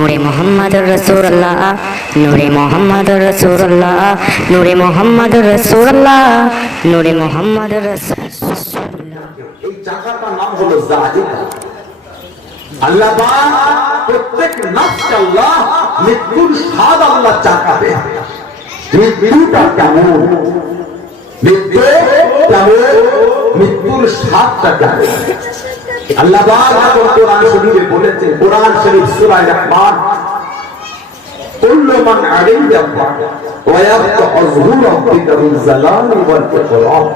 নূরে মুহাম্মদুর রাসূলুল্লাহ, নূরে মুহাম্মদুর রাসূলুল্লাহ, নূরে মুহাম্মদুর রাসূলুল্লাহ, নূরে মুহাম্মদুর রাসূলুল্লাহ। এই জায়গাটার নাম হলো জাহিদ। আল্লাহ পাক প্রত্যেক নফসকে আল্লাহ মৃত্যুর স্বাদ আল্লাহ চাকাবে। মৃত্যুটা কেমন, মৃত্যু কেমন, মৃত্যুর স্বাদটা কেমন আল্লাহ পাক কোরআন শরীফে বলেছেন। কোরআন শরীফ সূরা রহমান, কুল্লু মান আলাইহা ফান ওয়া ইয়াবকা আযহু রাব্বিকা বিল জালালি ওয়াল ইকরাম।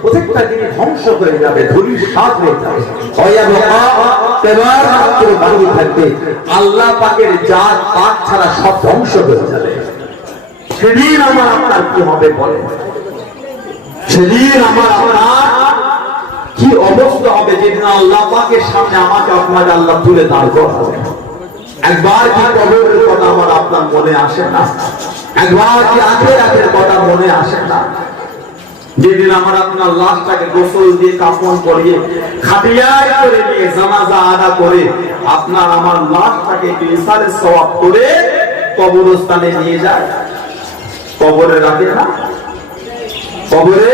প্রত্যেকটা জিনিস ধ্বংস হয়ে যাবে, ধুলির স্বাদ হয়ে যাবে। কেবলমাত্র বাকি থাকবে আল্লাহ পাকের জাত পাক ছাড়া সব ধ্বংস হয়ে যাবে। সেদিন আমার আপনার কি হবে বলে, সেদিন আমার আপনার কি অবস্থা হবে যেদিন আল্লাহ পাকের সামনে আমাকে আপনাকে আল্লাহ তুলে দাঁড় করাবে। একবার কি কবরের কথা আমার আপনার মনে আসে না? একবার কি আখিরাতের কথা মনে আসে না? যেদিন আমার আপনার লাশটাকে গোসল দিয়ে কাফন করিয়ে খাটিয়ায় করে নিয়ে জানাজা আদা করে আপনার আমার লাশটাকে ইসালের সওয়াব করে কবরস্থানে নিয়ে যায়, কবরে রাখে না? কবরে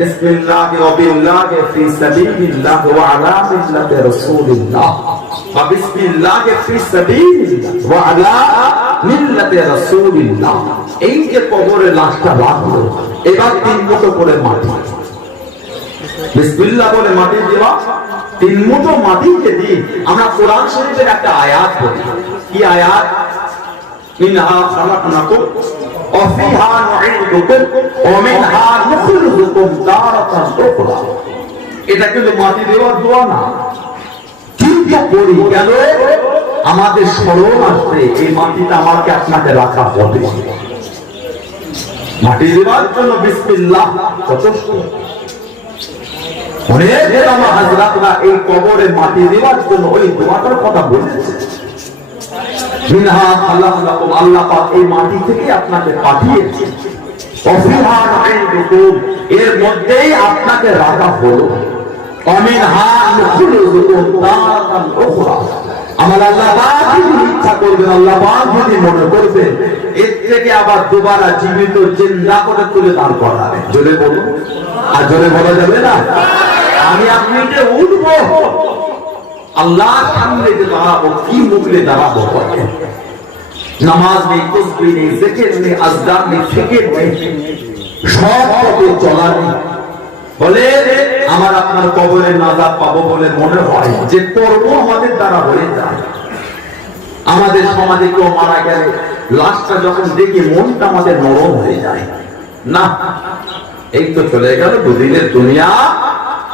বিসমিল্লাহি ওয়া বিল্লাহি ফি সাবিলিল্লাহ ওয়া আলা মিল্লাতি রাসূলিল্লাহ ওয়া বিসমিল্লাহি ফি সাবিলিল্লাহ ওয়া আলা মিল্লাতি রাসূলিল্লাহ। এই যে কবরে লাশটা রাখলো, এবার 3 মুঠো করে মাটি, বিসমিল্লাহ বলে মাটি দেওয়া, 3 মুঠো মাটিকে দিয়ে আমরা কোরআন শরীফের একটা আয়াত পড়ি। কি আয়াত? ইনহা খালাকনাকুম ওয়া ফিহা নুঈদুকুম ওয়া মিনহা নুখরিজুকুম তারাতান উখরা। এটা কিন্তু মাটি দেওয়ার দোয়া না, কিন্তু পড়ি কেন? আমাদের স্মরণ আসবে এই মাটিটা আমাকে আপনাকে রাখা হবে। মাটি দেওয়ার জন্য বিসমিল্লাহ যথেষ্ট। অনেক আমার হাজরাতরা এই কবরে মাটি দেওয়ার জন্য ওই দোয়াটার কথা বলেছে। মিনহা খালাকনাকুম, আল্লাহ পাক এই মাটি থেকে আপনাকে পাঠিয়েছে। ওয়াফিহা নুঈদুকুম, এর মধ্যেই আপনাকে রাখা হলো। ওয়া মিনহা নুখরিজুকুম তারাতান উখরা। আমার আল্লাহ পাক যদি ইচ্ছা করবেন, আল্লাহ পাক যদি মনে করবেন, এর থেকে আবার দুবারা জীবিত জিন্দা করে তুলে দাঁড় করাবে। জোরে বলুন, আর জোরে বলা যাবে না? আমি আপনি যে উঠবো আল্লাহর সামনে যে দাঁড়াবো, কি মুখলে দাঁড়াবো? নামাজ নেই, তাসবিহ নেই, জিকির নেই, আজকার নেই, ফিকির নেই, সব পথে চলা নেই। বলে আমার আপনার কবরে নাজাত পাবো বলে মনে হয় যে কর্ম আমাদের দ্বারা হয়ে যায়। আমাদের সমাজে কেউ মারা গেলে লাশটা যখন দেখি মনটা আমাদের নরম হয়ে যায়। না, এই তো চলে গেল দুদিনের দুনিয়া,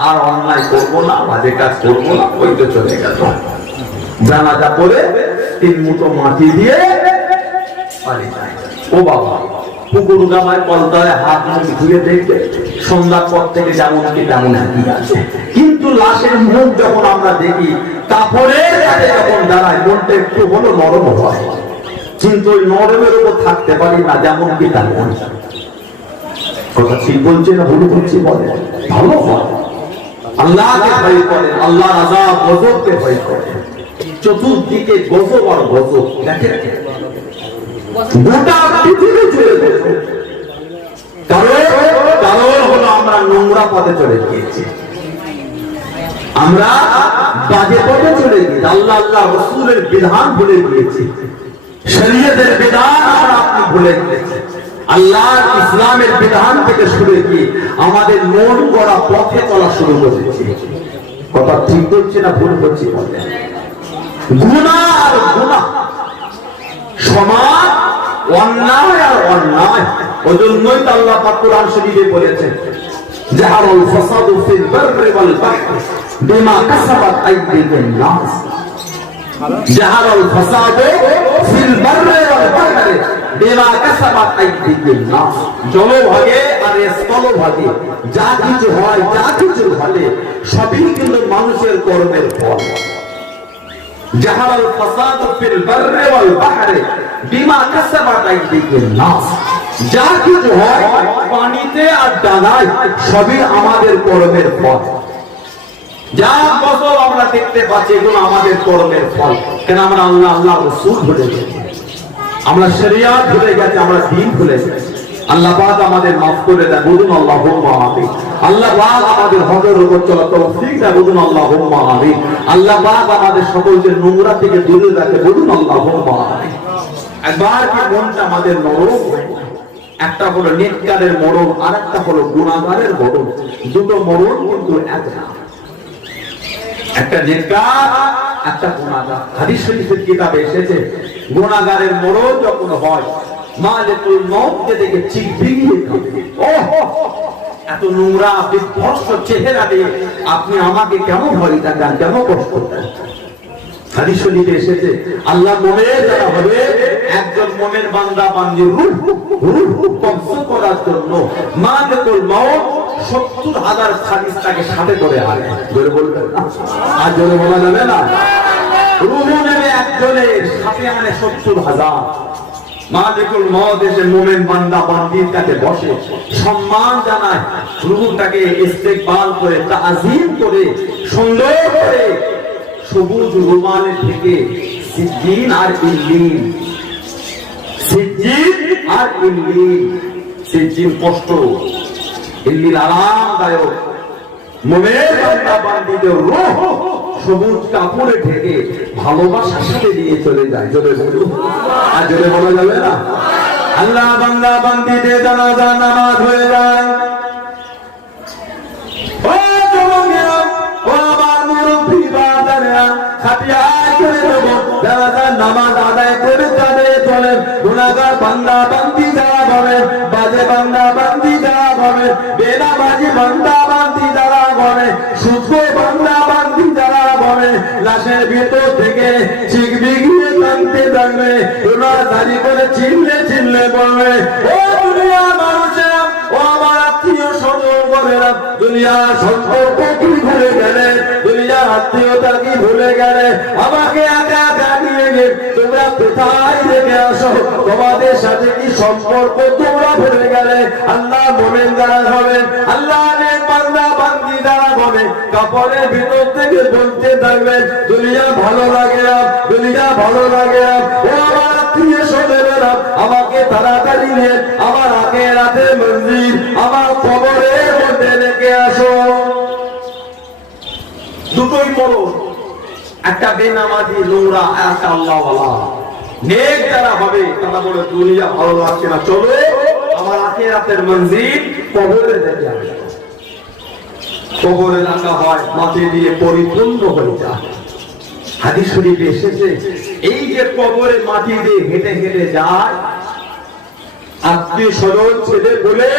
আর অন্যায় করবো না, বাজে কাজ করবো না, ওই তো চলে গেল। জানাজা পড়ে 3 মুঠো মাটি দিয়ে বাড়ি যায়। ও বাবা, পুকুর গামায় কলতায় হাত মুখ ধুয়ে দেখবে সন্ধ্যার পর থেকে যেমন কি তেমন একই আছে, কিন্তু লাশের মুখ যখন আমরা দেখি কাপড়ের কাছে যখন দাঁড়ায় মনটা একটু হলো নরম হয়, কিন্তু ওই নরমের উপর থাকতে পারি না, যেমন কি তেমন। কথা ঠিক বলছে না ভুল বলছি? বলে ভালো হয়। আল্লাহকে ভয় করে, আল্লাহর আযাব গজবকে ভয় করে। চতুর্দিকে গজব আর গজব, দেখেন গোটা পৃথিবী জুড়ে গজব। কারণ হলো আমরা নোংরা পথে চলে গিয়েছি, আমরা বাজে পথে চলে গিয়েছি, আল্লাহ আল্লাহ রাসূলের বিধান ভুলে গিয়েছি, শরীয়তের বিধান আমরা আপনি ভুলে গিয়েছি। আল্লাহর ইসলামের বিধান থেকে শুরু কি আমাদের মন গড়া পথে চলা শুরু করেছি। কথা ঠিক করছে না ভুল করছি? গুনাহ আর গুনাহ সমান, অন্যায় আর অন্যায়। ওজন্যই তো আল্লাহ পাক কোরআন শরীফে বলেছেন, জাহারুল ফাসাদু ফিল বাররি ওয়াল বাহরি বিমা কাসাবাত আইদিন নাস। জাহারুল ফাসাদু ফিল বাররি ওয়াল বাহরি বিমা কাসাবাত আইদিন নাস। জলভাগে আর স্থলভাগে যা কিছু হয়, যা কিছু ঘটে, সবই কিন্তু মানুষের কর্মের ফল। জাহারুল ফাসাদু ফিল বাররি ওয়াল বাহরি বিমা কাসাবাত আইদিন নাস। যা কিছু হয় পানিতে আর ডানায়, সবই আমাদের কর্মের ফল। যা ফসল আমরা দেখতে পাচ্ছি এগুলো আমাদের কর্মের ফল। কেন আমরা আল্লাহ আল্লাহ রাসূল ভুলে গেছি, আমরা শরিয়াত ভুলে গেছি, আমরা দ্বীন ভুলে গেছি। আল্লাহ পাক আমাদের মাফ করে দেন, বলুন আল্লাহুম্মা আমিন। আল্লাহ পাক আমাদের হকের উপর চলার তৌফিক দেন, বলুন আল্লাহুম্মা আমিন। আল্লাহ পাক আমাদের সকলকে নোংরা থেকে দূরে রাখে, বলুন আল্লাহুম্মা আমিন। একবার কি মনটা আমাদের নরম, একটা হলো নেককারের মরণ, আর একটা হলো গুনাহগারের মরণ। দুটো মরণ কিন্তু এক না, একটা নেককার একটা গুনাহগার। হাদিস শরীফের কিতাবে এসেছে গুনাহগারের মরণ যখন হয় মালিকুল মউতকে দেখে চিক ভিড়িয়ে কাঁদে। এত নোংরা বিধ্বস্ত চেহারা দিয়ে আপনি আমাকে কেন ভয় দেখান, কেন কষ্ট দেন? হাদিস শরীফে এসেছে আল্লাহ মনে যারা হবে একজন মনের বান্দা বান্দির রূহ কবজ করার জন্য মালিকুল মউত ৭০,০০০ ফেরেশতাকে সাথে করে আনে। জোরে বলবেন না? আর জোরে বলা যাবে না? রূহ নেবে একজনের সাথে আনে ৭০,০০০। মালিকুল মউত এসে মুমিন বান্দা বান্দির কাছে বসে, সম্মান জানায়, রূহটাকে ইস্তেকবাল করে তাজিম করে সুন্দর করে সবুজ রুমালের থেকে সিজ্জিন আর ইল্লিন, সিজ্জিন আর ইল্লিন, সিজ্জিন কষ্ট, ইল্লিন আরামদায়ক। মুমিন বান্দা বান্দিদের রূহ সবুজ কাপড়ে ঢেকে ভালোবাসার সাথে দিয়ে চলে যায়। জোরে বলুন, আর জোরে বলা যাবে না? আল্লাহ বান্দা বান্দিদের জানাজা নামাজ হয়ে যায়। ও জওয়ানেরা, ও আমার মুরব্বি বাজারেরা, খাটিয়ায় করে দেব জানাজা নামাজ আদায় করে যাবে চলে। গুনাহগার বান্দা বান্দি যারা বলে, বাজে বান্দা বান্দি যারা বলে, বেনামাজি বান্দা বান্দি যারা বলে, সুস্থ বান্দা বান্দি যারা বলে, লাশের ভিতর থেকে চিক বিগিয়ে টানতে থাকবে, ওরা দাঁড়ি করে চিল্লে চিল্লে বলবে, ও দুনিয়া মানুষেরা, ও আমার আত্মীয় স্বজন বলেরা, দুনিয়ার সম্পর্ক কি ভুলে গেলে, দুনিয়ার আত্মীয়তা কি ভুলে গেলে, আমাকে একা একা নিয়ে গিয়ে তোমরা কোথায় রেখে আসো, তোমাদের সাথে কি সম্পর্ক তোমরা ভুলে গেলে? আল্লাহ মোমেন যারা হবেন, আল্লাহ বান্দা বান্দি যারা হবে, কাপড়ের ভিতর থেকে বলতে থাকবেন, দুনিয়া ভালো লাগে না, দুনিয়া ভালো লাগে না। ও আমার আত্মীয় স্বজনেরা, আমাকে তাড়াতাড়ি নিয়ে আমার আখিরাতের মঞ্জিল, আমার কবরের মধ্যে রেখে আসো। দুটোই মরণ, একটা বেনামাজি নোংরা, একটা আল্লাহওয়ালা। নেক যারা হবে তারা বলে দুনিয়া ভালো লাগছে না, চলো আমার আখিরাতের মঞ্জিল কবরে রেখে আসো। কবরে রাখা হয়, মাটি দিয়ে পরিপূর্ণ হয়ে যায়। হাদিস শরীফে এসেছে এই যে কবরে মাটি দিয়ে হেঁটে হেঁটে যায়, আত্মীয় স্বজন ছেলে বলে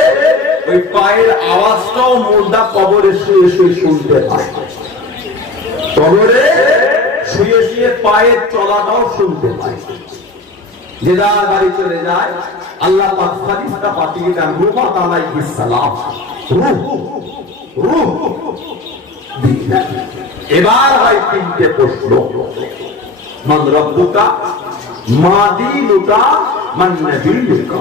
ওই পায়ের আওয়াজটাও মুর্দা কবরে শুয়ে শুয়ে শুনতে পায়। কবরে শুয়ে শুয়ে পায়ের চলাটাও শুনতে পায়। যে যার বাড়ি চলে যায়, আল্লাহ পাক ফেরেশতা পাঠিয়ে দেন রূহ আলাইহিস সালাম, রূহ। এবার হয় তিনটে প্রশ্ন, মান রব্বুকা, মা দীনুকা, মান নবিয়ুকা।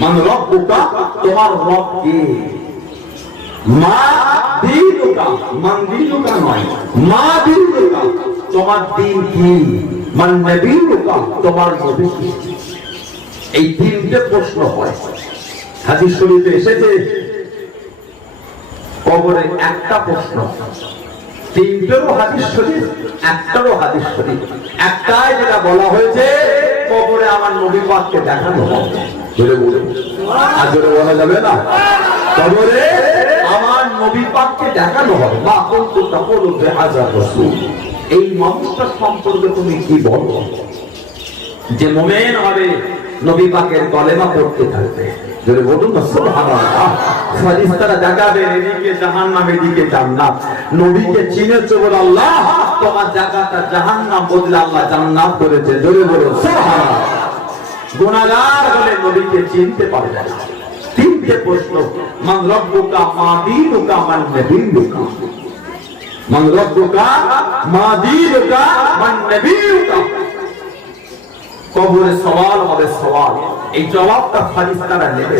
মান রব্বুকা, তোমার রব কে? মা দীনুকা, মান দীনুকা নয়, মা দীনুকা, তোমার দিন কি? মান নবিয়ুকা, তোমার নবী কি? এই তিনটে প্রশ্ন হয়। হাদিস শরীফে এসেছে কবরে একটা প্রশ্ন, তিনটেরও হাদিস শরীফ, একটারও হাদিস শরীফ। একটাই যেটা বলা হয়েছে কবরে আমার নবী পাককে দেখানো হবে। জোরে বলুন, আর জোরে বলা যাবে না? কবরে আমার নবী পাককে দেখানো হবে। মা কুনতু তাকুলু বিহাযা রাসূল, এই মানুষটার সম্পর্কে তুমি কি বলো? যে মুমিন হবে, নবী পাকের কলেমা পড়তে থাকবে। জোরে বলুন না সুবহানাল্লাহ। ফেরেশতারা দেখাবে এদিকে জাহান্নাম, এদিকে জান্নাত। নবীকে চিনেছে বলে আল্লাহ তোমার জায়গাটা জাহান্নাম বদলে আল্লাহ জান্নাত করেছে। জোরে বলুন সুবহানাল্লাহ। গুনাহগার হলে নবীকে চিনতে পারবে না। তিনটে প্রশ্ন, মান রব্বুকা, মা দীনুকা, মান নবিয়ুকা। মান রব্বুকা, মা দীনুকা, মান নবিয়ুকা। কবরে সওয়াল হবে, সওয়াল। এই জবাবটা ফেরেশতারা নেবে।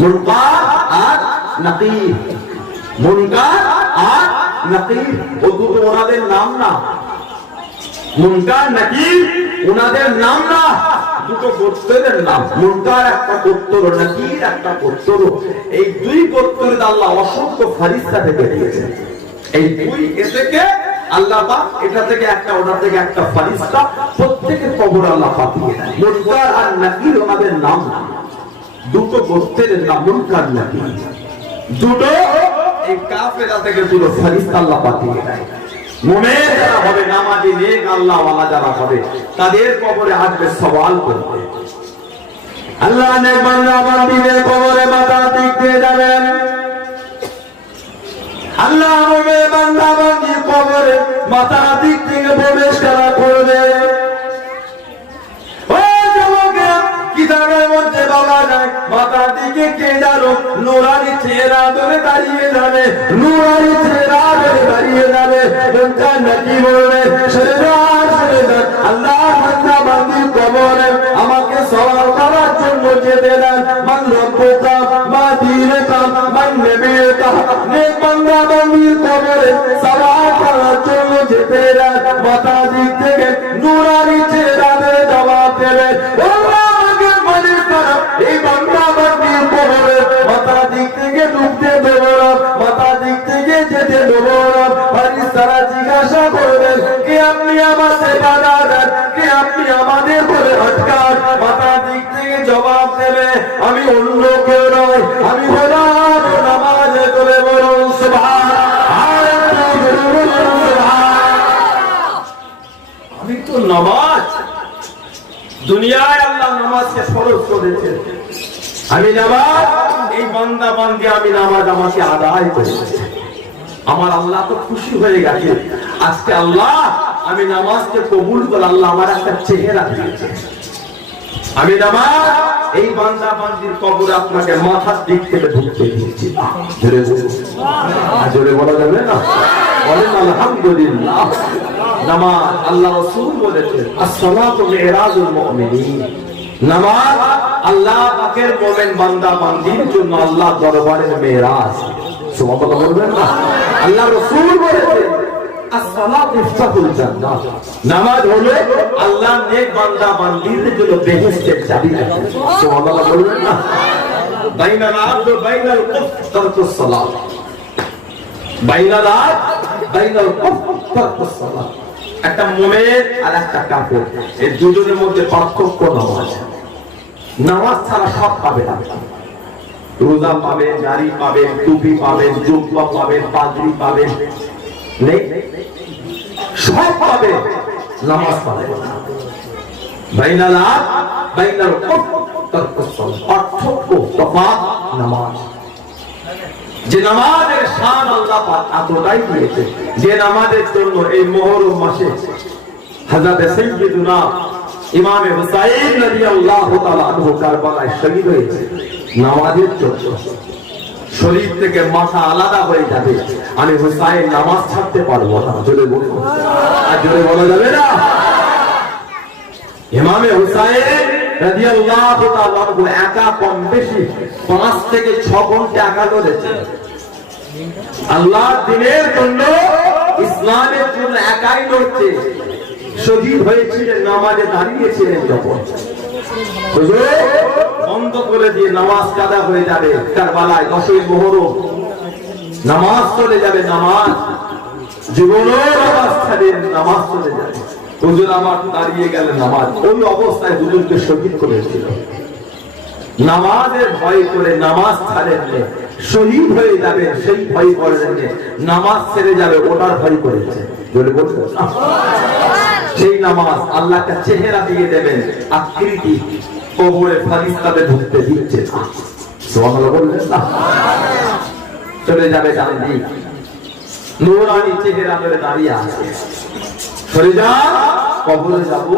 মুনকার আর নাকির, মুনকার আর নাকির, ও দুটো ওনাদের নাম না। মুনকার নাকির ওনাদের নাম না, দুটো গোত্রের নাম। মুনকার একটা গোত্র, নাকির একটা গোত্র। এই দুই গোত্রের আল্লাহ অসংখ্য ফারিস্তা থেকে দিয়েছেন। এই দুই থেকে আল্লাহ পাক এটা থেকে একটা, ওটা থেকে একটা ফারিস্তা প্রত্যেকের কবর আল্লাহ পাঠিয়ে দেন। মুনকার আর নাকির ওনাদের নাম না, দুটো গোত্রের নাম মুনকার নাকির। দুটো এই কাফেরা থেকে দুটো ফারিস্তা আল্লাহ পাঠিয়ে দেয়। মুমিন যারা হবে, নামাজি নেক আল্লাহওয়ালা যারা হবে, তাদের কবরে আসবে সওয়াল করবে। আল্লাহ নেক বান্দা বান্দিদের কবরে মাথা দিক দিয়ে যাবেন। আল্লাহ মুমিন বান্দা বান্দির কবরে মাথা দিক থেকে প্রবেশ করা করবে। ও যুবকেরা, কিতাবের মধ্যে বলা যায় মাথার দিকে কে জানো নুরানি চেহারা ধরে দাঁড়িয়ে যাবে, নুরানি চেহারা ধরে দাঁড়িয়ে যাবে। মুনকার নাকির বলবে, আল্লাহ বান্দা বান্দির কবরে আমাকে সওয়াল করার জন্য যেতে দেন। মান রব্বুকা মা দীনুকা মান নবিয়ুকা, নেক বান্দা বান্দির কবরে সওয়াল করার জন্য যেতে দেন। মাথা দিক থেকে নুরানি চেহারা ধরে জবাব দেবে, এই বান্দা বান্দির কবরে মাথা দিক থেকে ঢুকতে দেব না, মাথা দিক থেকে যেতে দেব না। ফারিস্তারা জিজ্ঞাসা করবেন, কে আপনি আমাদের বাধা দেন, কে আপনি আমাদের করে আটকান? মাথা দিক থেকে জবাব দেবে, আমি অন্য কেউ নয়, আমি হলাম নামাজ করে বলুন আমি তো নামাজ। দুনিয়ায় আল্লাহ নামাজকে ফরজ করেছেন, আমি নামাজ, এই বান্দা বান্দি আমি নামাজ আমাকে আদায় করেছি। আমার আল্লাহ তো খুশি হয়ে গেছে। আজকে আল্লাহ আমি নামাজকে কবুল করে আল্লাহ আমার একটা চেহারা দিয়েছে। আমি নামাজ এই বান্দা বান্দির কবরে আপনাকে মাথার দিক থেকে ঢুকতে দিয়েছি। জোরে বলা যাবে না? বলেন আলহামদুলিল্লাহ। নামাজ আল্লাহ রাসূল বলেছেন, as-salatu mi'rajul mu'minin, নামাজ আল্লাহ পাকের মুমিন বান্দা বান্দির জন্য আল্লাহ দরবারের মেরাজ। সুবহানাল্লাহ বলবেন না? আল্লাহ রাসূল বলেছেন, as-salatu miftaহুল জান্নাহ, নামাজ হলো আল্লাহ নেক বান্দা বান্দির জন্য বেহেশতের চাবিকাঠি। সুবহানাল্লাহ বলবেন না? বাইনাল আবদ বাইনাল কুফর তারকুস সালাত, বাইনাল আবদ বাইনাল কুফর তারকুস সালাত। একটা মুমিন আর একটা কাফের, এই দুজনের মধ্যে পার্থক্য নামাজ। নামাজ ছাড়া সব পাবেন, রোজা পাবেন, নারী পাবেন, টুপি পাবেন, জুব্বা পাবেন, পাগড়ি পাবেন, নেই সব পাবেন, নামাজ পাবেন। বাইনাল আবদ বাইনাল কুফর তারকুস সালাত, পার্থক্য তফাৎ নামাজ। যে নামাজের শান আল্লাহ পাক এতটাই দিয়েছে, যে নামাজের জন্য এই মুহররম মাসে হযরত সাইয়্যিদুনা ইমাম হুসাইন রাদিয়াল্লাহু তাআলা আনহু কারবালায় শহীদ হয়েছে। নামাজের জন্য শরীর থেকে মাথা আলাদা হয়ে যাবে, আমি হুসাইন নামাজ ছাড়তে পারবো না। জোরে বলুন, আর জোরে বলা যাবে না? ইমাম হুসাইন রাদিয়াল্লাহু তাআলা আনহু একা কম বেশি 5 থেকে 6 ঘন্টা একা লড়েছেন। আল্লাহর দ্বীনের জন্য, ইসলামের জন্য একাই লড়ছে। শহীদ হয়েছিলেন, নামাজে দাঁড়িয়েছিলেন যখন। হুজুর বন্ধ করে দিয়ে নামাজ কাদা হয়ে যাবে কারবালায় 10ই মুহররম, নামাজ চলে যাবে, নামাজ জীবনের অবস্থায় নামাজ চলে যাবে। হুজুর আমার দাঁড়িয়ে গেলেন নামাজ, ওই অবস্থায় হুজুরকে শহীদ করেছিল। নামাজের ভয় করে নামাজ ছাড়েননি, শহীদ হয়ে যাবে সেই ভয় করেন, নামাজ ছেড়ে যাবে ওটার ভয় করেছে। বলে বলছে সেই নামাজ আল্লাহ একটা চেহারা দিয়ে দেবেন, আকৃতি, কবরে ফারিস্তাদের ঢুকতে দিচ্ছে না। সুবহানাল্লাহ বললেন না? চলে যাবে ডান দিক, নূরানি চেহারা ধরে দাঁড়িয়ে আছে। সরে যা, কবরে যাব,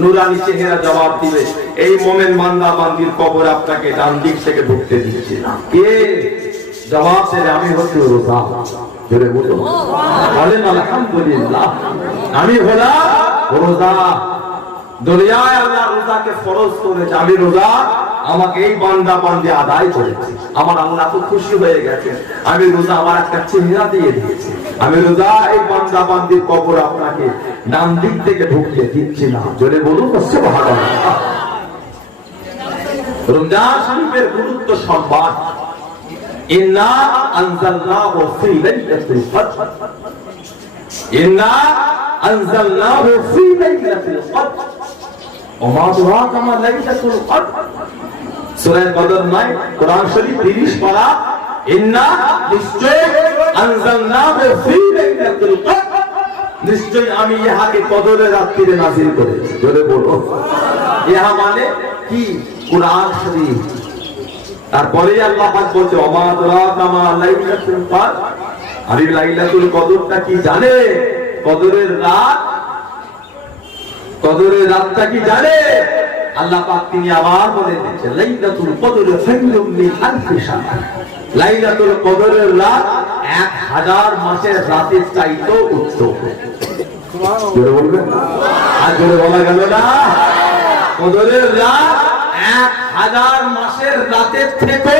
নূরানি চেহারা জবাব দিবে, এই মুমিন বান্দা বান্দির কবর আপনাকে ডান দিক থেকে ঢুকতে দিচ্ছে না। কে জবাব দেবে? আমি হচ্ছি রোজা। জোরে বলুন, বলেন আলহামদুলিল্লাহ। আমি হলাম রোজা। দুনিয়ায় আল্লাহ রোজাকে ফরজ করেছে, আমি রোজা আমাকে এই বান্দা বান্দি আদায় করেছে। আমার আল্লাহ তো খুশি হয়ে গেছে, আমি রোজা আমার একটা চেহারা দিয়ে দিয়েছি। আমি রোজা এই বান্দা বান্দির কবর আপনাকে ডান দিক থেকে ঢুকতে দিচ্ছি না। জোরে বলুন সুবহানাল্লাহ। রমজান শরীফের গুরুত্ব সম্মান। ইন্না আনজালনাহু ফি লাইলাতুল কদর, ইন্না আনজালনাহু ফি লাইলাতুল কদর ওয়া মা আদরাকা মা লাইলাতুল কদর। সূরা কদর 9 কোরআন শরীফ 30 পারা। ইন্না নিশ্চয় আনজালনাহু ফি লাইলাতুল কদর, নিশ্চয় আমি ইহাকে কদরের রাত্রিতে নাযিল করেছি। জোরে বলো। ইহা মানে কি? কুরআন শরীফ। তারপরে আল্লাহ পাক বলছে ওয়া মা আদরাকা মা লাইলাতুল কদর। আর এই লাইলাতুল কদরটা কি জানে? কদরের রাত, কদরের রাতটা কি জানে? আল্লাহ পাক তিনি আবার বলে দিচ্ছেন লাইলাতুল কদর খায়রুম মিন আলফি শাহর। লাইলাতুল কদরের রাত 1000 মাসের রাতের চাইতেও উত্তম। জোরে বলবেন? আর জোরে বলা গেল না? কদরের রাত 1000 মাসের রাতের থেকে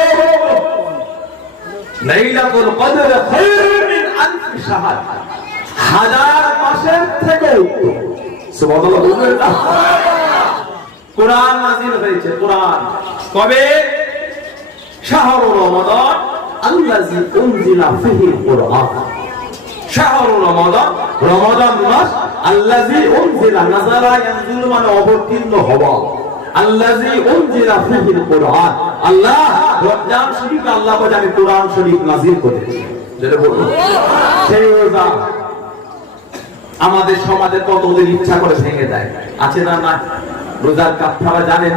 লাইলাতুল কদর খায়রুম মিন আলফি শাহর, 1000 মাসের থেকে উত্তম। সুবহানাল্লাহ বলবেন না? কুরআন নাযিল হয়েছে। কুরআন কবে? শাহরুর রমাদান আল্লাযী উনজিলা ফীহিল কুরআন। শাহরুর রমাদান, রমাদান মাস। আল্লাযী উনজিলা, নাযালা ইয়ানজিলু মানে অবতীর্ণ হওয়া। আল্লাযী উনজিলা ফীহিল কুরআন, আল্লাহ রমজান শরীফে আল্লাহ পাক আমি কুরআন শরীফ নাযিল করেছি। যেটা বলুন সেই রোজা আমাদের সমাজে কতদিন ইচ্ছা করে ভেঙে দেয়, আছে না? না। রোজার কাফারা জানেন?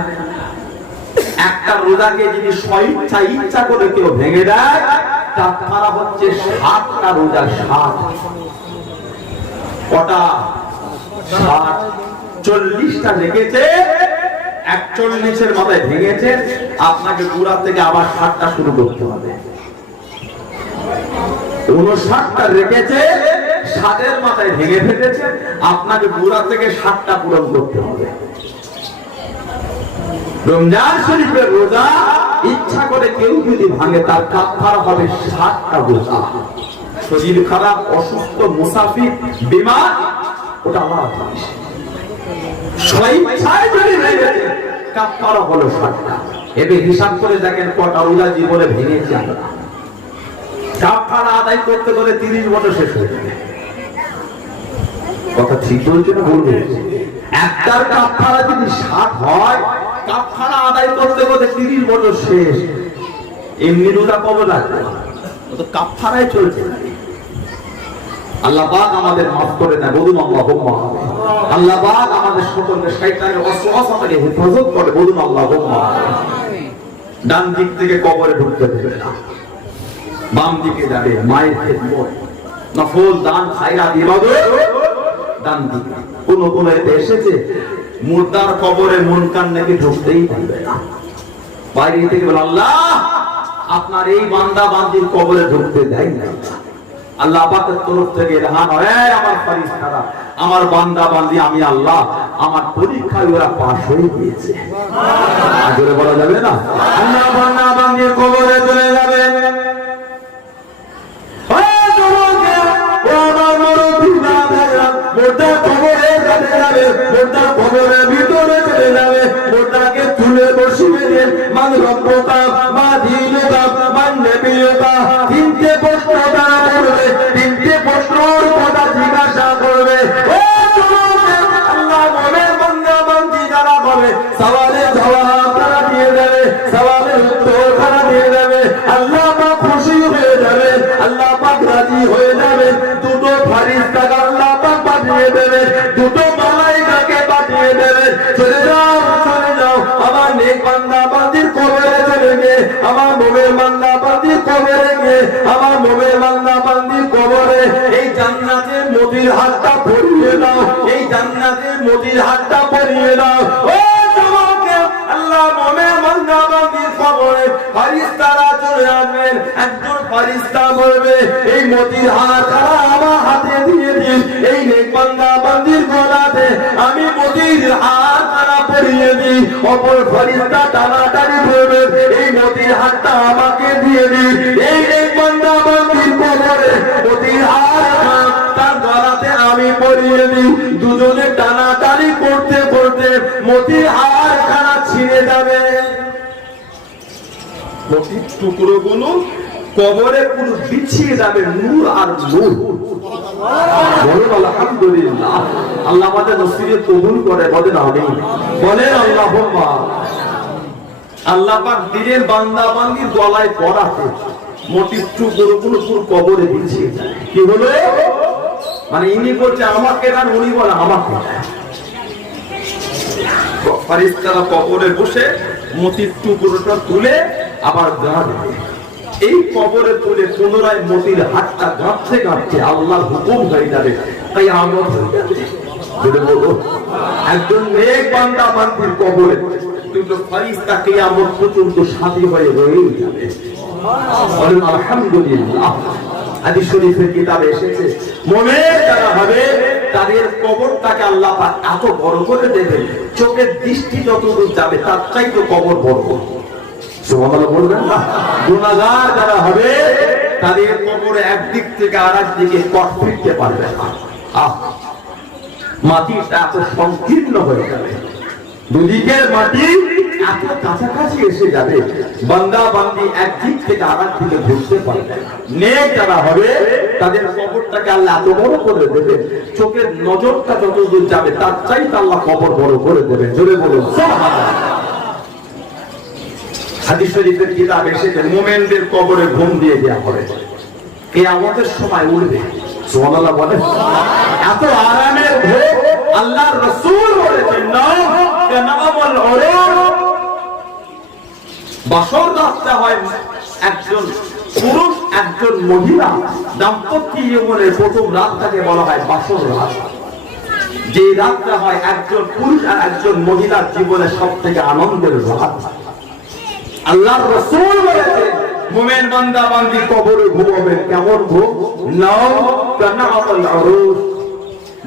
একটা রোজাকে যদি স্বইচ্ছা ইচ্ছা করে কেউ ভেঙে দেয়, কাফারা হচ্ছে 7টা রোজা। 7 কটা? 7। 40টা লেগেছে, 41-এর মাথায় ভেঙেছে, আপনাকে গোড়া থেকে আবার 7টা শুরু করতে হবে। 59টা রেখেছে, 7-এর মাথায় ভেঙে ফেলেছে, আপনাকে গোড়া থেকে 7টা পূরণ করতে হবে। রমজান শরীফের রোজা ইচ্ছা করে কেউ যদি ভাঙে, তার কাফারা হবে 7টা রোজা। শরীর খারাপ, অসুস্থ, মুসাফির, বিমার, ওটা আলাদা জিনিস। স্বইচ্ছায় যদি ভেঙেছে, কাফারা হলো 7টা। এবে হিসাব করে দেখেন কটা রোজা জীবনে ভেঙেছে আমরা। কাফারা আদায় করতে করে 30 বছর শেষ হয়ে যাবে। কথা ঠিক বলছে না? বলবো একটার কাফারা যদি 7 হয়, কাফারা আদায় করতে করতে 30 বছর শেষ। এমনি রোজা কবে লাগবে? ও তো কাফারায় চলছে। আল্লাহ পাক আমাদের মাফ করে দেয়। বলুন আল্লাহুম্মা। আল্লাহ পাক আমাদের সকলকে শয়তানের ওয়াসওয়াসা থেকে হেফাজত করে। বলুন আল্লাহুম্মা। ডান দিক থেকে কবরে ঢুকতে দেবে না, বাম দিকে যাবে। মায়ের খেদমত, নফল দান, খায়রাত, ইবাদত ডান দিকে। কোন এতে এসেছে মুর্দার কবরে মুনকার নাকি ঢুকতেই পারবে না। বাইরে থেকে বলে আল্লাহ আপনার এই বান্দা বান্দির কবরে ঢুকতে দেয় না। আল্লাহ পাকের তরফ থেকে এলান হয়, আমার ফেরেশতারা, আমার বান্দা বান্দি, আমি আল্লাহ, আমার পরীক্ষায় ওরা পাস হয়ে গিয়েছে। আজরে বলা যাবে না? আল্লাহ বান্দা বান্দির কবরে চলে যাবে। কবরের ভিতরে চলে যাবে। মোটাকে তুলে বসিয়ে দিয়ে মান রব্বুকা মা দীনুকা মান নবিয়ুকা, 3টে প্রশ্ন তারা করবে। 3টে প্রশ্নের কথা জিজ্ঞাসা করবে। ও যুবক, আল্লাহ মনের বান্দা বান্দি যারা হবে, সওয়ালের জবাব তারা দিয়ে দেবে, সওয়ালের উত্তর তারা দিয়ে দেবে। আল্লাহ পাক খুশি হয়ে যাবে, আল্লাহ পাক রাজি হয়ে যাবে। 2টো ফেরেশতাকে আল্লাহ পাক পাঠিয়ে দেবে, 2টো মালায়েকাকে পাঠিয়ে দেবে। চলে যাও, চলে যাও, আমার নেক বান্দা বান্দির কবরে চলে গিয়ে, আমার মুমিন বান্দা বান্দির কবরে গিয়ে, আমার মুমিন বান্দা বান্দির কবরে এই জান্নাতের মতির হাতটা পরিয়ে দাও, এই জান্নাতের মতির হাতটা পরিয়ে দাও। ও যুবক, আল্লাহ মুমিন বান্দা বান্দির কবরে ফেরেশতারা চলে আসবেন। একজন ফেরেশতা বলবে, এই মতির হাত আমার হাতে দিয়ে দিন, এই নেক বান্দা বান্দির গলাতে আমি মতির হাত পরিয়ে দিই। অপর ফেরেশতা টানাটানি করবে, এই মতির হাতটা আমাকে দিয়ে দিন, এই নেক বান্দা বান্দির কবরে মতির হাত বলে দিই, দুজনে টানাটানি করতে করতে মতির হাড়খানা ছিঁড়ে যাবে। মতির টুকরোগুলো কবরে পুরো বিছিয়ে যাবে, নূর আর নূর। বলুন আলহামদুলিল্লাহ। আল্লাহ আমাদের নসিবে কবুল করে, বলেন আমিন, বলেন আল্লাহুম্মা। আল্লাহ পাক দিনের বান্দা বান্দির গলায় পড়াতে মতির টুকরোগুলো পুরো কবরে বিছিয়ে যায়। কি হলো? মানে ইনি বলছে আমাকে দেন, উনি বলে আমাকে। ফারিস্তারা কবরে বসে মতির টুকরোটা তুলে আবার গাঁড়ে, এই কবরে তুলে পুনরায় মতির হাতটা গাঁথতে গাঁথতে আল্লাহর হুকুম হয়ে যাবে, তাই আমল হয়ে যাবে। একজন নেক বান্দা বান্দির কবরে দুটো ফারিস্তা কিয়ামত পর্যন্ত সাথী হয়ে রয়ে যাবে। বলেন আলহামদুলিল্লাহ। হাদিস শরীফের কিতাবে এসেছে, মুমিন যারা হবে তাদের কবরটাকে আল্লাহ পাক এত বড় করে দেবে, চোখের দৃষ্টি যতদূর যাবে তার চাইতে কবর বড়। সুবহানাল্লাহ বলবেন না? গুনাহগার যারা হবে তাদের কবরে একদিক থেকে আরেক দিকে পথ ফিরতে পারবে না। মাটিটা এত সংকীর্ণ হয়ে যাবে, দুদিকের মাটি এত কাছাকাছি এসে যাবে, বান্দা বান্দি একদিক থেকে আরেক দিকে ঘুরতে পারবে না। নেক যারা হবে তাদের কবরটাকে আল্লাহ এত বড় করে দেবে, চোখের নজরটা যতদূর যাবে তার চাইতে আল্লাহ কবর বড় করে দেবে। জোরে বলুন সুবহানাল্লাহ। হাদিস শরীফের কিতাব এসেছে, মুমিনদের কবরে ঘুম দিয়ে দেওয়া হবে, কিয়ামতের সময় উঠবে। সুবহানাল্লাহ বলেন। এত আরামের ঘুম আল্লাহর রাসূল বলেছেন, না কানামাল উরুর। বাসর রাতটা হয় একজন পুরুষ একজন মহিলা দাম্পত্য জীবনের প্রথম রাতটাকে বলা হয় বাসর রাত। যে রাতটা হয় একজন পুরুষ আর একজন মহিলার জীবনের সবথেকে আনন্দের রাত। আল্লাহর রাসূল বলেছেন, মুমিন বান্দা বান্দি কবরে ঘুমাবেন কেমন ঘুম? নাও কানামাল উরুর।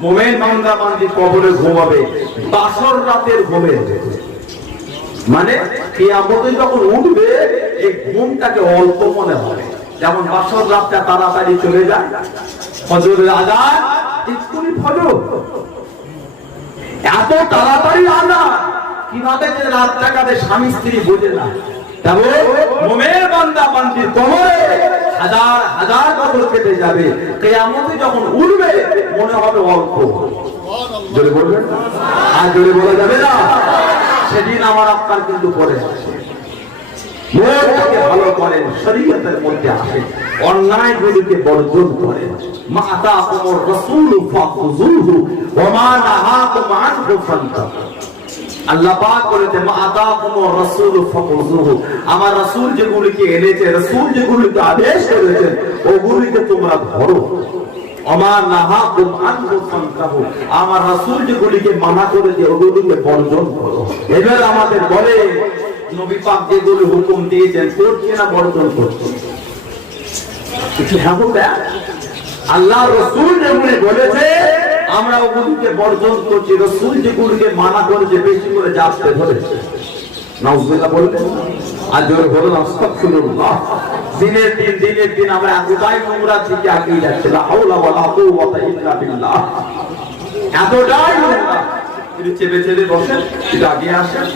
মুমিন বান্দা বান্দি কবরে ঘুমাবে বাসর রাতের ঘুমের। মানে কিয়ামতে যখন উঠবে এই ঘুমটাকে অল্প মনে হবে, যেমন বাসর রাতটা তাড়াতাড়ি চলে যায়, ফজরের আযান এক্ষুনি ফজর, এত তাড়াতাড়ি আযান কিভাবে যে রাতটা কাটে স্বামী স্ত্রী বোঝে না। তবে মুমিন বান্দা বান্দির কবরে হাজার হাজার বছর কেটে যাবে, কিয়ামতে যখন উঠবে মনে হবে অল্প। জোরে বলবেন? আর জোরে বলা যাবে না। সেদিন আমার আপনার কিন্তু পরে আছে, মনটাকে ভালো করেন, শরীয়তের মধ্যে আসে, অন্যায়গুলিকে বর্জন করেন। মা আতাকুমুর রাসূলু ফাখুযুহু ওয়া মা নাহাকুম আনহু ফান্তাহু। আল্লাহ পাক বলেছে, মা আতাকুমুর রাসূলু ফাখুযুহু, আমার রাসূল যেগুলিকে এনেছে, রাসূল যেগুলিকে আদেশ করেছেন ওগুলিকে তোমরা ধরো। আমার নাহাকুম আনহু ফান্তাহু, আমার রাসূল যেগুলিকে মানা করেছে ওগুলিকে বর্জন করো। এবার আমাদের বলে নবী পাক যেগুলো হুকুম দিয়েছেন করছে না বর্জন করছে? কিছু হ্যাঁ বলবে? আল্লাহ রাসূল যেগুলি বলেছে আমরা ওগুলিকে বর্জন করছি, রাসূল যেগুলিকে মানা করেছে বেশি করে জাপতে ধরেছে। নাউজুবিল্লাহ বলবেন? আর জোরে বলুন আস্তাগফিরুল্লাহ। দিনের দিন আমরা এতটাই নোংরা থেকে এগিয়ে যাচ্ছি, লা হাওলা ওয়ালা কুওয়াতা ইল্লা বিল্লাহ। এতটাই নোংরা, একটু চেপে চেপে বসেন, একটু আগে আসেন,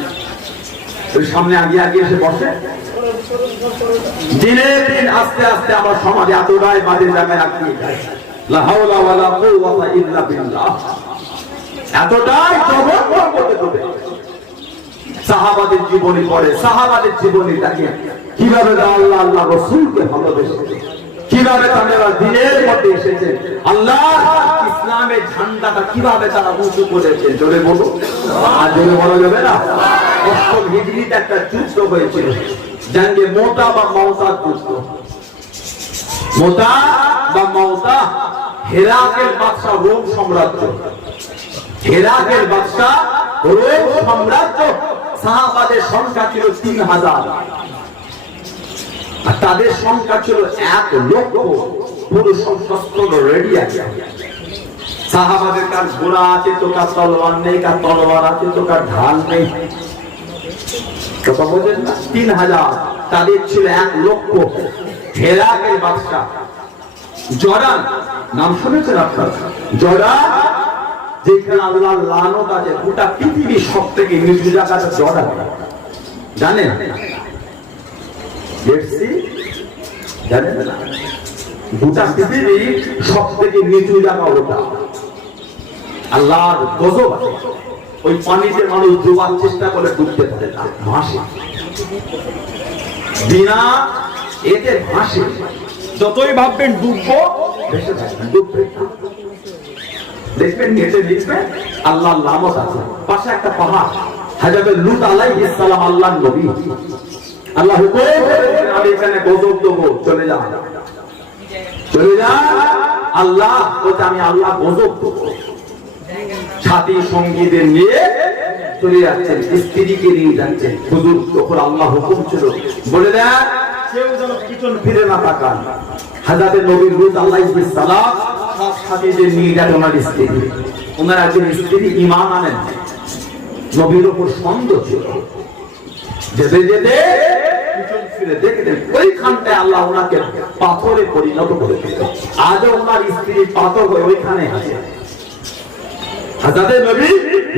ওই সামনে আগে এসে বসে। দিনের দিন আস্তে আস্তে আমার সমাজে এতটাই বাজে জায়গায় এগিয়ে যায়, লা হাওলা ওয়ালা কুওয়াতা ইল্লা বিল্লাহ। এতটাই জঘন্য করতে হবে। সাহাবাদের জীবনী পড়ে, সাহাবাদের জীবনী দেখে কিভাবে আল্লাহ আল্লাহ রাসূলকে ভালোবেসেছে, কিভাবে তারা দ্বীনের মধ্যে এসেছে, আল্লাহ ইসলামের ঝান্ডাটা কিভাবে তারা উঁচু করেছে। জোরে বলো। আর জোরে বলা যাবে না? অষ্টম হিজরিতে একটা যুদ্ধ হয়েছিল, জানবে মোতা বা মাওতার যুদ্ধ। মোতা বা মাওতা হেরাকের বাদশা রোম সাম্রাজ্য, হেরাকের বাদশা রোম সাম্রাজ্য। সাহাবাদের সংখ্যা ছিল 3000 আর তাদের সংখ্যা ছিল 1 লক্ষ, পুরো সশস্ত্র রেডি আছে। সাহাবাদের কার ঘোড়া আছে তো কার তলোয়ার নেই, কার তলোয়ার আছে তো কার ঢাল নেই। কথা বোঝেন না? 3000, তাদের ছিল 1 লক্ষ। হেরাকের বাদশা জর্ডান, নাম শুনেছেন আপনারা? জর্ডান যেখানে আল্লাহর লানত আছে, গোটা পৃথিবী সব থেকে নিচু জায়গাটা জর্ডান, জানেন? জানেন না? গোটা পৃথিবী সব থেকে নিচু জায়গা ওটা। আল্লাহর গজব আছে। ওই পানিতে মানুষ ডোবার চেষ্টা করে ডুবতে পারে না, ভাসে বিনা এতে ভাসে। যতই ভাববেন ডুববো, ভেসে থাকবেন, ডুববে না। দেখবেন নেটে লিখবেন আল্লাহর লামত আছে, পাশে একটা পাহাড়, হযরত লূত আলাইহিস সালাম আল্লাহর নবী। আল্লাহ হুকুম করেছেন আমি এখানে গজব দেবো, চলে যা, চলে যা। আল্লাহ বলতে আমি আল্লাহ গজব দেবো। সাথী সঙ্গীদের নিয়ে চলে যাচ্ছেন, স্ত্রীকে নিয়ে যাচ্ছেন। হুজুর যখন আল্লাহ হুকুম ছিল বলে দেন কেউ যেন পিছন ফিরে না তাকান। হযরত নবী লূত আলাইহিস সালাম সব সাথীদের নিয়ে যান ওনার স্ত্রী। ওনার একজন স্ত্রী ঈমান আনেন, নবীর উপর সন্দেহ ছিল। যেতে যেতে পিছন ফিরে দেখলেন ওইখানটায় আল্লাহ ওনাকে পাথরে পরিণত করে দিল। আজও ওনার স্ত্রী পাথর হয়ে ওইখানে আছে। হযরত নবী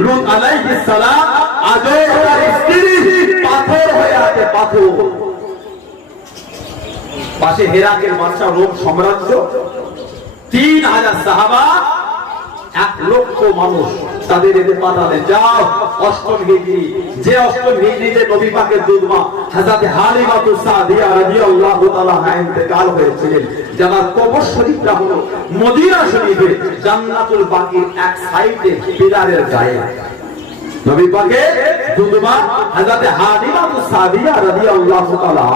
লূত আলাইহিস সালাম আজও ওনার স্ত্রী পাথর হয়ে আছে, পাথর। পাশে হেরাকের বাদশা রোম সাম্রাজ্য, 3000 সাহাবা, 1 লক্ষ মানুষ তাদের এতে পাঠালেন, যাও অষ্টম হিজরি, যে অষ্টম হিজরিতে নবী পাকের দুধমা হযরত হালিমাতুস সাদিয়া রাদিয়াল্লাহু তাআলা আনহা ইন্তেকাল হয়েছিলেন, যার কবর শরীফটা হলো মদিনা শরীফে জান্নাতুল বাকির এক সাইডে পিলারের গায়ে। নবী পাকের দুধমা হযরত হালিমাতুস সাদিয়া রাদিয়াল্লাহু তাআলা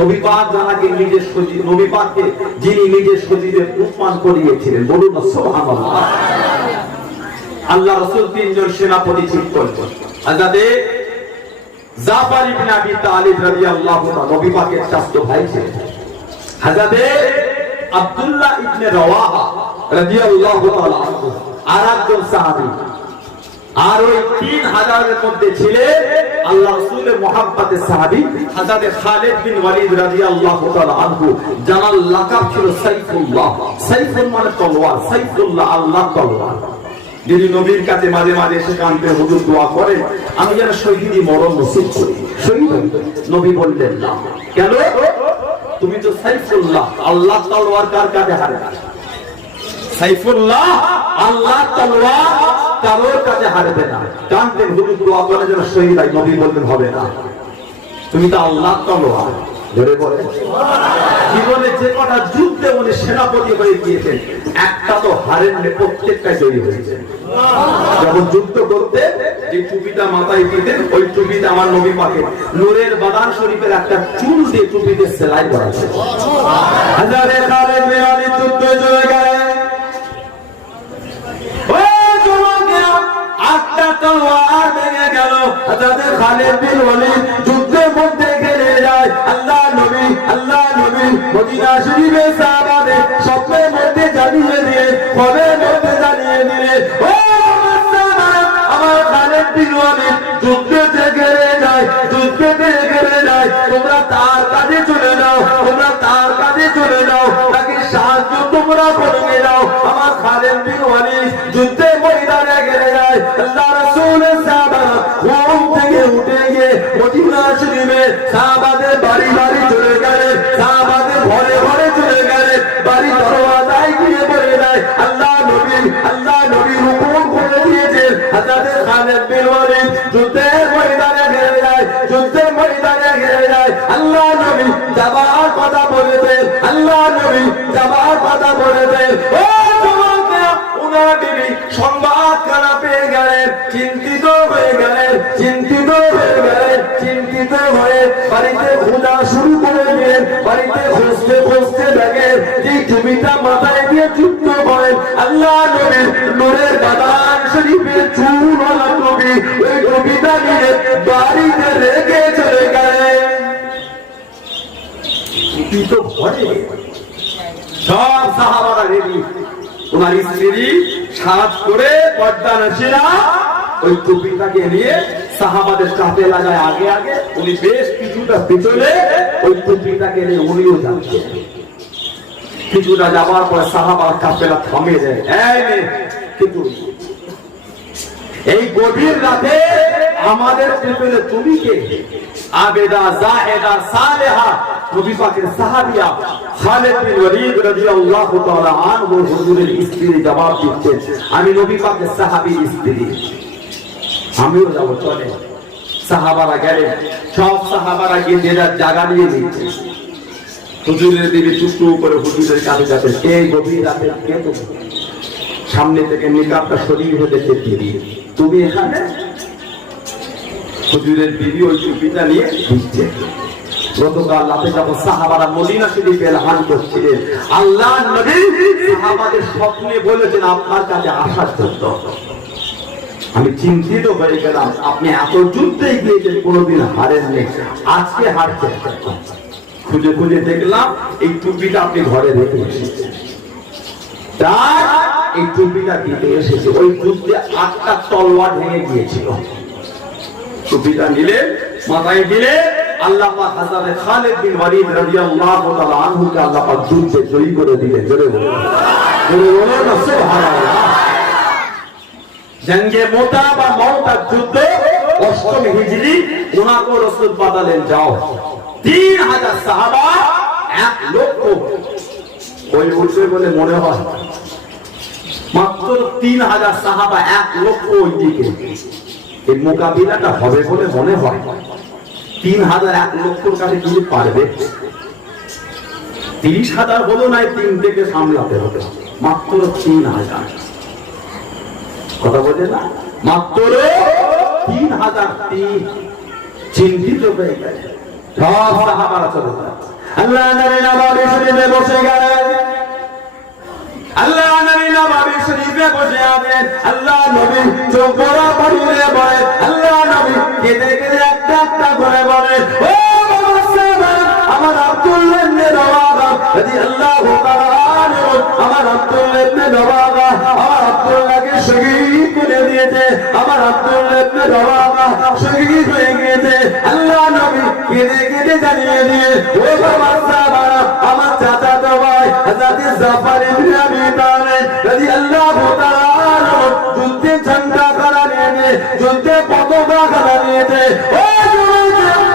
নবী পাক জানাকে নিজের সজীব, নবী পাককে যিনি নিজের সজীবে উৎপান করিয়েছিলেন, বলুন না সুবহানাল্লাহ। আল্লাহ রাসূল 3 জন সেনাপতি ঠিক করলেন। হযরত জাফর ইবনে আবি তালিব রাদিয়াল্লাহু তাআলা নবী পাকের চাচা ভাই ছিলেন। হযরত আব্দুল্লাহ ইবনে রাওয়াহা রাদিয়াল্লাহু তাআলা আরেকজন সাহাবী। আর ওই 3000 এর মধ্যে ছিলেন আল্লাহ রাসূলের মুহাব্বতের সাহাবী হযরত খালিদ বিন ওয়ালিদ রাদিয়াল্লাহু তাআলা আনহু, যার লাকাব ছিল সাইফুল্লাহ। সাইফুল মানে তলোয়ার, সাইফুল্লাহ আল্লাহর তলোয়ার। যিনি নবীর কাছে মাঝে মাঝে এসে কাঁদতে হুজুর দোয়া করেন আমি যেন শহীদি মরণ নসিব করি, শহীদ হই। নবী বললেন না, কেন? তুমি তো সাইফুল্লাহ, আল্লাহর তলোয়ার কার কাছে হারে না? সাইফুল্লাহ আল্লাহর তলোয়ার কারোর কাছে হারবে না। কাঁদতে হুজুর দোয়া করে যেন শহীদ হয়। নবী বললেন হবে না, তুমি তো আল্লাহর তলোয়ার। ধরে বলে জীবনে যে কটা যুদ্ধে উনি সেনাপতি হয়ে গিয়েছেন, একটা তো হারেন, প্রত্যেকটাই তৈরি হয়েছে। যখন যুদ্ধ করতে যে টুপিটা মাথায় দিতেন, ওই টুপিটা আমার নবী পাকে নূরের বাদান শরীফের একটা চুল দিয়ে টুপিতে সেলাই করা ছিল। হাজারে খালেদ বিন ওয়ালিদ যুদ্ধ চলে গেলেন, একটা তলোয়ার ভেঙে গেল। হযরত খালিদ বিন ওয়ালিদ যুদ্ধের মধ্যে গেলে যায়। আল্লাহ নবী মদিনা শরীফে সাহাবাদের স্বপ্নের মধ্যে জানিয়ে দিয়ে, খবরের মধ্যে জানিয়ে দিলেন, ও আমার খালিদ বিন ওয়ালিদ যুদ্ধে গেলে যায়, যুদ্ধে গেলে যায়, তোমরা তার কাছে চলে যাও, তোমরা তার কাছে চলে যাও, তাকে সাহায্য তোমরা করে দাও। আমার খালিদ বিন ওয়ালিদ যুদ্ধে ময়দানে গেলে যায়। আল্লাহ রাসূলের সাহাবা ঘুম থেকে উঠে গিয়ে মদিনা শরীফে সাহাবাদের বাড়ি বাড়ি চলে গেলেন, সাহাবাদের ঘরে ঘরে চলে গেলেন, বাড়ি দরওয়াজায় গিয়ে বলে দেয় আল্লাহ নবী হুকুম করে দিয়েছেন হযরত খালিদ বিন ওয়ালিদ যুদ্ধের ময়দানে গেলে যায়, যুদ্ধের ময়দানে গেলে যায়। আল্লাহ নবী যাবার কথা বলেছেন, আল্লাহ নবী যাবার কথা বলেছেন। ও উনার বিবি সংবাদ খানা পেয়ে গেলেন, চিন্তিত হয়ে গেলেন, চিন্তিত হয়ে বাড়িতে খোঁজা শুরু করে দিলেন। বাড়িতে খুঁজতে দেখেন যে টুপিটা মাথায় দিয়ে যুদ্ধ করেন আল্লাহ নবীর নূরের বাদান শরীফের চুলওয়ালা টুপি, ওই টুপিটা নিয়ে বাড়িতে রেখে চলে গেলেন। টুপি তো ঘরে, সব সাহাবারা রেডি। ওনার স্ত্রী সাজ করে পর্দা নশিরা ওই টুপিটাকে নিয়ে সাহাবাদের চাপে লাগায় আগে আগে, উনি বেশ কিছুটা পিছনে ওই টুপিটাকে নিয়ে উনিও যাচ্ছেন। কিছুটা যাবার পর সাহাবার কাফেলা থামিয়ে দেয়, এই মেয়ে কিন্তু এই গভীর রাতে আমাদের পেছনে তুমি কে? আবেদা, জাহেদা, সালেহা, নবী পাকের সাহাবিয়া খালিদ বিন ওয়ালিদ রাদিয়াল্লাহু তাআলা আনহু হুজুরের স্ত্রী জবাব দিচ্ছেন, আমি নবী পাকের সাহাবীর স্ত্রী, আমিও যাব, চলে। সাহাবারা গেলেন, সব সাহাবারা গিয়ে যে যার জায়গা নিয়ে নিচ্ছে। হুজুরের দিকে চুপটু করে হুজুরের কাছে যাচ্ছেন, এই গভীর রাতে কে তুমি? সামনে থেকে নিকাবটা শরীর হতে দিদি, তুমি এখানে? হুজুরের বিবি ওই টুপিটা নিয়ে দিচ্ছে। গতকাল রাতে যখন সাহাবারা মদিনা শরীফে এলান করছিলেন, আল্লাহর নবী সাহাবাদের স্বপ্নে বলেছেন আপনার কাছে আসার জন্য। আমি চিন্তিত হয়ে গেলাম, আপনি এত যুদ্ধে গিয়েছেন, কোনোদিন হারেননি, আজকে হারছেন। খুঁজে খুঁজে দেখলাম এই টুপিটা আপনি ঘরে রেখে এসেছেন, তাই এই টুপিটা দিতে এসেছে। ওই যুদ্ধে 8টা তলোয়ার ভেঙে গিয়েছিল। টুপিটা নিলে, মাথায় দিলে, আল্লাহ পাক হযরত খালিদ বিন ওয়ালিদ রাদিয়াল্লাহু তাআলা আনহুকে আল্লাহ পাক যুদ্ধে জয়ী করে দিলেন। জোরে বলুন, জোরে বলুন না সুবহানাল্লাহ। জঙ্গে মোতা বা মওতা যুদ্ধে 8ম হিজরি ওনাকে রাসূল পাঠালেন, যাও 3000 সাহাবা 1 লক্ষ। ওই উঠবে বলে মনে হয়, মাত্র 3000 সাহাবা 1 লক্ষ ওই দিকে। এই মোকাবিলাটা হবে বলে মনে হয়? 3000 1 লক্ষর কাছে কি পারবে? 30,000 হলো না, 3 থেকে সামলাতে হবে। মাত্র 3000, কথা বলে না, মাত্র 3000। চিন্তিত হয়ে গেছে সব সাহাবারা, চলে যায়। আল্লাহ নবী নববী শরীফে বসে গেলেন, আল্লাহ নবী নববী শরীফে বসে আছেন। আল্লাহ নবী চোখ বড় করে বলেন, আল্লাহ নবী কেঁদে কেঁদে একটা একটা করে বলেন, ও আমার আব্দুল্লাহ ইবনে রওয়াহা রাদিয়াল্লাহু তাআলা আনহু, আমার আব্দুল্লাহ ইবনে রওয়াহা, আমার আব্দুল্লাহকে শহীদ করে দিয়েছে, আমার আব্দুল্লাহ ইবনে রওয়াহা শহীদ হয়ে গিয়েছে। আল্লাহ নবী কেঁদে কেঁদে জানিয়ে দিয়ে, ও বাবা সাহাবারা, আমার চাচাতো ভাই হযরত জাফর ইবনে আবি তালিব রাদিয়াল্লাহু তাআলা আনহু যুদ্ধে ঝান্ডা খাড়া নিয়ে, যুদ্ধে পতাকা খাড়া নিয়েছে। ও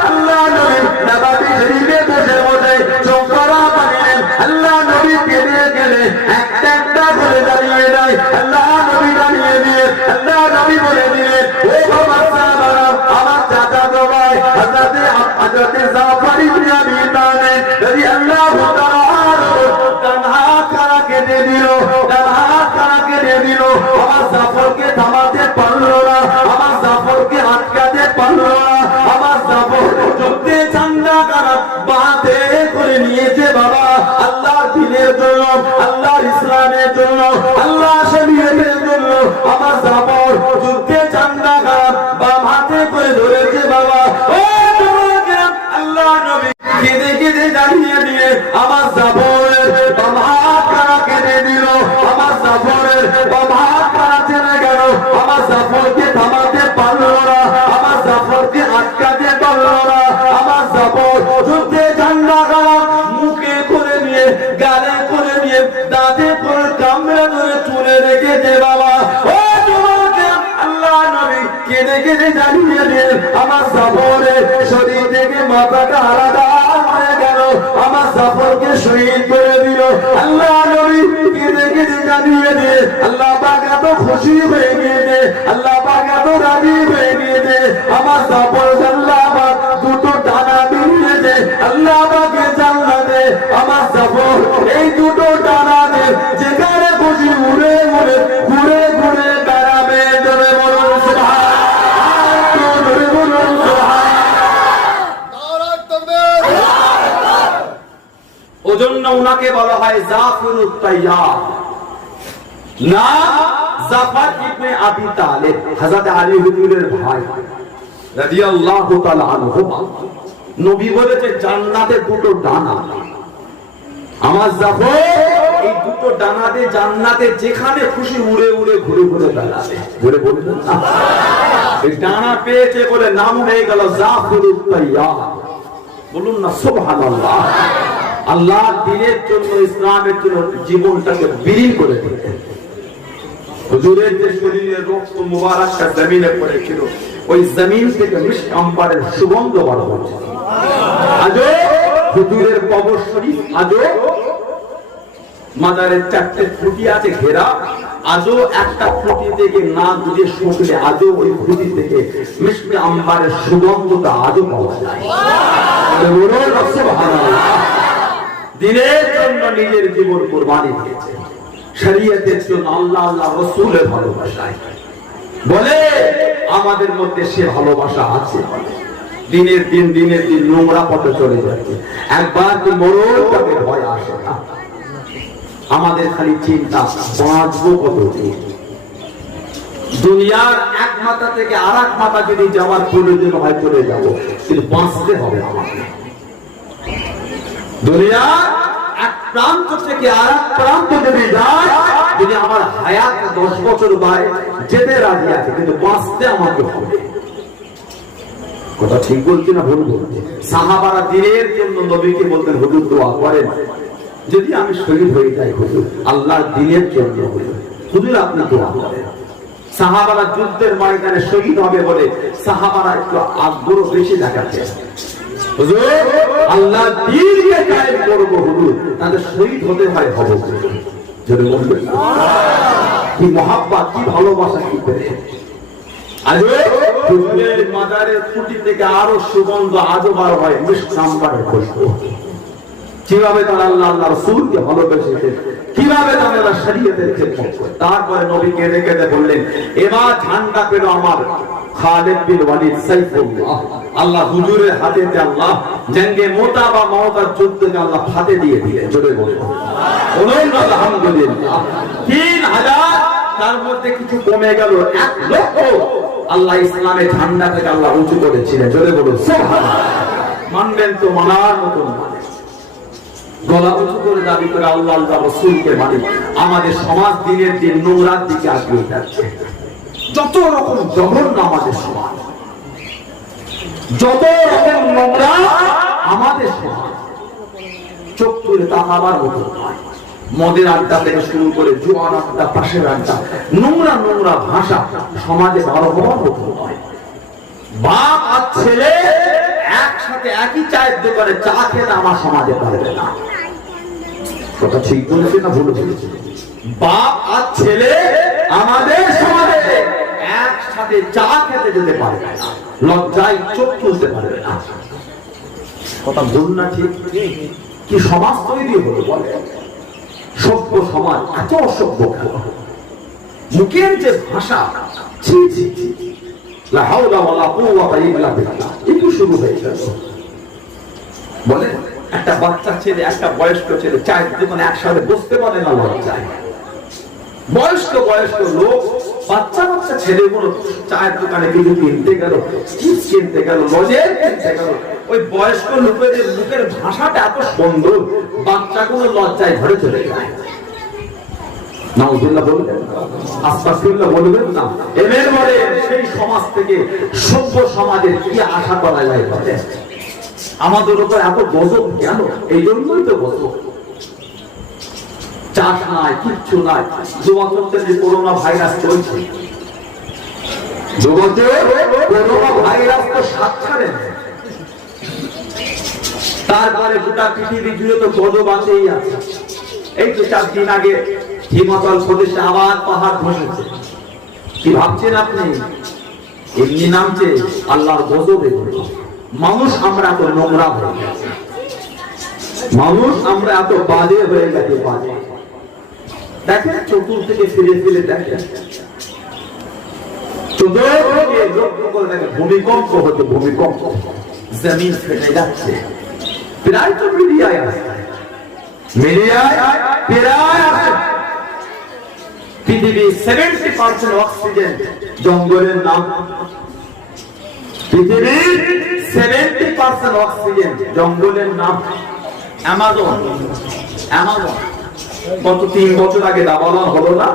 আল্লাহ নবী নববী শরীফে বসে বসে চোখ ভরা পানিলেন। আল্লাহ নবী কেঁদে কেঁদে একটা একটা করে দাঁড়িয়ে দেয়। আল্লাহ নবী দাঁড়িয়ে দিয়ে আল্লাহ নবী বলে দিলেন, ও বাবা সাহাবারা, আমার চাচাতো ভাই হযরত জাফর ইবনে আবি তালিব রাদিয়াল্লাহু তাআলা আনহু ডান হাত খাড়া কেটে দিল, ডান হাত খাড়া কেটে দিল। আমার জাফরকে থামাতে পারলো না, আমার জাফরকে আটকাতে পারলো না। আমার জাফর যুদ্ধে ঝান্ডা খাড়া বাঁধে করে নিয়েছে বাবা, আল্লাহর দ্বীনের জন্য, আল্লাহর ইসলামের জন্য, আল্লাহ শরীয়তের জন্য। আমার জাফর যুদ্ধে ঝান্ডা খাড়া বাম হাতে করে ধরেছে বাবা। ও আল্লাহ নবী কেঁদে কেঁদে দাঁড়িয়ে দিয়ে আমার জাফরের বাম হাত খাড়া কেটে দিল, আমার জাফরের বাম হাত খাড়া চলে গেল। আমার জাফরকে থামাতে পারলো না, আমার জাফরকে আটকাতে পারলো না। আমার জাফর যুদ্ধে ঝান্ডা খাড়া মুখে করে নিয়ে, গালে করে নিয়ে, দাঁতে করে কামড়ে ধরে চুলে রেখেছে বাবা। ও তোমাকে আল্লাহ নবী কেঁদে কেঁদে জানিয়ে দিয়ে আমার জাফরের শরীর থেকে মাথাটা আলাদা হয়ে গেল, আমার জাফরকে শহীদ করে দিল। আল্লাহ নবী কেঁদে কেঁদে জানিয়ে দিয়ে আল্লাহ পাক এত খুশি হয়ে গিয়েছে, আল্লাহ পাক এত রাজি হয়ে গিয়েছে। আমার জাফর আল্লাহ পাক 2টো ডানা দিয়েছে আল্লাহ পাকের জান্নাতে। আমার জাফর এই 2টো ডানা দিয়ে যেখানে খুশি উড়ে উড়ে ঘুরে ঘুরে বেড়াবে। ধরে বলুন সুবহানাল্লাহ, ধরে বলুন সুবহানাল্লাহ। ওজন্য উনাকে বলা হয় জাফরুত তাইয়ার, না জাফর ইবনে আবি তালিব, হযরত আলী হুজুরের ভাই রাদিয়াল্লাহু তাআলা আনহু। নবী বলেছে জান্নাতে 2টো ডানা। আমার জাফর এই 2টো ডানা দিয়ে জান্নাতে যেখানে খুশি উড়ে উড়ে ঘুরে ঘুরে বেড়াবে। বলে বলবেন না, এই ডানা পেয়েছে বলে নাম হয়ে গেল জাফরুত তাইয়ার। বলুন না সুবহানাল্লাহ। আল্লাহ দ্বীনের জন্য, ইসলামের জন্য জীবনটাকে বিলীন করে দিলেন। হুজুরের যে শরীরের রক্ত মুবারকটা জমিনে পড়েছিল, ওই জমিন থেকে মিশক আম্বারের সুগন্ধ বার হচ্ছে। আজও হুজুরের কবর শরীফ, আজও মাজারের 4টে খুঁটি আছে ঘেরা, আজও একটা খুঁটি থেকে না দুধে শুকলে আজও ওই খুঁটি থেকে মিশক আম্বারের সুগন্ধটা আজও পাওয়া যায়। দিনের জন্য নিজের জীবন কুরবানি দিয়েছে, শরীয়তের জন্য, আল্লাহ আল্লাহ রাসূলের ভালোবাসায়। বলে আমাদের মধ্যে সে ভালোবাসা আছে। দিনের দিন নোংরা পথে চলে যাচ্ছে। একবার কি মরণ যাবে ভয় আসে না। আমাদের খালি চিন্তা বাঁচবো কতদিন। দুনিয়ার এক মাথা থেকে আর এক মাথা যদি যাওয়ার প্রয়োজন হয় চলে যাব, কিন্তু বাঁচতে হবে আমাকে। দুনিয়ার এক প্রান্ত থেকে আর এক প্রান্ত যদি যায়, যদি আমার হায়াত 10 বছর বাড়ে যেতে রাজি আছে, কিন্তু বাঁচতে আমাকে হবে। কথা ঠিক বলছি না ভুল বলছি? সাহাবারা দিনের জন্য নবীকে বলতেন, হুজুর দোয়া করেন যদি আমি শহীদ হয়ে যাই, হুজুর আল্লাহর দিনের জন্য হুজুর আপনি দোয়া করেন। সাহাবারা যুদ্ধের ময়দানে শহীদ হবে বলে সাহাবারা একটু আগ্রহ বেশি দেখাচ্ছে, হুজুর আল্লাহ দ্বীনকে কায়েম করব, হুজুর তাদের শহীদ হতে হয় হবে। যদি বলবেন কি মহাব্বত, কি ভালোবাসা, কি করে। আজও হুজুরের মাজারের খুঁটি থেকে আরো সুগন্ধ আজও বার হয় মিশক আম্বারের খুশবু। কিভাবে তারা আল্লাহ আল্লাহ রাসূলকে ভালোবেসেছে, কিভাবে তারা শরীয়তের খেদমত করে। তারপরে নবীকে রেখে বললেন, এবার ঠান্ডা পেল আমার খালিদ বিন ওয়ালিদ সাইফুল্লাহ। আল্লাহ হুজুরের হাতে আল্লাহ জঙ্গে মোতা বা মওতার যুদ্ধে আল্লাহ হাতে দিয়ে দিলেন। জোরে বলুন আলহামদুলিল্লাহ। 3000 তার মধ্যে কিছু কমে গেল 1 লক্ষ। আল্লাহ ইসলামের ঝান্ডা থেকে আল্লাহ উঁচু করেছিলেন। জোরে বলুন সুবহানাল্লাহ। মানবেন তো মানার মতন মানে। গলা উঁচু করে দাবি করে আল্লাহ আল্লাহ রাসূলকে মানে। আমাদের সমাজ দিনের দিন নোংরার দিকে এগিয়ে যাচ্ছে। যত রকম জঘন্য আমাদের সমাজ, যত রকম নোংরা আমাদের সমাজ, চোখ তুলে তাকাবার মতো নয়। মদের আড্ডা থেকে শুরু করে জোয়ার আড্ডা, পাশের আড্ডা, নোংরা নোংরা ভাষা সমাজে ভালো হওয়ার মতো নয়। বাপ আর ছেলে একসাথে একই চায়ের দোকানে চা খেতে আমার সমাজে পারবে না। কথা ঠিক বলেছে না ভুল বলেছে? বাপ আর ছেলে আমাদের সমাজে একসাথে চা খেতে যেতে পারবে না, লজ্জায় চোখ তুলতে পারবে না। কথা ভুল না ঠিক? কি সমাজ তৈরি হলো বলে? সভ্য সমাজ এত অসভ্য কেন? মুখের যে ভাষা, ছি ছি ছি, লা হাওলা ওয়ালা কুওয়াতা ইল্লা বিল্লাহ, একটু শুরু হয়ে গেল। বলে একটা বাচ্চা ছেলে একটা বয়স্ক ছেলে চায়ের দোকানে একসাথে বসতে পারে না, লজ্জায়। বয়স্ক লোক বাচ্চা বাচ্চা ছেলেগুলো চায়ের দোকানে কিছু কিনতে গেল, চিপস কিনতে গেল, লজের কিনতে গেল। ওই বয়স্ক লোকের মুখের ভাষাটা এত সুন্দর, বাচ্চাগুলো লজ্জায় ঘরে চলে যায়। নাউজুবিল্লাহ বলবেন, আস্তাগফিরুল্লাহ বলবেন না। এর পরে সেই সমাজ থেকে সভ্য সমাজের কি আশা করা যায় বলে? আমাদের উপর এত গজব কেন? এই জন্যই তো গজব। চাষ নাই, কিচ্ছু নাই। 2 বছর থেকে করোনা ভাইরাস চলছে। 2 বছর করোনা ভাইরাস তো সাত ছাড়ে। তারপরে গোটা পৃথিবী জুড়ে তো গজব আছেই আছে। এই তো 4 দিন আগে হিমাচল প্রদেশে আবার পাহাড় ধসেছে। কি ভাবছেন আপনি? এমনি নামছে, আল্লাহর গজব এগুলো। মানুষ আমরা এত নোংরা হয়ে গেছে, মানুষ আমরা এত বাজে হয়ে গেছে। বাজে দেখেন, চতুর্দিকে ফিরে ফিরে দেখেন, চতুর্দিকে লক্ষ্য করে দেখেন, ভূমিকম্প হচ্ছে, ভূমিকম্প, জমিন ফেটে যাচ্ছে। প্রায় তো মিডিয়ায় আসে, মিডিয়ায় প্রায় আসে। পৃথিবীর 70% অক্সিজেন জঙ্গলের নাম। পৃথিবীর 70% অক্সিজেন জঙ্গলের নাম। অ্যামাজন, অ্যামাজন গত 3 বছর আগে দাবানল হলো না?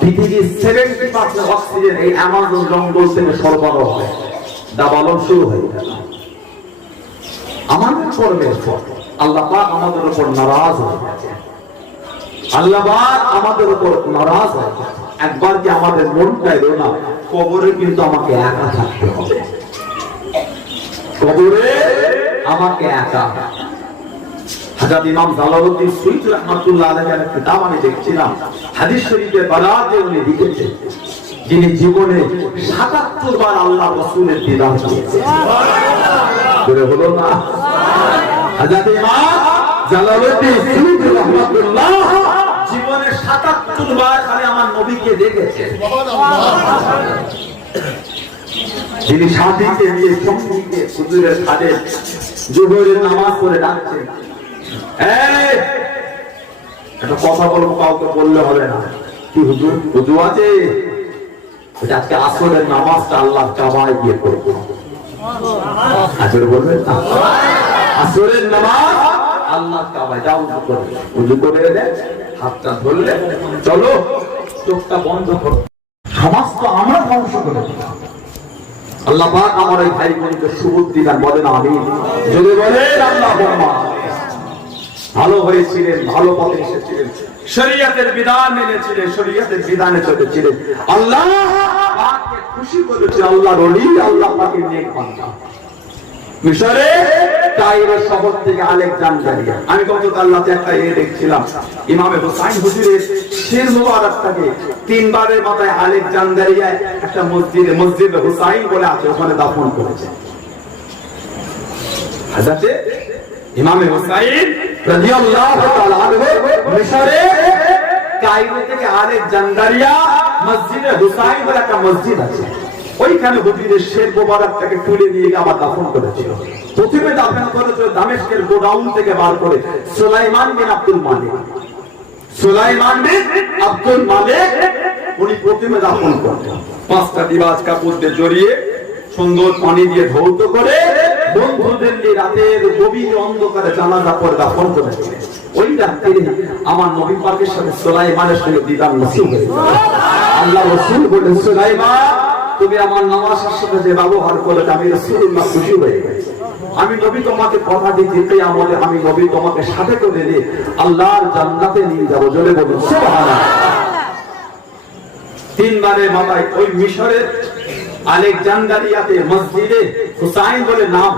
পৃথিবীর 70% অক্সিজেন এই অ্যামাজন জঙ্গল থেকে সরবরাহ হয়। দাবানল শুরু হয়ে গেল। আমাদের কর্মের ফল আল্লাহ পাক আমাদের উপর নারাজ হয়ে গেছে। আল্লাহ পাক আমাদের উপর নারাজ হয়ে গেছে। একবার কি আমাদের মনটা এলো না কবরে কিন্তু আমাকে একা থাকতে হবে, কবরে আমাকে একা। হযরত ইমাম জালালউদ্দিন সুয়ুতী রাহমাতুল্লাহ আলাইহির কিতাব আমি দেখছিলাম, হাদিস শরীফে বারাতে উনি লিখেছেন যিনি জীবনে ৭৭ বার আল্লাহ রাসূলের দিদার পেয়েছেন। সুবহানাল্লাহ হলো না? হযরত ইমাম জালালউদ্দিন সুয়ুতী রাহমাতুল্লাহ জীবনে ৭৭ বার খালি আমার নবীকে দেখেছেন। যিনি সাথীকে নিয়ে সঙ্গীকে হুজুরের ছাদে জোহরের নামাজ পড়ে ডাকছেন, এই একটা কথা বলবো, কাউকে বললে হবে না। কি হুজুর? হুজুর আছে আজকে আসরের নামাজটা আল্লাহ কাবায় গিয়ে করবো। আসরে বলবেন না, আসরের নামাজ আল্লাহ কাবায় যাও করবে। হুজুর করে দেন, হাতটা ধরলে চলো, চোখটা বন্ধ করো। সমাজ তো আমরা ধ্বংস করে দিলাম। আল্লাহ পাক আমার এই ভাই বোনকে সুবুদ্ধি দান, বলেন আমিন। যদি বলেন আল্লাহুম্মা। ভালো হয়েছিলেন, ভালো পথে এসেছিলেন, শরীয়তের বিধান মেনেছিলেন, শরীয়তের বিধানে চলেছিলেন, আল্লাহ পাককে খুশি করেছে, আল্লাহর ওলি, আল্লাহ পাকের নেক বান্দা। মিশরে কায়রো শহর থেকে আলেকজান্দ্রিয়া, আমি গতকাল রাতে একটা দেখছিলাম, ইমামে হুসাইন হুজুরের শির মুবারকটাকে 3 বারের মাথায় আলেকজান্দ্রিয়ায় একটা মসজিদে, মসজিদে হুসাইন বলে আছে, ওখানে দাফন করেছে। হযরত ইমামে হুসাইন রাদিয়াল্লাহু তাআলা আনহু মিশরে কায়রো থেকে আলেকজান্দ্রিয়া মসজিদে হুসাইন বলে একটা মসজিদ আছে, ওইখানে হুজুরের শের মোবারকটাকে তুলে নিয়ে গিয়ে আবার দাফন করেছিল। প্রথমে দাফন করেছিল দামেস্কের গোডাউন থেকে বার করে সুলাইমান বিন আব্দুল মালিক। সুলাইমান বিন আব্দুল মালিক উনি প্রথমে দাফন করতেন, 5টা দিবাজ কাপড় দিয়ে জড়িয়ে সুন্দর পানি দিয়ে ধৌত করে বন্ধুদের নিয়ে রাতের গভীর অন্ধকারে জানাজা পড়ে দাফন করেছিলেন। ওই রাতে আমার নবী পাকের সাথে সুলাইমানের সঙ্গে দিদার নসিব হয়েছিল। আল্লাহ রাসূল বলেন, সুলাইমান তুমি আমার নামাজের সাথে যে ব্যবহার করলে আমি রাসূলুল্লাহ খুশি হয়ে গেছি। আমি নবী তোমাকে কথা দিচ্ছি, কিয়ামতে আমি নবী তোমাকে সাথে করে নিয়ে আল্লাহর জান্নাতে নিয়ে যাব। জোরে বলুন সুবহানাল্লাহ। 3 বারের মাথায় ওই মিশরের আলেকজান্দ্রিয়াতে মসজিদে হুসাইন বলে নাম,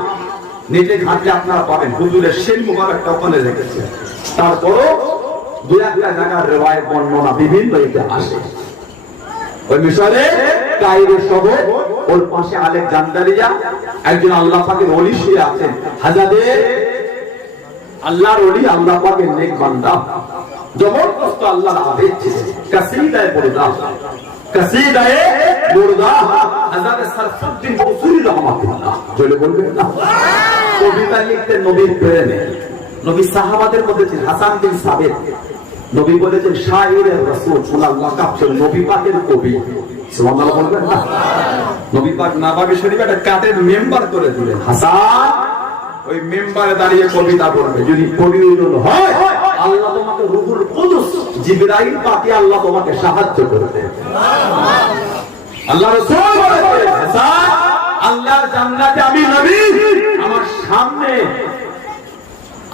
নেটে ঘাটলে আপনারা পাবেন, হুজুরের শের মুবারকটা ওখানে রেখেছে। তারপরও 2-1টা জায়গার রিওয়ায়াত বর্ণনা বিভিন্ন এতে আসে। ওই মিশরে কায়রো শহর, ওর পাশে আলেকজান্দ্রিয়া, একজন আল্লাহ পাকের ওলি শুয়ে আছেন, হযরত আল্লাহর ওলি, আল্লাহ পাকের নেক বান্দা, জবরদস্ত আল্লাহর আবেদ ছিলেন। কাসিদায়ে বুরদা, কাসিদায়ে বুরদা হযরত সরফুদ্দিন বুসরি রাহমাতুল্লাহ বলে বলবেন না, কবিতা লিখতেন নবীর প্রেমে। নবী সাহাবাদের মধ্যে ছিলেন হাসান বিন সাবিত, নবী বলেছেন শায়রে রাসূল, ওনার লাকাব ছিল নবী পাকের কবি। সুবহানাল্লাহ বলবেন না? নবী পাক নববী শরীফে একটা কাঠের মেম্বার করে দিলেন, হাসান ওই মেম্বারে দাঁড়িয়ে কবিতা পড়বে, যদি পরিণত হয় আল্লাহ তোমাকে রূহুল কুদুস জিবরাইল পাঠিয়ে আল্লাহ তোমাকে সাহায্য করবে। আল্লাহ রাসূল বলেছেন, হাসান আল্লাহর জান্নাতে আমি নবী, আমার সামনে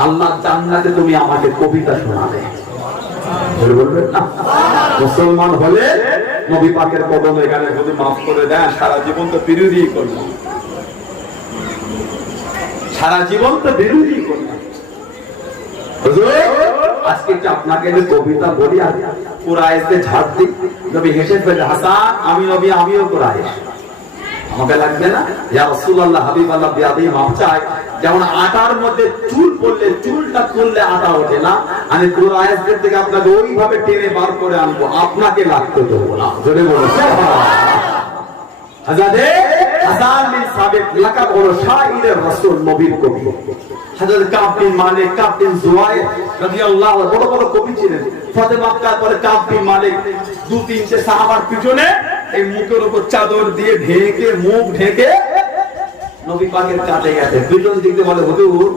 আল্লাহর জান্নাতে তুমি আমাকে কবিতা শোনাবে। বলবেন না? মুসলমান হলে নবী পাকের কদমে গেলে যদি মাফ করে দেন, সারা জীবন তো বিরোধী করবেন, সারা জীবন তো বিরোধী করবেন। আজকে আপনাকে যে কবিতা বলি আর কুরাইশকে ঝাড় দিই, নবী হেসে ফেলে, হাসান আমি নবী, আমিও কুরাইশ, আমাকে লাগবে না? ইয়া রাসূলুল্লাহ হাবিবাল্লাহ বিয়াদি মাফ চাই, যেমন আটার মধ্যে চুল পড়লে চুলটা তুললে আটা ওঠে না, আমি কুরাইশদের থেকে আপনাকে ওইভাবে টেনে বার করে আনবো, আপনাকে লাগতে দেবো না। জোরে বলুন হযরত হাসান বিন সাবিত লাকাব হলো শায়রে রাসূল, নবীর কবি। হযরত কাব বিন মালিক, কাব বিন জুয়াইর রাদিয়াল্লাহু বড় বড় কবি ছিলেন। ফতে মক্কার পরে কাব বিন মালিক 2-3 সাহাবার পিছনে এই মুখের উপর চাদর দিয়ে ঢেকে, মুখ ঢেকে নবী পাকের কাছে গেছে। দুজন দিকে বলে, হুজুর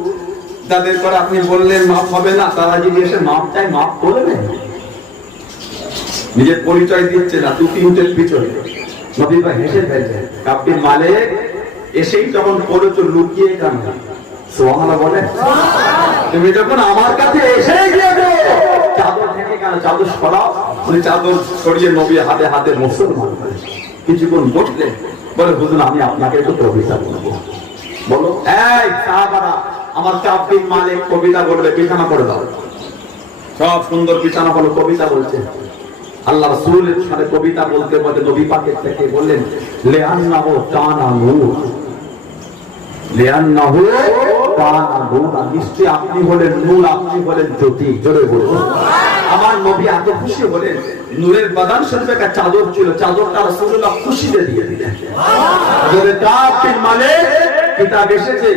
তাদের পর আপনি বললেন মাফ হবে না, তারা যদি এসে মাফ চাই মাফ করবেন? নিজের পরিচয় দিচ্ছে না, 2-3 পিছনে। নবী পাক হেসে ফেলছে, কাব বিন মালিক এসেই যখন পড়েছো লুকিয়ে কেন? সুবহানাল্লাহ বলেন, তুমি যখন আমার কাছে এসে গিয়েছো চাদর ঢেকে কেন? চাদর সরাও। উনি চাদর ছড়িয়ে নবী হাতে হাতে মুসলমান করে কিছুক্ষণ বসলেন, বলে হুজুর আমি আপনাকে একটু কবিতা বলবো। বলো। এই সাহাবারা, আমার 4 দিন মালিক কবিতা বলবে, বিছানা করে দাও। সব সুন্দর বিছানা হলো, কবিতা বলছে। আল্লাহ রাসূলের সাথে কবিতা বলতে বলতে নবী পাকের থেকে বললেন, লিআন্নাহু কানা নূর, লিআন্নাহু কানা নূর, নিশ্চয় আপনি হলেন নূর, আপনি হলেন জ্যোতি। জোরে বলুন। আমার নবী এত খুশি হলেন, নূরের বাদান শরীফে একটা চাদর ছিল, চাদরটা রাসূলুল্লাহ খুশিতে দিয়ে দিলেন। জোরে কাফির মানে কিতাব এসেছে,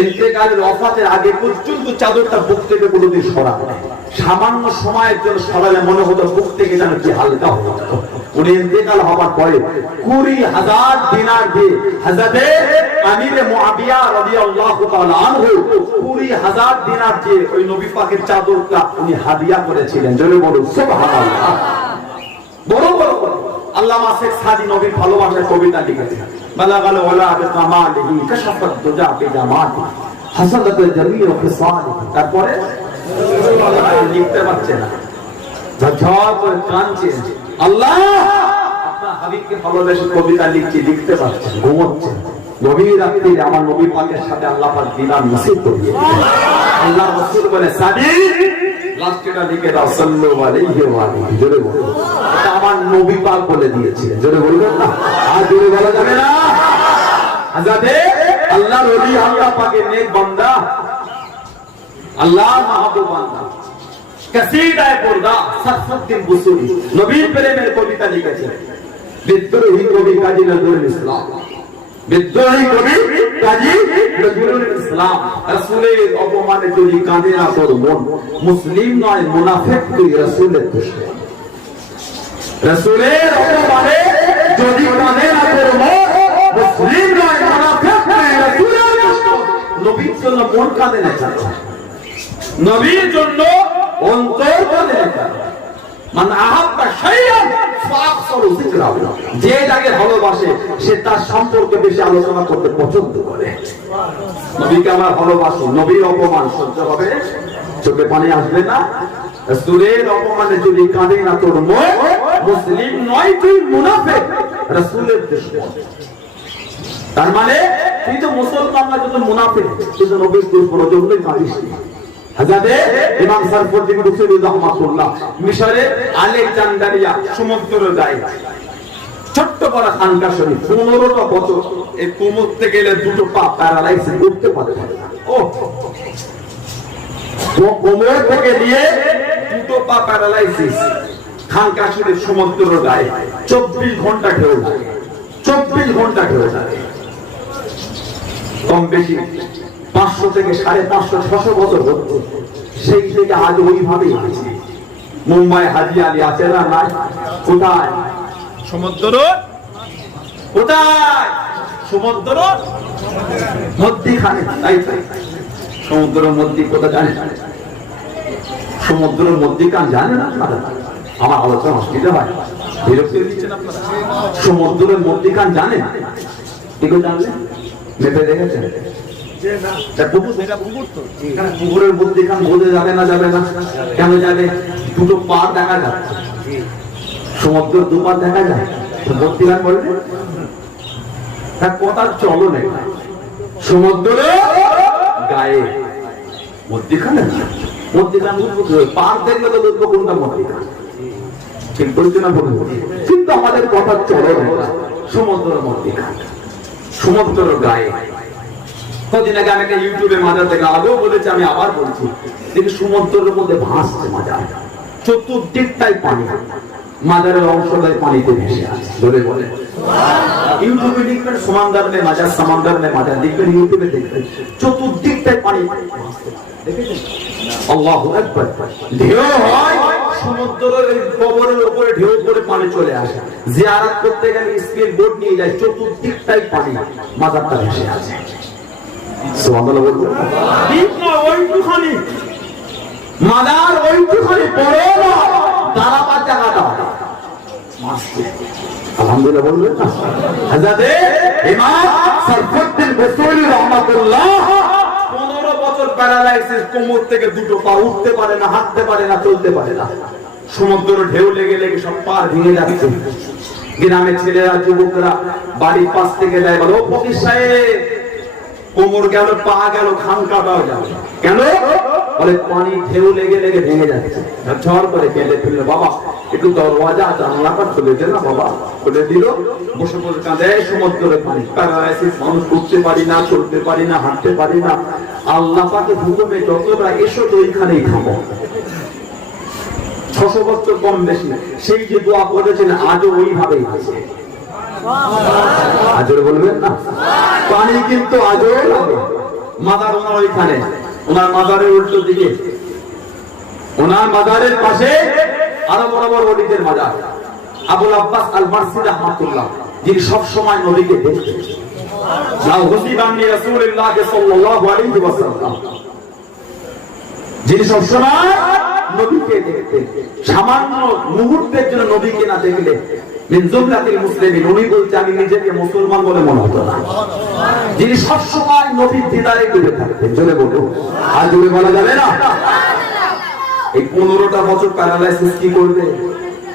ইন্তেকালের ওফাতের আগে পর্যন্ত চাদরটা বুক থেকে কোনোদিন সরাবে না। সামান্য সময়ের জন্য সরালে মনে হতো বুক থেকে যেন কি হালকা হয়ে গেল। উনি ইন্তেকাল হওয়ার পরে 20,000 দিনার দিয়ে হযরতে আমিরে মুআবিয়া রাদিয়াল্লাহু তাআলা আনহু 20,000 দিনার দিয়ে ওই নবী পাকের চাদরটা উনি হাদিয়া করেছিলেন। জোরে বলুন সুবহানাল্লাহ। বড় বড় আল্লামা শেখ সাদি নবীর ভালোবাসার কবিতা লিখেছেন। বালাগাল ওয়ালা বিকামালিহি কাশাফাত দুজা বিজামাতি হাসাদাতুল জামিল খিসালি। তারপরে লিখতে পারছে না, ঝড় করে কাঁদছে, আল্লাহ আপনার হাবিবকে ভালোবেসে কবিতা লিখছি, লিখতে পারছে, ঘুমোচ্ছে। নবীর রাত্রে আমার নবী পাকের সাথে আল্লাহ পাক দিদার নসিব করিয়ে আল্লাহ রাসূল বলে, সাদি লাস্টটা লিখে দাও, সাল্লাল্লাহু আলাইহি ওয়া আলিহি। জোরে বলুন। এটা আমার নবী পাক বলে দিয়েছিলেন। জোরে বলবেন না? আর জোরে বলা যাবে না। আজাদে আল্লাহর ওলি, আল্লাহ পাকের নেক বান্দা, আল্লাহ মাহবুব বান্দা, কাসিদায়ে পর্দা সাফুদ্দিন বুসুরি নবীর প্রেমের কবিতা লিখেছেন। বিদ্রোহী কবি কাজী নজরুল ইসলাম, বিদ্রোহী কবি কাজী নজরুল ইসলাম, রাসূলের অপমানে যদি কাঁদে না তোর মন, মুসলিম নয় মুনাফিক তুই রাসূলের দুশমন। রাসূলের অপমানে যদি কাঁদে না তোর মন, মুসলিম নয় মুনাফিক তুই রাসূলের দুশমন। নবীর জন্য মন কাঁদে না, নবীর জন্য অন্তর কাঁদে না। মান আহাব্বা শাইআন ফাকসুরু যিকরাহু, যে যাকে ভালোবাসে সে তার সম্পর্কে বেশি আলোচনা করতে পছন্দ করে। নবীকে আমরা ভালোবাসি, নবীর অপমান সহ্য হবে, চোখে পানি আসবে না। রাসূলের অপমানে যদি কাঁদে না তোর মন, মুসলিম নয় তুই মুনাফিক, রাসূলের দুশমন। তার মানে তুই তো মুসলমান না, তুই তো মুনাফিক, তুই তো নবীর দুশমন, জন্যই কাঁদিস। হযরতে ইমাম সরফুদ্দিন বুখারী রাহমাতুল্লাহ মিশরে আলেকজান্দ্রিয়া সমুদ্রের গায়ে ছোট্ট বড় খানকা শরীফ, 15টা বছর এই কোমর থেকে গেলে দুটো পা প্যারালাইসিস, উঠতে পারে না। ও কোমর থেকে নিয়ে দুটো পা প্যারালাইসিস, খানকা শরীফ সমুদ্রের গায়ে 24 ঘন্টা ঢেউ লাগে, 24 ঘন্টা ঢেউ লাগে। কম বেশি 500 থেকে 550 600 বছর হচ্ছে, সেই থেকে আজ ওইভাবেই আছে। মুম্বাই হাজি আলী আছে না? নাই। কোথায়? সমুদ্র কোথায়? সমুদ্র মধ্যখানে। তাই সমুদ্রের মধ্যে কোথায় জানেন? সমুদ্রের মধ্যখান জানেন আপনারা? আমার আলোচনা অসুবিধা হয়, বিরক্তি দিচ্ছেন আপনারা। সমুদ্রের মধ্যখান জানেন? এগুলো জানলেন? মেপে দেখেছেন? পুকুরের মধ্যখান বোঝা যাবে না? যাবে না। কেন যাবে? দুটো পা দেখা যাচ্ছে, সমুদ্রের দুপার দেখা যায়, মধ্যখান বলবে কথার চলো নেই। সমুদ্র গায়ে মধ্যখানে, মধ্যখান পার দেখলে তো বুঝবো কোনটা মধ্যখান, ঠিক বলছে না? বলবো, কিন্তু আমাদের কথার চলো নেই। সমুদ্রের মধ্যখান, সমুদ্রের গায়ে। কদিন আগে আমি একটা ইউটিউবে মাজার থেকে আগেও বলেছি, আমি আবার বলছি, দেখি সমুদ্রের মধ্যে ভাসছে মাজার, চতুর্দিকটাই পানি, মাজারের অংশটাই পানিতে ভেসে আছে। ধরে বলে ইউটিউবে লিখবেন সমান্দার মে মাজার, সমান্দার মে মাজার লিখবেন, ইউটিউবে দেখবেন চতুর্দিকটাই পানি। দেখেছেন? আল্লাহু আকবার। ঢেউ হয় সমুদ্রের কবরের উপরে, ঢেউ করে পানি চলে আসে। জিয়ারত করতে গেলে স্পিড বোট নিয়ে যায়, চতুর্দিকটাই পানি, মাজারটা ভেসে আছে। সুবহানাল্লাহ বলবেন। ঠিক না? ওইটুখানি মাদার, ওইটুখানি বড় না, দাঁড়াবার জায়গাটা আলহামদুলিল্লাহ বলবেন না? হযরতে ইমাম সরফুদ্দিন বুখারী রাহমাতুল্লাহ 15 বছর প্যারালাইসিস, কোমর থেকে দুটো পা, উঠতে পারে না, হাঁটতে পারে না, চলতে পারে না। সমুদ্র ঢেউ লেগে লেগে সব পার ভেঙে যাচ্ছে। গ্রামের ছেলেরা যুবকরা বাড়ির পাশ থেকে দেয়, বলো ও ফকির সাহেব, কোমর গেল, পা গেল, খান কাটাও যাবে। কেন? বলে পানি ঢেউ লেগে লেগে ভেঙে যাচ্ছে। ঝড় করে কেঁদে ফেললো, বাবা একটু দরওয়াজা জানলাটা খুলে দে না। বাবা খুলে দিল, বসে বসে কাঁদে, সমুদ্রে পানি, প্যারালাইসিস, মানুষ উঠতে পারি না, চলতে পারি না, হাঁটতে পারি না। আল্লাহ পাকের হুকুমে যতটা এসো তো ওইখানেই থামো। 600 বছর কম বেশি সেই যে দোয়া করেছেন আজও ওইভাবেই আছে। আজও বলবেন না, পানি কিন্তু আজও লাগে। মাদার ওনার ওইখানে, ওনার মাদারের উল্টো দিকে, ওনার মাদারের পাশে আরো বড় বড় ওলিদের মাজার। আবুল আব্বাস আল মারসি রাহমাতুল্লাহ, যিনি সব সময় নবীকে দেখতেন। লাউ হুসিবানি রাসূলুল্লাহ সাল্লাল্লাহু আলাইহি ওয়াসাল্লাম, যিনি সব সময় নবীকে দেখতেন। সামান্য মুহূর্তের জন্য নবীকে না দেখলে মিন জুমলাতিল মুসলিমিন, উনি বলতে আমি নিজেকে মুসলমান বলে মনে হতো না। যিনি সব সময় নবীর দিদারে ডুবে থাকতেন, জোরে বলুন, আর জোরে বলা যাবে না। এই 15টা বছর প্যারালাইসিস কি করবে?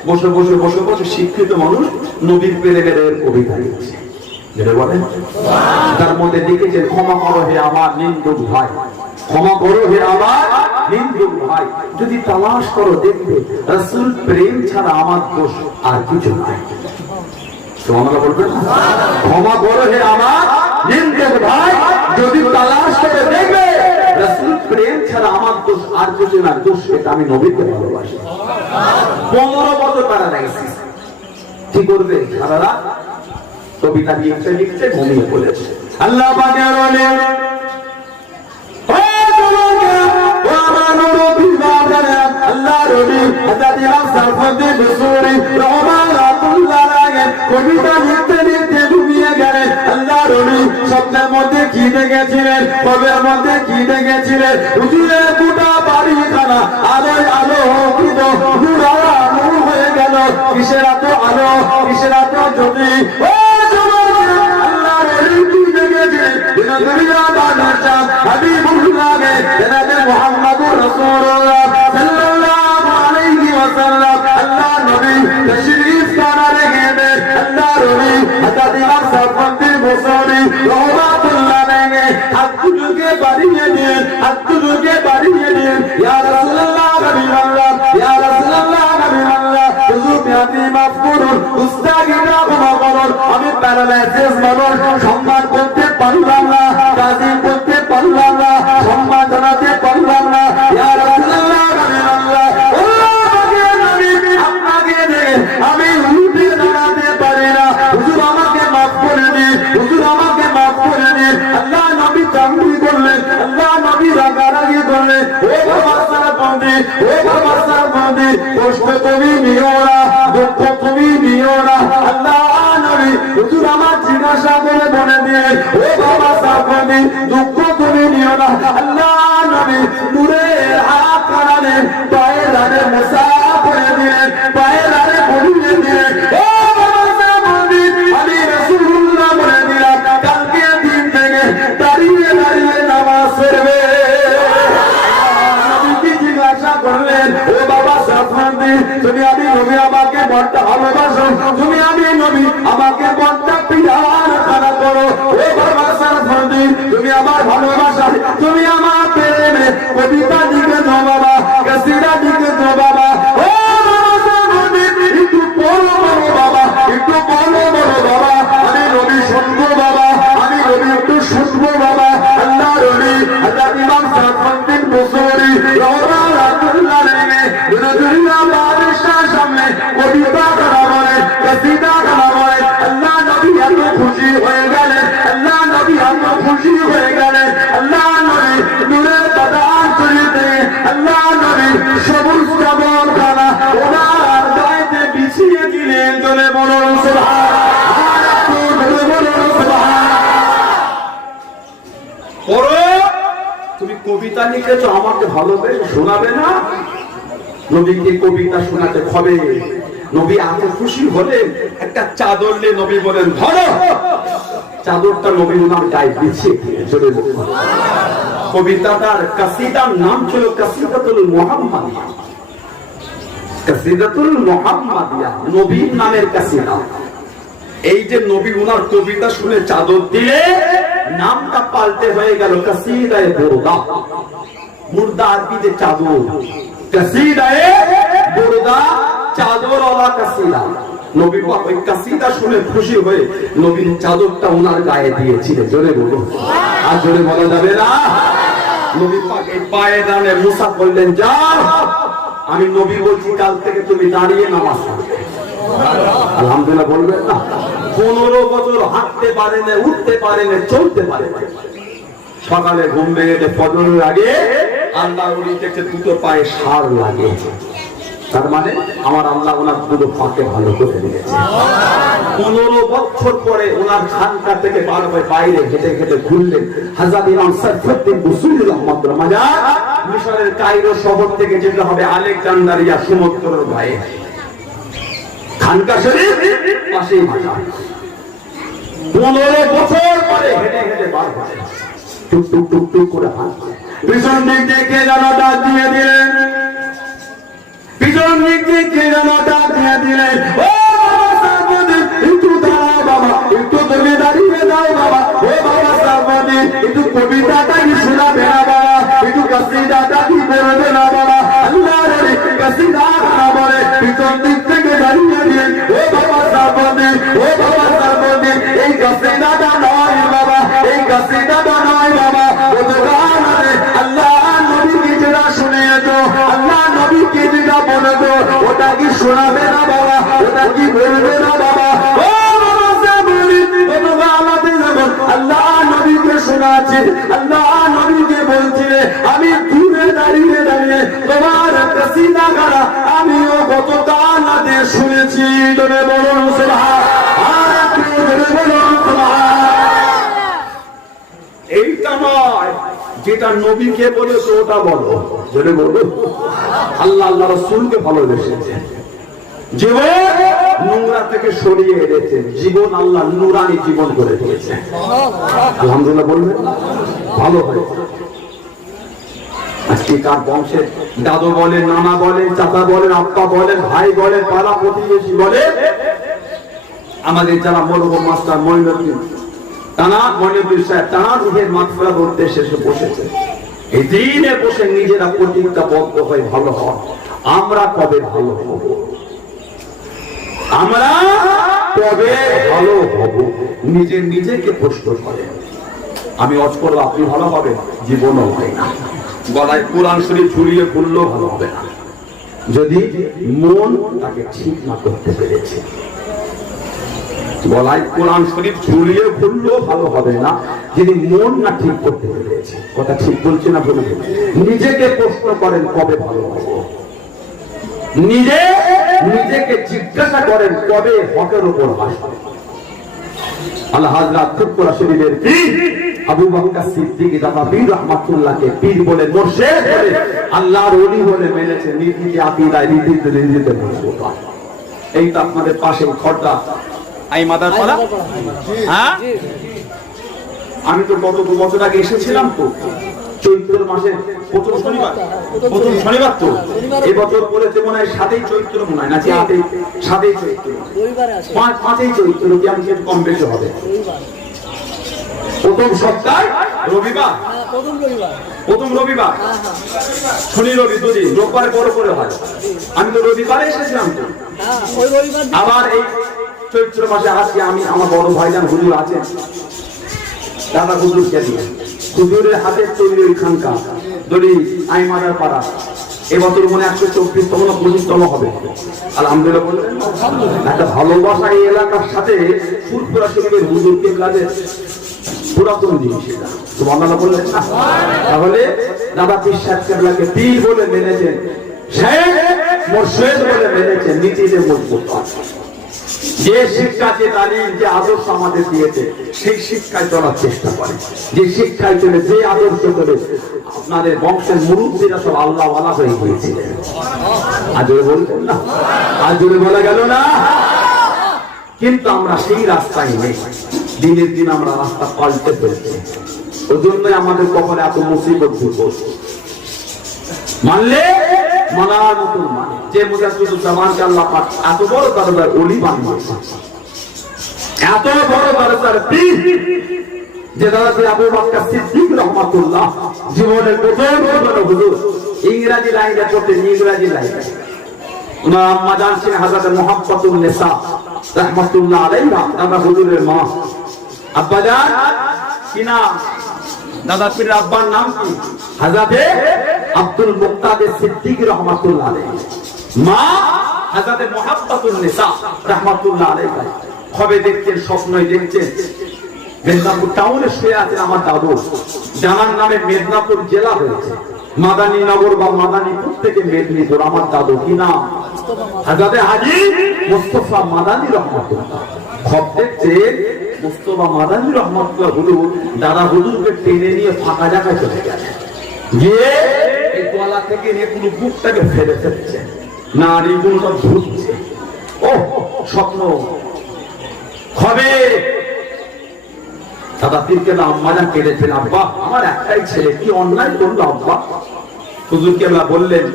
বসে বসে বসে বসে শিক্ষিত মানুষ নবীর প্রেমের কবিতা লিখছে, যেটা বলেন। তার মধ্যে লিখেছে, ক্ষমা করো হে আমার নিন্দুক ভাই, ক্ষমা করো হে আমার নিন্দুক ভাই, যদি তালাশ করো দেখবে রাসূল প্রেম ছাড়া আমার দোষ আর কিছু নাই। তো আমরা বলবেন, ক্ষমা করো হে আমার নিন্দুক ভাই, যদি তালাশ করে দেখবে রাসূল প্রেম ছাড়া আমার দোষ আর কিছু না। দোষ এটা আমি নবীকে ভালোবাসি। 15 বছর প্যারালাইসিস, কি করবে? সারা রাত কবিতা লিখতে লিখতে ঘুমিয়ে পড়েছে। আল্লাহ পাকের ওলি, আল্লাহ রবি হযরত ইমাম সারফুদ্দিন বুসুরি রাহমাতুল্লাহ আলাইহি কবিতা লিখতে লিখতে ঘুমিয়ে গেলেন। আল্লাহ রবি স্বপ্নের মধ্যে কি দেখেছিলেন, কবের মধ্যে কি দেখেছিলেন? হুজুরের গোটা বাড়িখানা আলোয় আলোকিত, নূর হয়ে গেল। কিসের এত আলো, কিসের এত জ্যোতি? ও যুবক, আল্লাহ রবি কি দেখেছিলেন? দুনিয়া বানার চাঁদ হাবিবুল্লাহ জনাবে মুহাম্মদুর রাসূলুল্লাহ সাল্লাল্লাহু আলাইহি ওয়াসাল্লাম, আল্লাহ নবী তশরীফ কানারে গেলেন। আল্লাহ নবী হযরত ইমাম সারফুদ্দিন বুসরি রাহমাতুল্লাহ আলাইহি হাত দুটোকে বাড়িয়ে দিলেন, হাত দুটোকে বাড়িয়ে দিলেন। ইয়া রাসূলুল্লাহ হাবিবাল্লাহ, ইয়া রাসূলুল্লাহ হাবিবাল্লাহ, হুজুর আপনি মাফ করুন, উস্তাগিরা ক্ষমা করুন, আমি প্যারালাইসিস মানুষ, সম্মান করতে পারলাম না, তাজিম করতে পারলাম না, সম্মান জানাতে পারলাম না। ইয়া রাসূলুল্লাহ হাবিবাল্লাহ, আপনাকে দেখে আমি উঠে দাঁড়াতে পারি না, হুজুর আমাকে মাফ করে দিন, হুজুর আমাকে মাফ করে দিন। আল্লাহ নবী চাকরি করলেন, আল্লাহ নবী রাগারাগি করলেন। ও বাবা সারফুদ্দিন, ও বাবা সারফুদ্দিন, কষ্ট তুমি নিও না, দুঃখ তুমি নিও না। আল্লাহ নবী হুজুর আমার জিজ্ঞাসা করে বলে দিয়ে, ও বাবা সারফুদ্দিন, দুঃখ তুমি নিও না। আল্লাহ নবী নূরের হাত কানালেন, পায়ের রানে মুসা করে দিলেন, পায়ের রানে বলিয়ে দিলেন, ও বাবা সারফুদ্দিন, আমি রাসূলুল্লাহ বলে দিলাম, কালকে দিন থেকে দাঁড়িয়ে দাঁড়িয়ে নামাজ পড়বে। নবীকে জিজ্ঞাসা করলেন, ও বাবা সারফুদ্দিন, তুমি আমি নবী আমাকে বড্ড ভালোবাসো, তুমি আমি নবী আমাকে বড্ড পিয়ার খানা করো। ও বাবা সারফুদ্দিন, তুমি আমার ভালোবাসা, তুমি আমার প্রেমে কবিতা লিখে দাও বাবা, কাসিদা লিখে দাও বাবা। ও বাবা সারফুদ্দিন, একটু বলো বলো বাবা, একটু বলো বলো বাবা, আমি নবী শুনবো বাবা, আমি নবী একটু শুনবো বাবা। আল্লাহ নবী হযরত ইমাম সারফুদ্দিন বুসরি রাহমাতুল্লাহ আলাইহি দুনিয়া বাদশার সামনে কবিতা করা বলে, কাসিদা করা বলে। আল্লাহ নবী এত খুশি হয়ে গেলেন, আল্লাহ নবী এত খুশি হয়ে গেলেন। আল্লাহ নবী নূরের বাদান চলিতে, আল্লাহ নবী সবুজ কাপড় খানা ওনার গায়েতে বিছিয়ে দিলেন। চলে বলুন সুবহানাল্লাহ। তুমি কবিতা লিখেছো, আমাকে ভালোবেসে শোনাবে না? নবীকে কবিতা শোনাতে হবে। নবী এত খুশি হলেন, একটা চাদর নিয়ে নবী বলেন, ধরো। চাদরটা নবী ওনার গায়ে বিছিয়ে চলে গেল। কবিতাটার কাসিদার নাম ছিল কাসিদাতুল মুহাম্মাদিয়া। কাসিদাতুল মুহাম্মাদিয়া, নবীর নামের কাসিদা। এই যে নবী উনার কবিতা শুনে চাদর দিলে নামটা পাল্টে হয়ে গেল কাসিদায়ে বুরদা। মুর্দা আরবিতে চাদর, কাসিদায়ে বুরদা চাদরওয়ালা কাসিদা। নবী পাক ওই কাসিদা শুনে খুশি হয়ে নবীর চাদরটা ওনার গায়ে দিয়েছিলেন। জোরে বলো, আর জোরে বলা যাবে না। নবী পাক এই পায়ে দাঁড়ে মুসা বললেন, যাও, আমি নবী বলছি কাল থেকে তুমি দাঁড়িয়ে নামাজ পড়বে। আলহামদুলিল্লাহ বলবেন না? 15 বছর হাঁটতে পারে না, উঠতে পারে না, চলতে পারে না। সকালে ঘুম ভেঙে ফজরের আগে আল্লাহ উনি দেখছে দুটো পায়ে সার লাগে। তার মানে আমার আল্লাহ ওনার দুটো পাকে ভালো করে দিয়েছে। 15 বছর পরে ওনার খানকা থেকে বার হয়ে বাইরে হেঁটে হেঁটে ঘুরলেন। হযরত ইমাম সাইফুদ্দিন বুসরি রাহমাতুল্লাহ মাজার মিশরের কায়রো শহর থেকে যেতে হবে আলেকজান্দ্রিয়া সমুদ্রের গায়ে। খানকা শরীফ পাশেই মাজার। 15 বছর পরে হেঁটে হেঁটে বার হয়ে টুক টুক টুক টুক করে হাঁটছে। পিছন দিক দেখে যেন ডাক দিয়ে দিলেন, পিছন দিক থেকে যেন ডাক দিয়ে দিলেন, ও বাবা একটু দাঁড়াও বাবা, একটু তুমি দাঁড়িয়ে দাও বাবা। ও বাবা সাবধানে, একটু কবিতাটা কি শোনাবে না বাবা, একটু কাসিদাটা কি বলবে না বাবা। আল্লাহর কাসিদা না বলে পিছন দিক থেকে দাঁড়িয়ে দিলেন, ও বাবা সাবধানে, ও বাবা সাবধানে, এই কাসিদাটা নয় বাবা, এই কাসিদাটা নয় বাবা। ও দোকানে আল্লাহ নবীকে যেটা শুনিয়েছো, আল্লাহ নবীকে যেটা বলেছো, ওটা কি শোনাবে না বাবা, ওটা কি বলবে না বাবা। ও বাবা সাবধানে, ও বাবা আমাদের যখন আল্লাহ নবীকে শোনাচ্ছে, আল্লাহ নবীকে বলছে, আমি দূরে দাঁড়িয়ে দাঁড়িয়ে তোমার কাসিদা গানা আমিও গতকাল রাতে শুনেছি। জোরে বলুন সুবহানাল্লাহ, জোরে বলুন সুবহানাল্লাহ। এইটা নয় যেটা নবীকে বলেছো ওটা বলো। জোরে বলো। আল্লাহ আল্লাহ রাসূলকে ভালোবেসেছেন, জীবন নোংরা থেকে সরিয়ে এনেছেন, জীবন আল্লাহ নূরানি জীবন করে দিয়েছেন। আলহামদুলিল্লাহ বলবেন, ভালো হয়েছে। আজকে কার বংশে দাদু বলেন, নানা বলেন, চাচা বলেন, আব্বা বলেন, ভাই বলেন, পাড়া প্রতিবেশী বলে, আমাদের যারা মরহুম মাস্টার মইনুদ্দিন টানা, মইনুদ্দিন সাহেব টানা রুহের মাগফিরাত উদ্দেশ্যে এসে বসেছে। এই দিনে বসে নিজেরা প্রতিজ্ঞাবদ্ধ হয়ে ভালো হয়। আমরা কবে ভালো হব? আমরা কবে ভালো হব? নিজেকে প্রশ্ন করে। আমি অজ করবো আপনি ভালো হবে, জীবনও হয় না। গলায় কোরআন শরীফ ঝুলিয়ে ঘুরলেও ভালো হবে না, যদি মন তাকে ঠিক না করতে পেরেছে। গলায় কোরআন শরীফ ঝুলিয়ে ঘুরলেও ভালো হবে না, যদি মন না ঠিক করতে পেরেছে। কথা ঠিক বলছে না বলুন? নিজেকে প্রশ্ন করেন কবে ভালো হবে। নিজেকে জিজ্ঞাসা করেন কবে হকের উপর আসবে। আল্লাহ হযরত ফুরফুরা শরীফের পীর আবু বকর সিদ্দিক রাদিয়াল্লাহু রাহমাতুল্লাহকে পীর বলে, মুর্শিদ বলে, আল্লাহর ওলি বলে মেনেছে। নীতিতে আকীদায় নীতিতে মুসলমান। এই তো আপনাদের পাশে খড়দা আই মাদার পাড়া। হ্যাঁ, আমি তো গত 2 বছর আগে এসেছিলাম তো, চৈত্র মাসে প্রথম শনিবার তো। এবছর বলেছে মনে হয় 7ই চৈত্র, মনে হয় নাকি 7ই চৈত্র, 5ই চৈত্র, কি আমি একটু কম বেশি হবে। প্রথম সপ্তাহ রবিবার, প্রথম রবিবার, শনি রবি দুদিন, রোববারে বড় করে হয়। আমি তো রবিবারে এসেছিলাম তো। আবার এই চৈত্র মাসে আসি আমি, আমার বড় ভাইজান হুজুর আছেন, দাদা হুজুরকে দিয়ে হুজুরের হাতের তৈরি ওই খানকা দড়ি আইমাদার পাড়া। এবছর মনে 124তম না 25তম হবে। আলহামদুলিল্লাহ বললেন। একটা ভালোবাসা এই এলাকার সাথে ফুরফুরা শরীফের হুজুর কেবলাদের পুরাতন জিনিস এটা। সুবহানাল্লাহ বললেন না? তাহলে দাদা পীর সাহেব কেবলাকে পীর বলে মেনেছেন, শেখ মুর্শিদ বলে মেনেছেন, নীতিতে মজবুত আছে। যে শিক্ষা, যে তালিম, যে আদর্শ আমাদের দিয়েছে সেই শিক্ষায় চলার চেষ্টা করে। যে শিক্ষায় চলে, যে আদর্শ করে আপনাদের বংশের মুরুব্বিরা সব আল্লাহ ওয়ালা হয়ে গিয়েছিলেন। আজরে বলতেন না, আজরে বলা গেল না। কিন্তু আমরা সেই রাস্তায় নেই। দিনের দিন আমরা রাস্তা পাল্টে ফেলছি। ওই জন্যই আমাদের কপালে এত মুসিবত ঘুরছে। মানলে মানার মতন মানে যে মুজাহিদুজ্জামানকে আল্লাহ পাক এত বড় দরবার ওলি বানিয়েছে, এত বড় দরবার পীর, যে দাদা আবু বকর সিদ্দিক রাহমাতুল্লাহ জীবনের প্রথম হুজুর ইংরেজি লাইনে পড়তেন, ইংরেজি লাইনে। ওনার আম্মা জান ছিলেন হযরত মুহাব্বাতুন নিসা রাহমাতুল্লাহ আলাইহা, দাদা হুজুরের মা। আব্বা জান কি নাম? দাদা পীরের আব্বার নাম কি? হযরত আব্দুল মুক্তাদির সিদ্দিক রাহমাতুল্লাহ আলাইহি। মা হযরত মুহাব্বাতুন নিসা রাহমাতুল্লাহ আলাইহা। কবে দেখছেন? স্বপ্নই দেখছেন। মেদিনীপুর টাউনে শুয়ে আছেন আমার দাদু, জানার নামে মেদিনীপুর জেলা হয়েছে, মাদানীনগর বা মাদানীপুর থেকে মেদিনীপুর। আমার দাদু কি নাম? হযরত হাজী মুস্তাফা মাদানী রাহমাতুল্লাহ। খব দেখছেন মুস্তাফা মাদানী রাহমাতুল্লাহ হুজুর দাদা হুজুরকে টেনে নিয়ে ফাঁকা জায়গায় চলে গেছে, গিয়ে এই গলা থেকে নিয়ে পুরো বুকটাকে ফেলে ফেলছে, নাড়িগুলো সব ঝুলছে। ও স্বপ্ন হবে। দাদা পীরকে আম্মা জান কেঁদেছেন, আব্বা আমার একটাই ছেলে, কি অন্যায় করলো আব্বা? হুজুর কেবলা বললেন,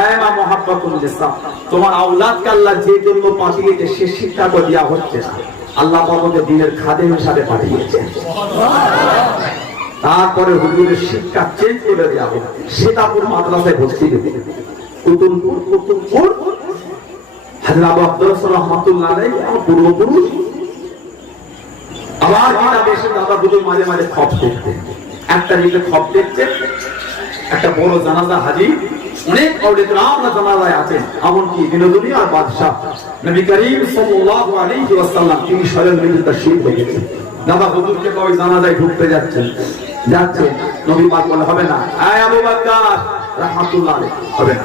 এই মা মুহাব্বাতুন নিসা, তোমার আওলাদকে আল্লাহ যে জন্য পাঠিয়েছে সে শিক্ষাটা দেওয়া হচ্ছে না, আল্লাহ পাককে দ্বীনের খাদেম হিসাবে পাঠিয়েছে। তারপরে হুজুরের শিক্ষা চেঞ্জ করে দেওয়া হবে, সীতাপুর মাদ্রাসায় ভর্তি দেবে। কুতুবপুর হযরত আবু আব্দুল রাহমাতুল্লাহ আলাইহি আমার পূর্বপুরুষ। আবার কিতাবে এসে দাদা হুজুর মাঝে মাঝে খব দেখতেন। একটা দিকে খব দেখছে, একটা বড় জানাজা হাজির, অনেক আউলিয়া কেরামরা জানাজায় আছেন, এমনকি বিনোদনী আর বাদশাহ নবী করিম সাল্লাল্লাহু আলাইহি ওয়াসাল্লাম তিনি স্বয়ং নিজে তাশরীফ রেখেছেন। দাদা হুজুরকে কই জানাজায় ঢুকতে যাচ্ছেন, নবী পাক বলে হবে না, এই আবু বকর রাহমাতুল্লাহ আলাইহি, হবে না,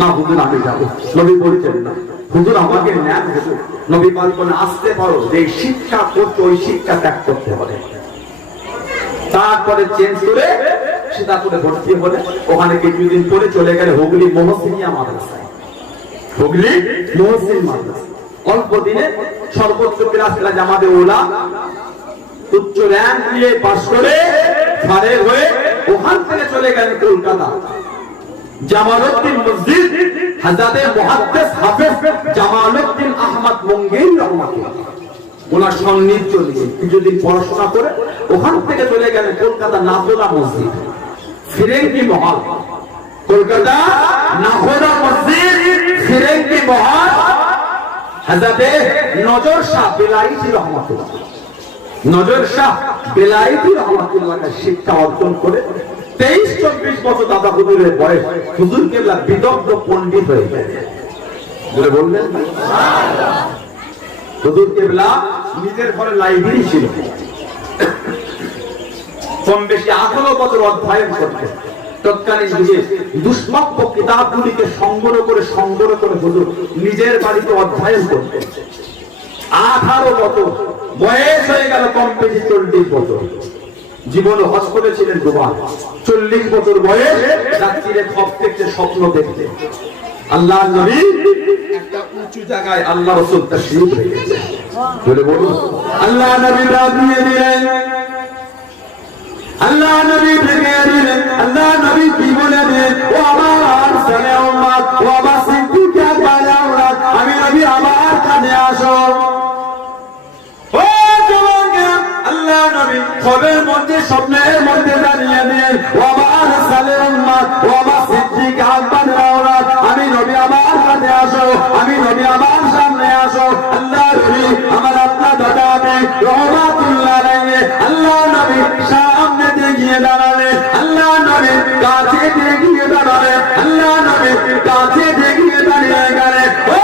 না হুজুর আমি যাব। নবী বলছেন না, হুজুর আমাকে নেন হুজুর। নবী পাক বলে আসতে পারো, যে শিক্ষা করতে ওই শিক্ষা ত্যাগ করতে হবে। তারপরে চেঞ্জ করে সীতাপুরে ভর্তি হলে ওখানে কিছুদিন পরে চলে গেলে হুগলি মহসিনিয়া মাদ্রাসায়, হুগলি মহসিন মাদ্রাসা। অল্প দিনে সর্বোচ্চ ক্লাস জামাতে ওলা উচ্চ র্যাঙ্ক নিয়ে পাস করে ফারেগ হয়ে ওখান থেকে চলে গেলেন কলকাতা, জামালউদ্দিন মসজিদ হযরত মুহাদ্দিস হাফেজ জামালউদ্দিন আহমদ মুঙ্গেরি রাহমাতুল্লাহ ওনার সান্নিধ্য নিয়ে কিছুদিন পড়াশোনা করে ওখান থেকে চলে গেলেন কলকাতা নাজরা মসজিদ, ফিরেঙ্গি মহল, কলকাতা নাজরা মসজিদ ফিরেঙ্গি মহল। হযরত নজর শাহ বেলায়েতি রাহমাতুল্লাহ, নজর শাহ বেলায়েতি রাহমাতুল্লাহ শিক্ষা অর্জন করে 23-24 বছর দাদা হুজুরের বয়স, হুজুর কেবলা বিদগ্ধ পণ্ডিত হয়ে গেছে। বললেন সুবহানাল্লাহ। হুজুর কেবলা নিজের ঘরে লাইব্রেরি ছিল, কম বেশি 18 বছর অধ্যয়ন করতেন। তৎকালীন যুগে দুষ্প্রাপ্য কিতাবগুলিকে সংগ্রহ করে হুজুর নিজের বাড়িতে অধ্যয়ন করতেন। 18 বছর বয়স হয়ে গেল, কম বেশি 40 বছর। জীবনে হজ করেছিলেন দুবার। 40 বছর বয়স রাত্রিরে খব দেখতে, স্বপ্ন দেখতে আল্লাহর নবী একটা উঁচু জায়গায় আল্লাহ রাসূল তাশরীফ রেখেছেন। বলে বলুন আল্লাহ নবী রাজিয়ে দিলেন, আল্লাহ নবী ভেঙে দিলেন। আল্লাহ নবী কি বলে দিলেন, ও আমার ছেলে উম্মত, ও আমার সিদ্দিক আকবর আওলাদ, আমি নবী আমার কাছে আসো। ও জওয়ান, আল্লাহ নবী খবের মধ্যে স্বপ্নের মধ্যে দাঁড়িয়ে দিলেন, ও আমার ছেলে উম্মত, ও আমার সিদ্দিক আকবর আওলাদ, আমি নবী আমার কাছে আসো, আমি নবী আমার সামনে আসো। আল্লাহ নবী আমার আপনার দাদা রহমাতুল্লাহ আলাইহি আল্লাহ নবী সামনে দিয়ে দাঁড়ালেন, আল্লাহ নবী কাছে দিয়ে দাঁড়ালেন, আল্লাহ নবী কাছে দিয়ে দাঁড়িয়ে গেলেন। ও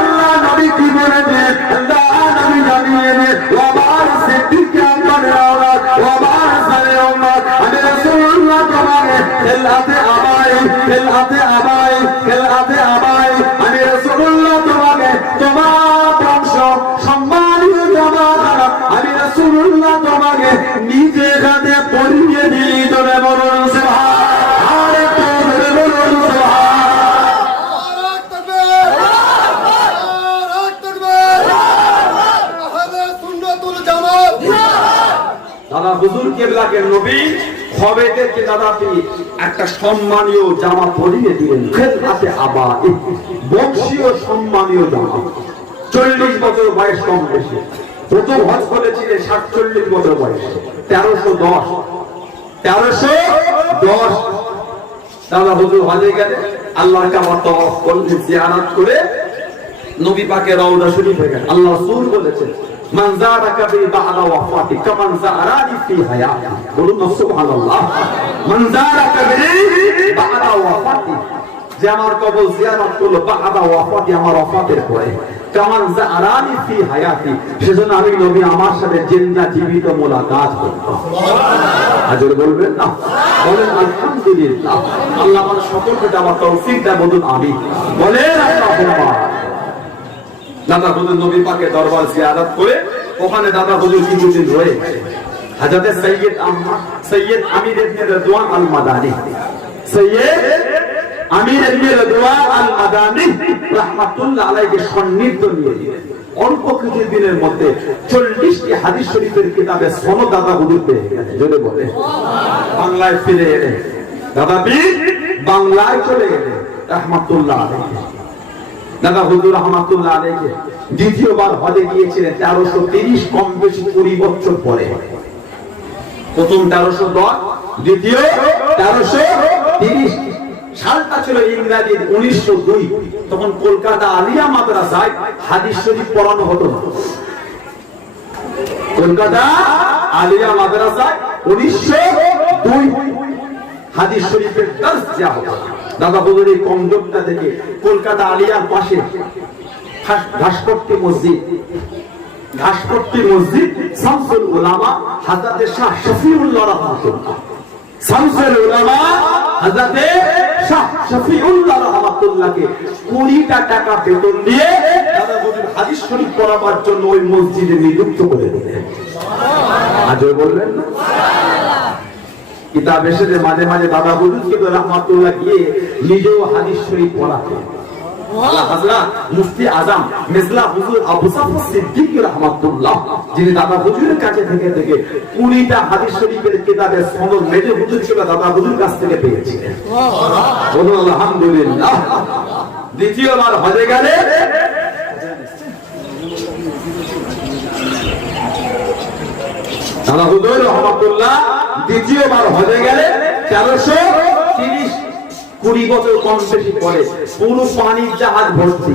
আল্লাহ নবী কি বলেছেন? আল্লাহ নবী জানিয়ে দেন, ও আমার সিদ্দিক আকবর আওলাদ, ও আমার ছেলে উম্মত, আমি রাসূলুল্লাহ তোমাকে খেলাতে আবাই, খেলাতে আবাই, খেলাতে আবাই, আমি রাসূলুল্লাহ তোমাকে তোমার বংশ সম্মানিত জামাতা, আমি রাসূলুল্লাহ তোমাকে নিজে হাতে পরিয়ে দিই। তোরে বলুন সুবহান, আরে তোরে বলুন সুবহান। দাদা হুজুর কেবলাকে নবী হবেদেরকে দাদা তিনি একটা সম্মানীয় জামা পরিয়ে দিলেন, খেলহাতে আবার বংশীয় সম্মানীয় জামা। 40 বছর বয়স কম বেশি, প্রথম হজ করেছিলেন 47 বছর বয়স, 1310 দাদা হুজুর হজে গেলে আল্লাহর কাবা তওয়াফ করলেন, জিয়ারত করে নবী পাকের রওজা শরীফে গেলেন। আল্লাহ রাসূল বলেছেন, মান যারাকা বি বা'দা ওয়াফাতি কামান যারানি ফি হায়াতি। বলুন সুবহানাল্লাহ। মান যারাকা বি বা'দা ওয়াফাতি, যে আমার কবর জিয়ারত করলো বা'দা ওয়াফাতি, আমার ওয়াফাতের পরে, কামান যারানি ফি হায়াতি, সেজন্য আমি নবী আমার সাথে জিন্দা জীবিত মোলাকাত করব। আজকে বলবেন না, বলেন আলহামদুলিল্লাহ। আল্লাহ আমাদের সকলকে দেওয়ার তৌফিক দেন, বলুন আমিন। বলেন আল্লাহুম্মা। দাদা হুজুর নবী পাকের দরবার জিয়ারত করে ওখানে দাদা হুজুর কিছুদিন রয়ে হযরত সৈয়দ আমির ইবনে রিদওয়ান আল মাদানী, সৈয়দ আমির ইবনে রিদওয়ান আল মাদানী রাহমাতুল্লাহ আলাইহি সন্নিধ্য নিয়ে দিলেন। অল্প কিছু দিনের মধ্যে 40টি হাদিস শরীফের কিতাবে সনদ দাদা হুজুর পেয়ে গেলেন। জোরে বলে বাংলায় ফিরে এলেন, দাদা পীর বাংলায় চলে গেলেন রাহমাতুল্লাহ আলাইহি। দাদা হুজুর রহমাতুল্লাহ আলাইহি দ্বিতীয়বার হজে গিয়েছিলেন 1330, কম বেশি 20 বছর পরে। প্রথম 1310, দ্বিতীয় 1330। সালটা ছিল ইংরেজি 1902। তখন কলকাতা আলিয়া মাদ্রাসায় হাদিস শরীফ পড়ানো হতো না। কলকাতা আলিয়া মাদ্রাসায় 1902 হাদিস শরীফের দর্স দেওয়া হতো। দাদা হুজুর এই কমজোরটা থেকে কলকাতা আলিয়ার পাশে ঘাসপট্টি মসজিদ শামসুল উলামা হযরত শাহ শফিউল্লাহ রাহমাতুল্লাহ, শামসুল উলামা হযরত শাহ শফিউল্লাহ রাহমাতুল্লাহকে 20টা টাকা বেতন দিয়ে দাদা হুজুর হাদিস শরীফ পড়াবার জন্য ওই মসজিদে নিযুক্ত করে দিলেন। আজও বলবেন না কিতাব এসে যে মাঝে মাঝে দাদা হুজুরকে রাহমাতুল্লাহ গিয়ে নিজেও হাদিস শরীফ পড়াতেন। আল্লাহ হযরত মুফতি আজম মিসলা হুজুর আবু সাফর সিদ্দিক রাহমাতুল্লাহ, যিনি দাদা হুজুরের কাছে থেকে 20টা হাদিস শরীফের কিতাবের সনদ মেজে হুজুর ছিল দাদা হুজুর কাছ থেকে পেয়েছিলেন। বলুন আলহামদুলিল্লাহ। দ্বিতীয়বার হজে গেলে দাদা হুজুর রহমাতুল্লাহ দ্বিতীয়বার হজে গেলে 1330, 20 বছর কম বেশি পরে পুরো পানির জাহাজ ভর্তি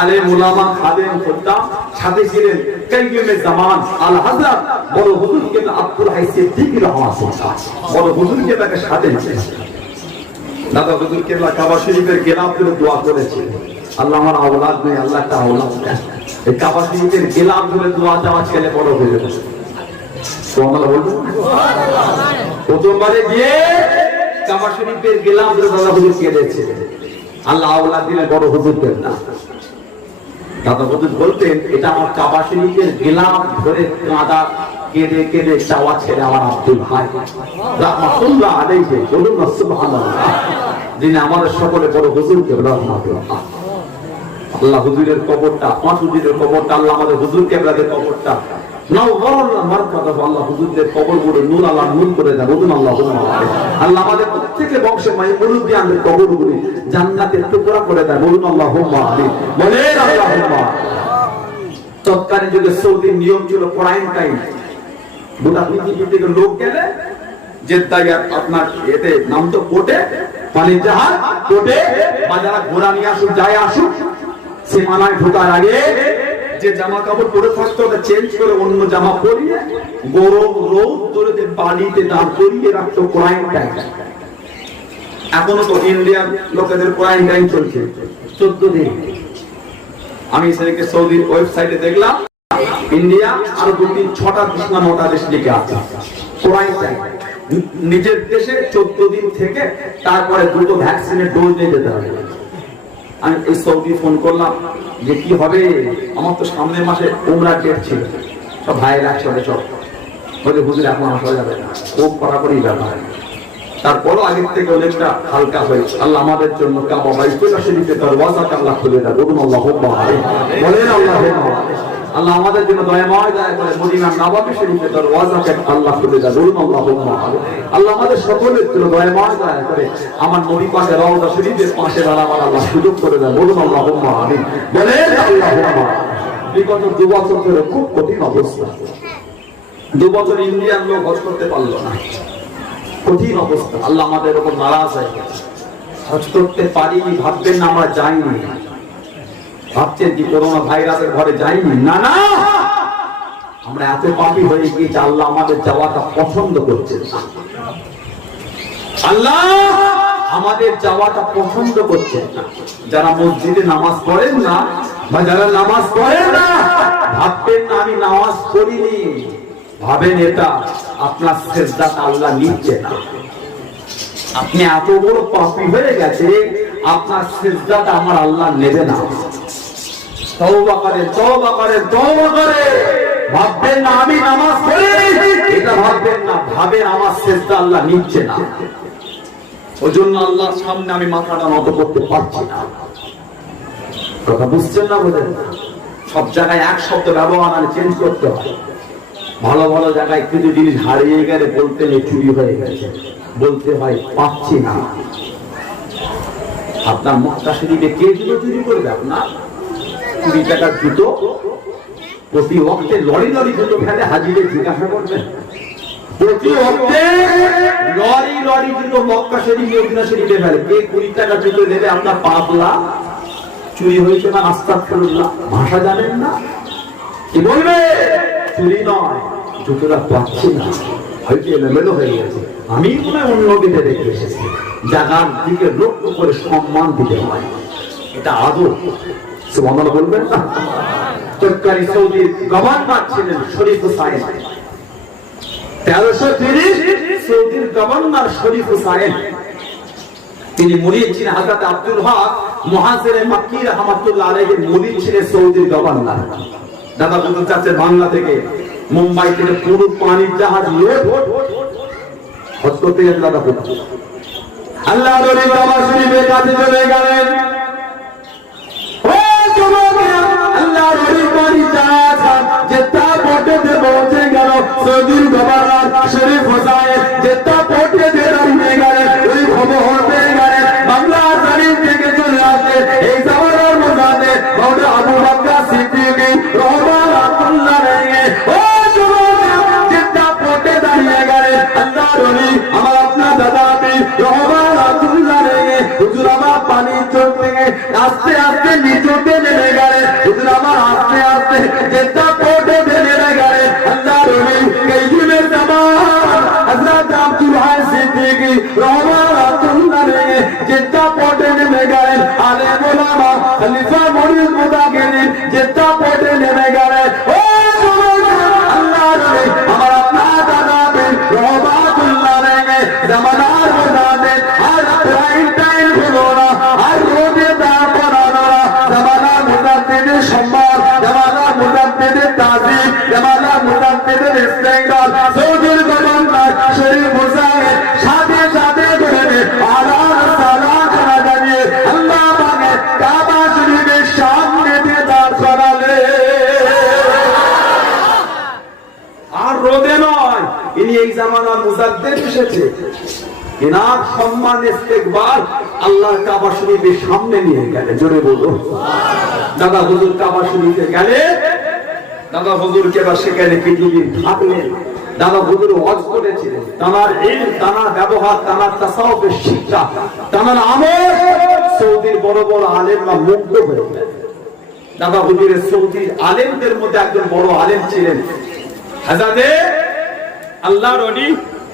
আলেম উলামা খাদেম খুদ্দাম, সাথে ছিলেন কাইয়ুমে জামান আল হযরত বড় হুজুর কেবলা আব্দুল হাই সিদ্দিক রাহমাতুল্লাহ। বড় হুজুরকে তাকে সাথে নিয়েছেন। দাদা হুজুর কেবলা কাবা শরীফের গেলাপ ধরে দোয়া করেছিলেন, আল্লাহ আমার আওলাদ নেই, আল্লাহ একটা আওলাদ দেন। এই কাবা শরীফের গেলাপ ধরে দোয়া চাওয়া ছেলে বড় হয়ে যাবে। প্রথমবারে গিয়ে কাবা শরীফের গেলাম ধরে দাদা হুজুর কেঁদেছে, আল্লাহ আওলাদ দিলে বড় হুজুর দেন না। দাদা হুজুর বলতেন, এটা আমার কাবা শরীফের গেলাম ধরে কাঁদা কেঁদে কেঁদে চাওয়া ছেলে আমার আব্দুল ভাই রাহমাতুল্লাহ আলাইহি। বলুন সুবহানাল্লাহ। যিনি আমাদের সকলে বড় হুজুরকে রাহমাতুল্লাহ। আল্লাহ হুজুরের কবরটা, পাঁচ হুজুরের কবরটা, আল্লাহ আমাদের হুজুর কেবলাদের কবরটা আল্লাহ হুজুরদের কবরগুলো নূর আল্লাহ নূর করে দেন। বলুন আল্লাহুম্মা আমিন। আল্লাহ আমাদের প্রত্যেকের বংশে মুরুব্বিয়ানদের কবরগুলি জান্নাতের টুকরা করে দেন। বলুন আল্লাহুম্মা আমিন। বলেন আল্লাহুম্মা। তৎকালীন যুগে সৌদির নিয়ম ছিল প্রাইম টাইম, গোটা পৃথিবী থেকে লোক গেলে জেদ্দায় আপনার এতে নাম তো কোটে, পানির জাহাজ কোটে, বা যারা ঘোড়া নিয়ে আসুক যায় আসুক, সীমানায় ঢোকার আগে যে জামা কাপড় পরে থাকতো ওটা চেঞ্জ করে অন্য জামা পরিয়ে গরম রোদ ধরে বালিতে দাঁড় করিয়ে রাখতো প্রাইম টাইম। এখনো তো ইন্ডিয়ান লোকেদের প্রাইম টাইম চলছে 14 দিন। আমি সেদিকে সৌদির ওয়েবসাইটে দেখলাম, ইন্ডিয়া আরো 2-3-6টা দেশ না 9টা দেশ লিখে আছে প্রাইম টাইম। নিজের দেশে 14 দিন থেকে তারপরে 2টো ভ্যাকসিনের ডোজ নিয়ে যেতে হবে। আমি এই সৌদি ফোন করলাম যে কি হবে, আমার তো সামনের মাসে উমরা ডেট ছিল, সব ভাইয়েরা একসাথে সব বলে হুজুর এখন আসা যাবে না, খুব কড়াকড়ি ব্যাপার। তারপরও আগের থেকে অনেকটা হালকা হয়েছে। আল্লাহ আমাদের জন্য কাবা বাইতুল্লাহ শরীফের দরওয়াজাকে আল্লাহ খুলে দেন। বলুন আল্লাহুম্মা আমিন। বলেন আল্লাহুম্মা আমিন। আল্লাহ আমাদের জন্য দয়াময় দয়া করে মদিনা নববী শরীফের দরওয়াজাকে আল্লাহ খুলে দেন, বলুন আল্লাহুম্মা আমিন। আল্লাহ আমাদের সকলের জন্য দয়াময় দয়া করে আমার নবী পাকের রওজা শরীফের পাশে দাঁড়াবার আল্লাহ সুযোগ করে দেন, বলুন আল্লাহুম্মা আমিন। বলেন আল্লাহুম্মা। বিগত 2 বছর ধরে খুব কঠিন অবস্থা, 2 বছর ইন্ডিয়ান লোক হজ করতে পারলো না, কঠিন অবস্থা। আল্লাহ আমাদের উপর নারাজ হয়ে গেছে, হজ করতে পারিনি। ভাববেন না আমরা যাইনি, ভাবছেন কি করোনা ভাইরাসের ঘরে যাইনি, না না, আমরা এত পাপী হয়ে গিয়েছি আল্লাহ আমাদের যাওয়াটা পছন্দ করছেন না। আল্লাহ আমাদের যাওয়াটা পছন্দ করছেন না। যারা মসজিদে নামাজ পড়েন না বা যারা নামাজ পড়েন না, ভাববেন না আমি নামাজ পড়িনি, ভাবেন এটা আপনার সিজদাটা আল্লাহ নিচ্ছে না। আপনি এত বড় পাপী হয়ে গেছে, আপনার সিজদাটা আমার আল্লাহ নেবে না। তওবা করেন, তওবা করেন, তওবা করেন। ভাববেন না আমি নামাজ পড়িনি, এটা ভাববেন না, ভাবেন আমার সিজদা আল্লাহ নিচ্ছে না। ওজন্য আল্লাহর সামনে আমি মাথাটা নত করতে পারছি না। কথা বুঝছেন না? বলেন সব জায়গায় এক শব্দ ব্যবহার চেঞ্জ করতে হয়। ভালো ভালো জায়গায় কিছু জিনিস হারিয়ে গেলে বলতে নেই চুরি হয়ে গেছে, বলতে হয় পাচ্ছি না। আপনার মক্কা শরীফে কে জুতো চুরি করবে? আপনার 20 টাকার জুতো প্রতি ওয়াক্তে লরি লরি জুতো ফেলে হাজিরে জিজ্ঞাসা করবেন। প্রতি ওয়াক্তে লরি লরি জুতো মক্কা শরীফ মদিনা শরীফে ফেলে, কে 20 টাকার জুতো নেবে? আপনার পাতলা চুরি হয়েছে না? আস্তাগফিরুল্লাহ। ভাষা জানেন না, কি বলবে? চুরি নয়, জুতোটা পাচ্ছি না, হয়তো এলোমেলো হয়ে গেছে। আমি মনে অন্য দিকে রেখে এসেছি। জায়গার দিকে লক্ষ্য করে সম্মান দিতে হয়, এটা আদর। সুবহানাল্লাহ বলবেন না? তৎকালী সৌদির গভর্নর ছিলেন শরীফ হুসাইন। 1330 সৌদির গভর্নর শরীফ হুসাইন, তিনি মুরিদ ছিলেন হযরত আব্দুল হক মুহাজিরে মক্কি রাহমাতুল্লাহ আলাইহির মুরিদ ছিলেন সৌদির গভর্নর। দাদা বলতে চাচ্ছে বাংলা থেকে মুম্বাই থেকে পুরো পানির জাহাজ লোড হজ করতে গেলেন। দাদা বলতে আল্লাহ নবী বাবা শরীফের কাছে চলে গেলেন। ও যুবক, আল্লাহ নবী পানির জাহাজ যেটা পোর্টে পৌঁছে গেল, সৌদির গভর্নর শরীফ হুসাইন যেটা পোর্টে দাঁড়িয়ে গেলেন, ওই খবর পেয়ে গেলেন বাংলা শরীফ থেকে চলে আসে এই জামানার মধ্যে মাওলানা আবু বকর সিদ্দিক রাহমাতুল্লাহ আলাইহি। ও যুবক, যেটা পোর্টে দাঁড়িয়ে গেলেন আল্লাহ নবী আমার আপনার দাদা আপনি রাহমাতুল্লাহ আলাইহি, হুজুর আমার পানি চোখ থেকে আস্তে আস্তে নিচুতে নেমে গেলেন। হুজুর আমার আস্তে আস্তে যেটা পোর্টে নেমে গেলেন আল্লাহ নবী কাইয়ুমের জামান হযরত আব্দুল্লাহ সিদ্দিক রাহমাতুল্লাহ আলাইহি যেটা পোর্টে নেমে গেলেন। আলেম ওলামা খলিফা মুরিদ মুতাকিদিন যেটা পোর্টে নেমে গেলেন। ও আল্লাহ নবী আমার আপনার দাদা রাহমাতুল্লাহ আলাইহি জামানার মধ্যে আর প্রাইম টাইম হলো না, আর রোদে দাঁড় করানো না। জামানার মুতাকিদের সম্মান, জামানার মুতাকিদের তাজিম, জামানার মুতাকিদের স্ট্যান্ডার্ড সৌদির গভর্নর শরীফ হুসাইন সাথে সাথে ধরে আলার সালাত জানিয়ে আল্লাহ পাকে কাবা শরীফের সামনে দিয়ে দাঁড় করালে। আর রোদে নয়, ইনি এই জামানার মুজাদ্দিদ এসেছে, এনার সম্মান ইস্তেকবাল আল্লাহ কাবা শরীফের সামনে নিয়ে গেলে। জোরে বলো দাদা হুজুর কাবা শরীফে গেলে, দাদা হুজুরকে বা সেখানে কিছুদিন থাকলেন। দাদা হুজুর হজ করেছিলেন, তানার ইলম, তানার ব্যবহার, তানার তাসাউফের শিক্ষা, তানার আমল সৌদির বড় বড় আলেমরা মুগ্ধ হয়ে গেলেন। দাদা হুজুরের সৌদির আলেমদের মধ্যে একজন বড় আলেম ছিলেন হযরতে আল্লাহর ওলি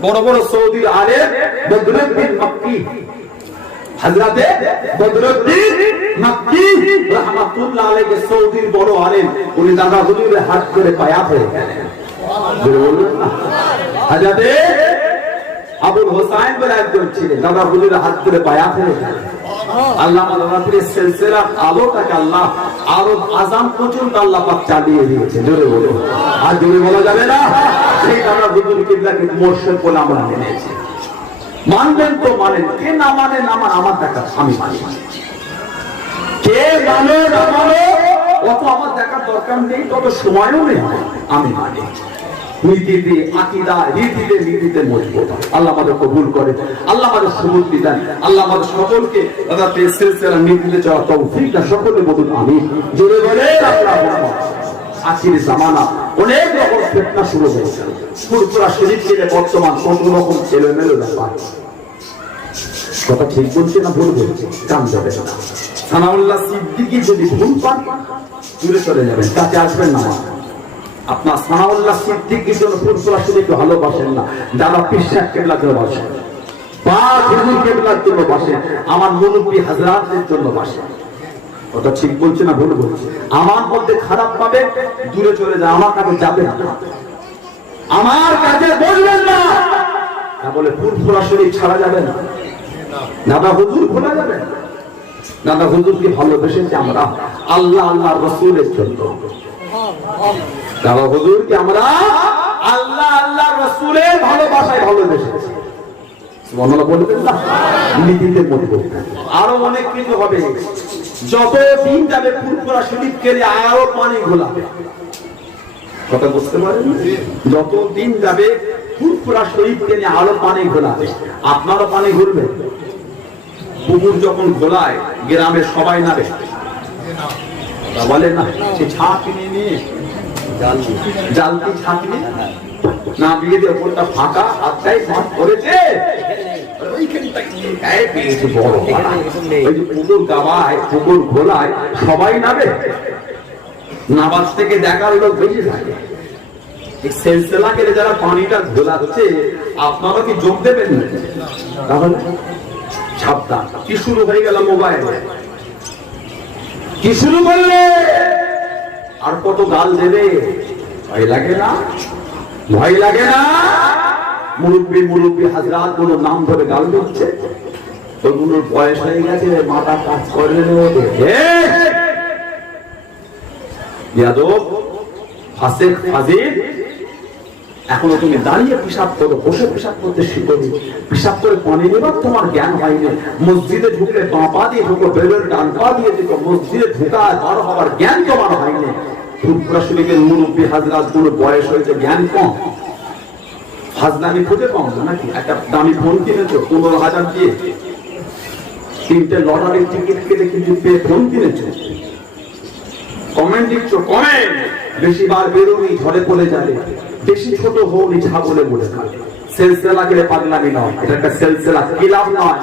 বড় বড় সৌদির আলেম বদরুদ্দিন মক্কি। হযরতে বদরুদ্দিন মক্কি রাহমাতুল্লাহ আলাইহি সৌদির বড় আলেম, উনি দাদা হুজুরের হাত ধরে বায়াত হয়ে গেলেন। বলুন না, হযরতে আবুল হোসাইন বলে একজন ছিলেন, দাদা হুজুরের হাত ধরে বায়াত হয়ে গেলেন। আল্লাহ নবীর সিলসিলা আলোটাকে আল্লাহ আরব আযাম পর্যন্ত আল্লাহ পাক চালিয়ে দিয়েছে। জোরে বলো, আর জোরে বলা যাবে না। সেই দাদা হুজুর কিবলাকে মুর্শিদ বলে আমরা মেনেছি। মানবেন তো মানেন, কে না মানে না মান আমার দেখা, আমি মানি। কে মানে না মানে অত আমার দেখার দরকার নেই, তত সময়ও নেই। আমি মানি নীতিতে, আকীদা, নীতিতে মজবুত। আল্লাহ আমাদের কবুল করে, আল্লাহ আমাদের সবুজ দেন, আল্লাহ আমাদের সকলকে সিলসিলা নীতিতে যাওয়ার তৌফিক দান। সকলে বলুন আমিন। জোরে বলে আখির জামানা অনেক রকম ফিতনা শুরু হয়েছে। ফুরফুরা শরীফ থেকে বর্তমান কত রকম ছেলেমেলে ব্যাপার। কথা ঠিক বলছে না ভুল বলছে? কান যাবে না। সানাউল্লাহ সিদ্দিকী যদি ভুল পান দূরে চলে যাবেন, কাছে আসবেন না। আপনার সানাউল্লাহ সিদ্দিকীর জন্য ফুরফুরা শরীফকে ভালোবাসেন না, যারা পিশাক কেবলার জন্য বাসেন, পাঁচ হুজুর কেবলার জন্য বাসেন, আমার মুরব্বী হাজরাতদের জন্য বাসেন। কথা ঠিক বলছে না ভুল বলছে? আমার মধ্যে খারাপ পাবে দূরে চলে যায়, আমার কাছে যাবে না, আমার কাছে বলবেন না। বলে ফুরফুরা শরীফ ছাড়া যাবে না, দাদা হুজুর ভোলা যাবে না। দাদা হুজুরকে ভালোবেসেছি আমরা আল্লাহ আল্লাহ রসুলের জন্য। দাদা হুজুরকে আমরা আল্লাহ আল্লাহ রসুলের ভালোবাসায় ভালোবেসেছি। আরো অনেক কিছু হবে, যত দিন যাবে ফুরফুরা শরীফ কেড়ে আরো পানি ঘোলাবে। কথা বুঝতে পারেন? যত দিন যাবে ফুরফুরা শরীফ কেড়ে আরো পানি ঘোলাবে। আপনারও পানি ঘুরবে। পুকুর যখন ঘোলায় গ্রামের সবাই নাবে, বলে না সে ছাঁক নিয়ে জালতি ছাঁক নিয়ে না বিয়ে দিয়ে ওপরটা ফাঁকা, হাতটাই ফাঁক করেছে, পুকুর গাওয়ায় পুকুর ঘোলায় সবাই নাবে। নাবাজ থেকে দেখার লোক বেশি থাকে। সিলসিলা কেটে যারা পানিটা ঘোলাচ্ছে আপনারা কি যোগ দেবেন? তাহলে সাবধান। কি শুরু হয়ে গেল মোবাইল, কি শুরু করলে? আর কত গাল দেবে? ভয় লাগে না? ভয় লাগে না? মুরব্বী হাজরাত গুলো নাম ধরে গাল দিচ্ছে, ওগুলোর বয়স হয়ে গেছে, মাথা কাজ করে এখনো তুমি দাঁড়িয়ে পেশাব করো, বসে পেশাব করতে শিখো, পেশাব করে পানি নেবার তোমার জ্ঞান হয়নি। মসজিদে ঢুকলে বাঁ পা দিয়ে ঢুকো, বেরোর ডান পা দিয়ে ঢুকো, মসজিদে ঢুকায় বড় হবার জ্ঞান তোমার হয়নি। ফুরফুরা শরীফের মুরব্বী হাজরাত গুলো বয়স হয়েছে, জ্ঞান কম, হাজনামি খুঁজে কম নাকি? একটা দামি ফোন কিনেছো 15,000 দিয়ে, 3টে লটারির টিকিট কেটে কিছু পেয়ে ফোন কিনেছো, কমেন্ট দিচ্ছ, কমেন্ট বেশি বার বেরোনি ঝড়ে পড়ে যাবে, বেশি ছোট হওনি ছাগলে বলে খাবে। সিলসিলা গেলে পাগলামি নয়, এটা একটা সিলসিলা, কিলাব নয়।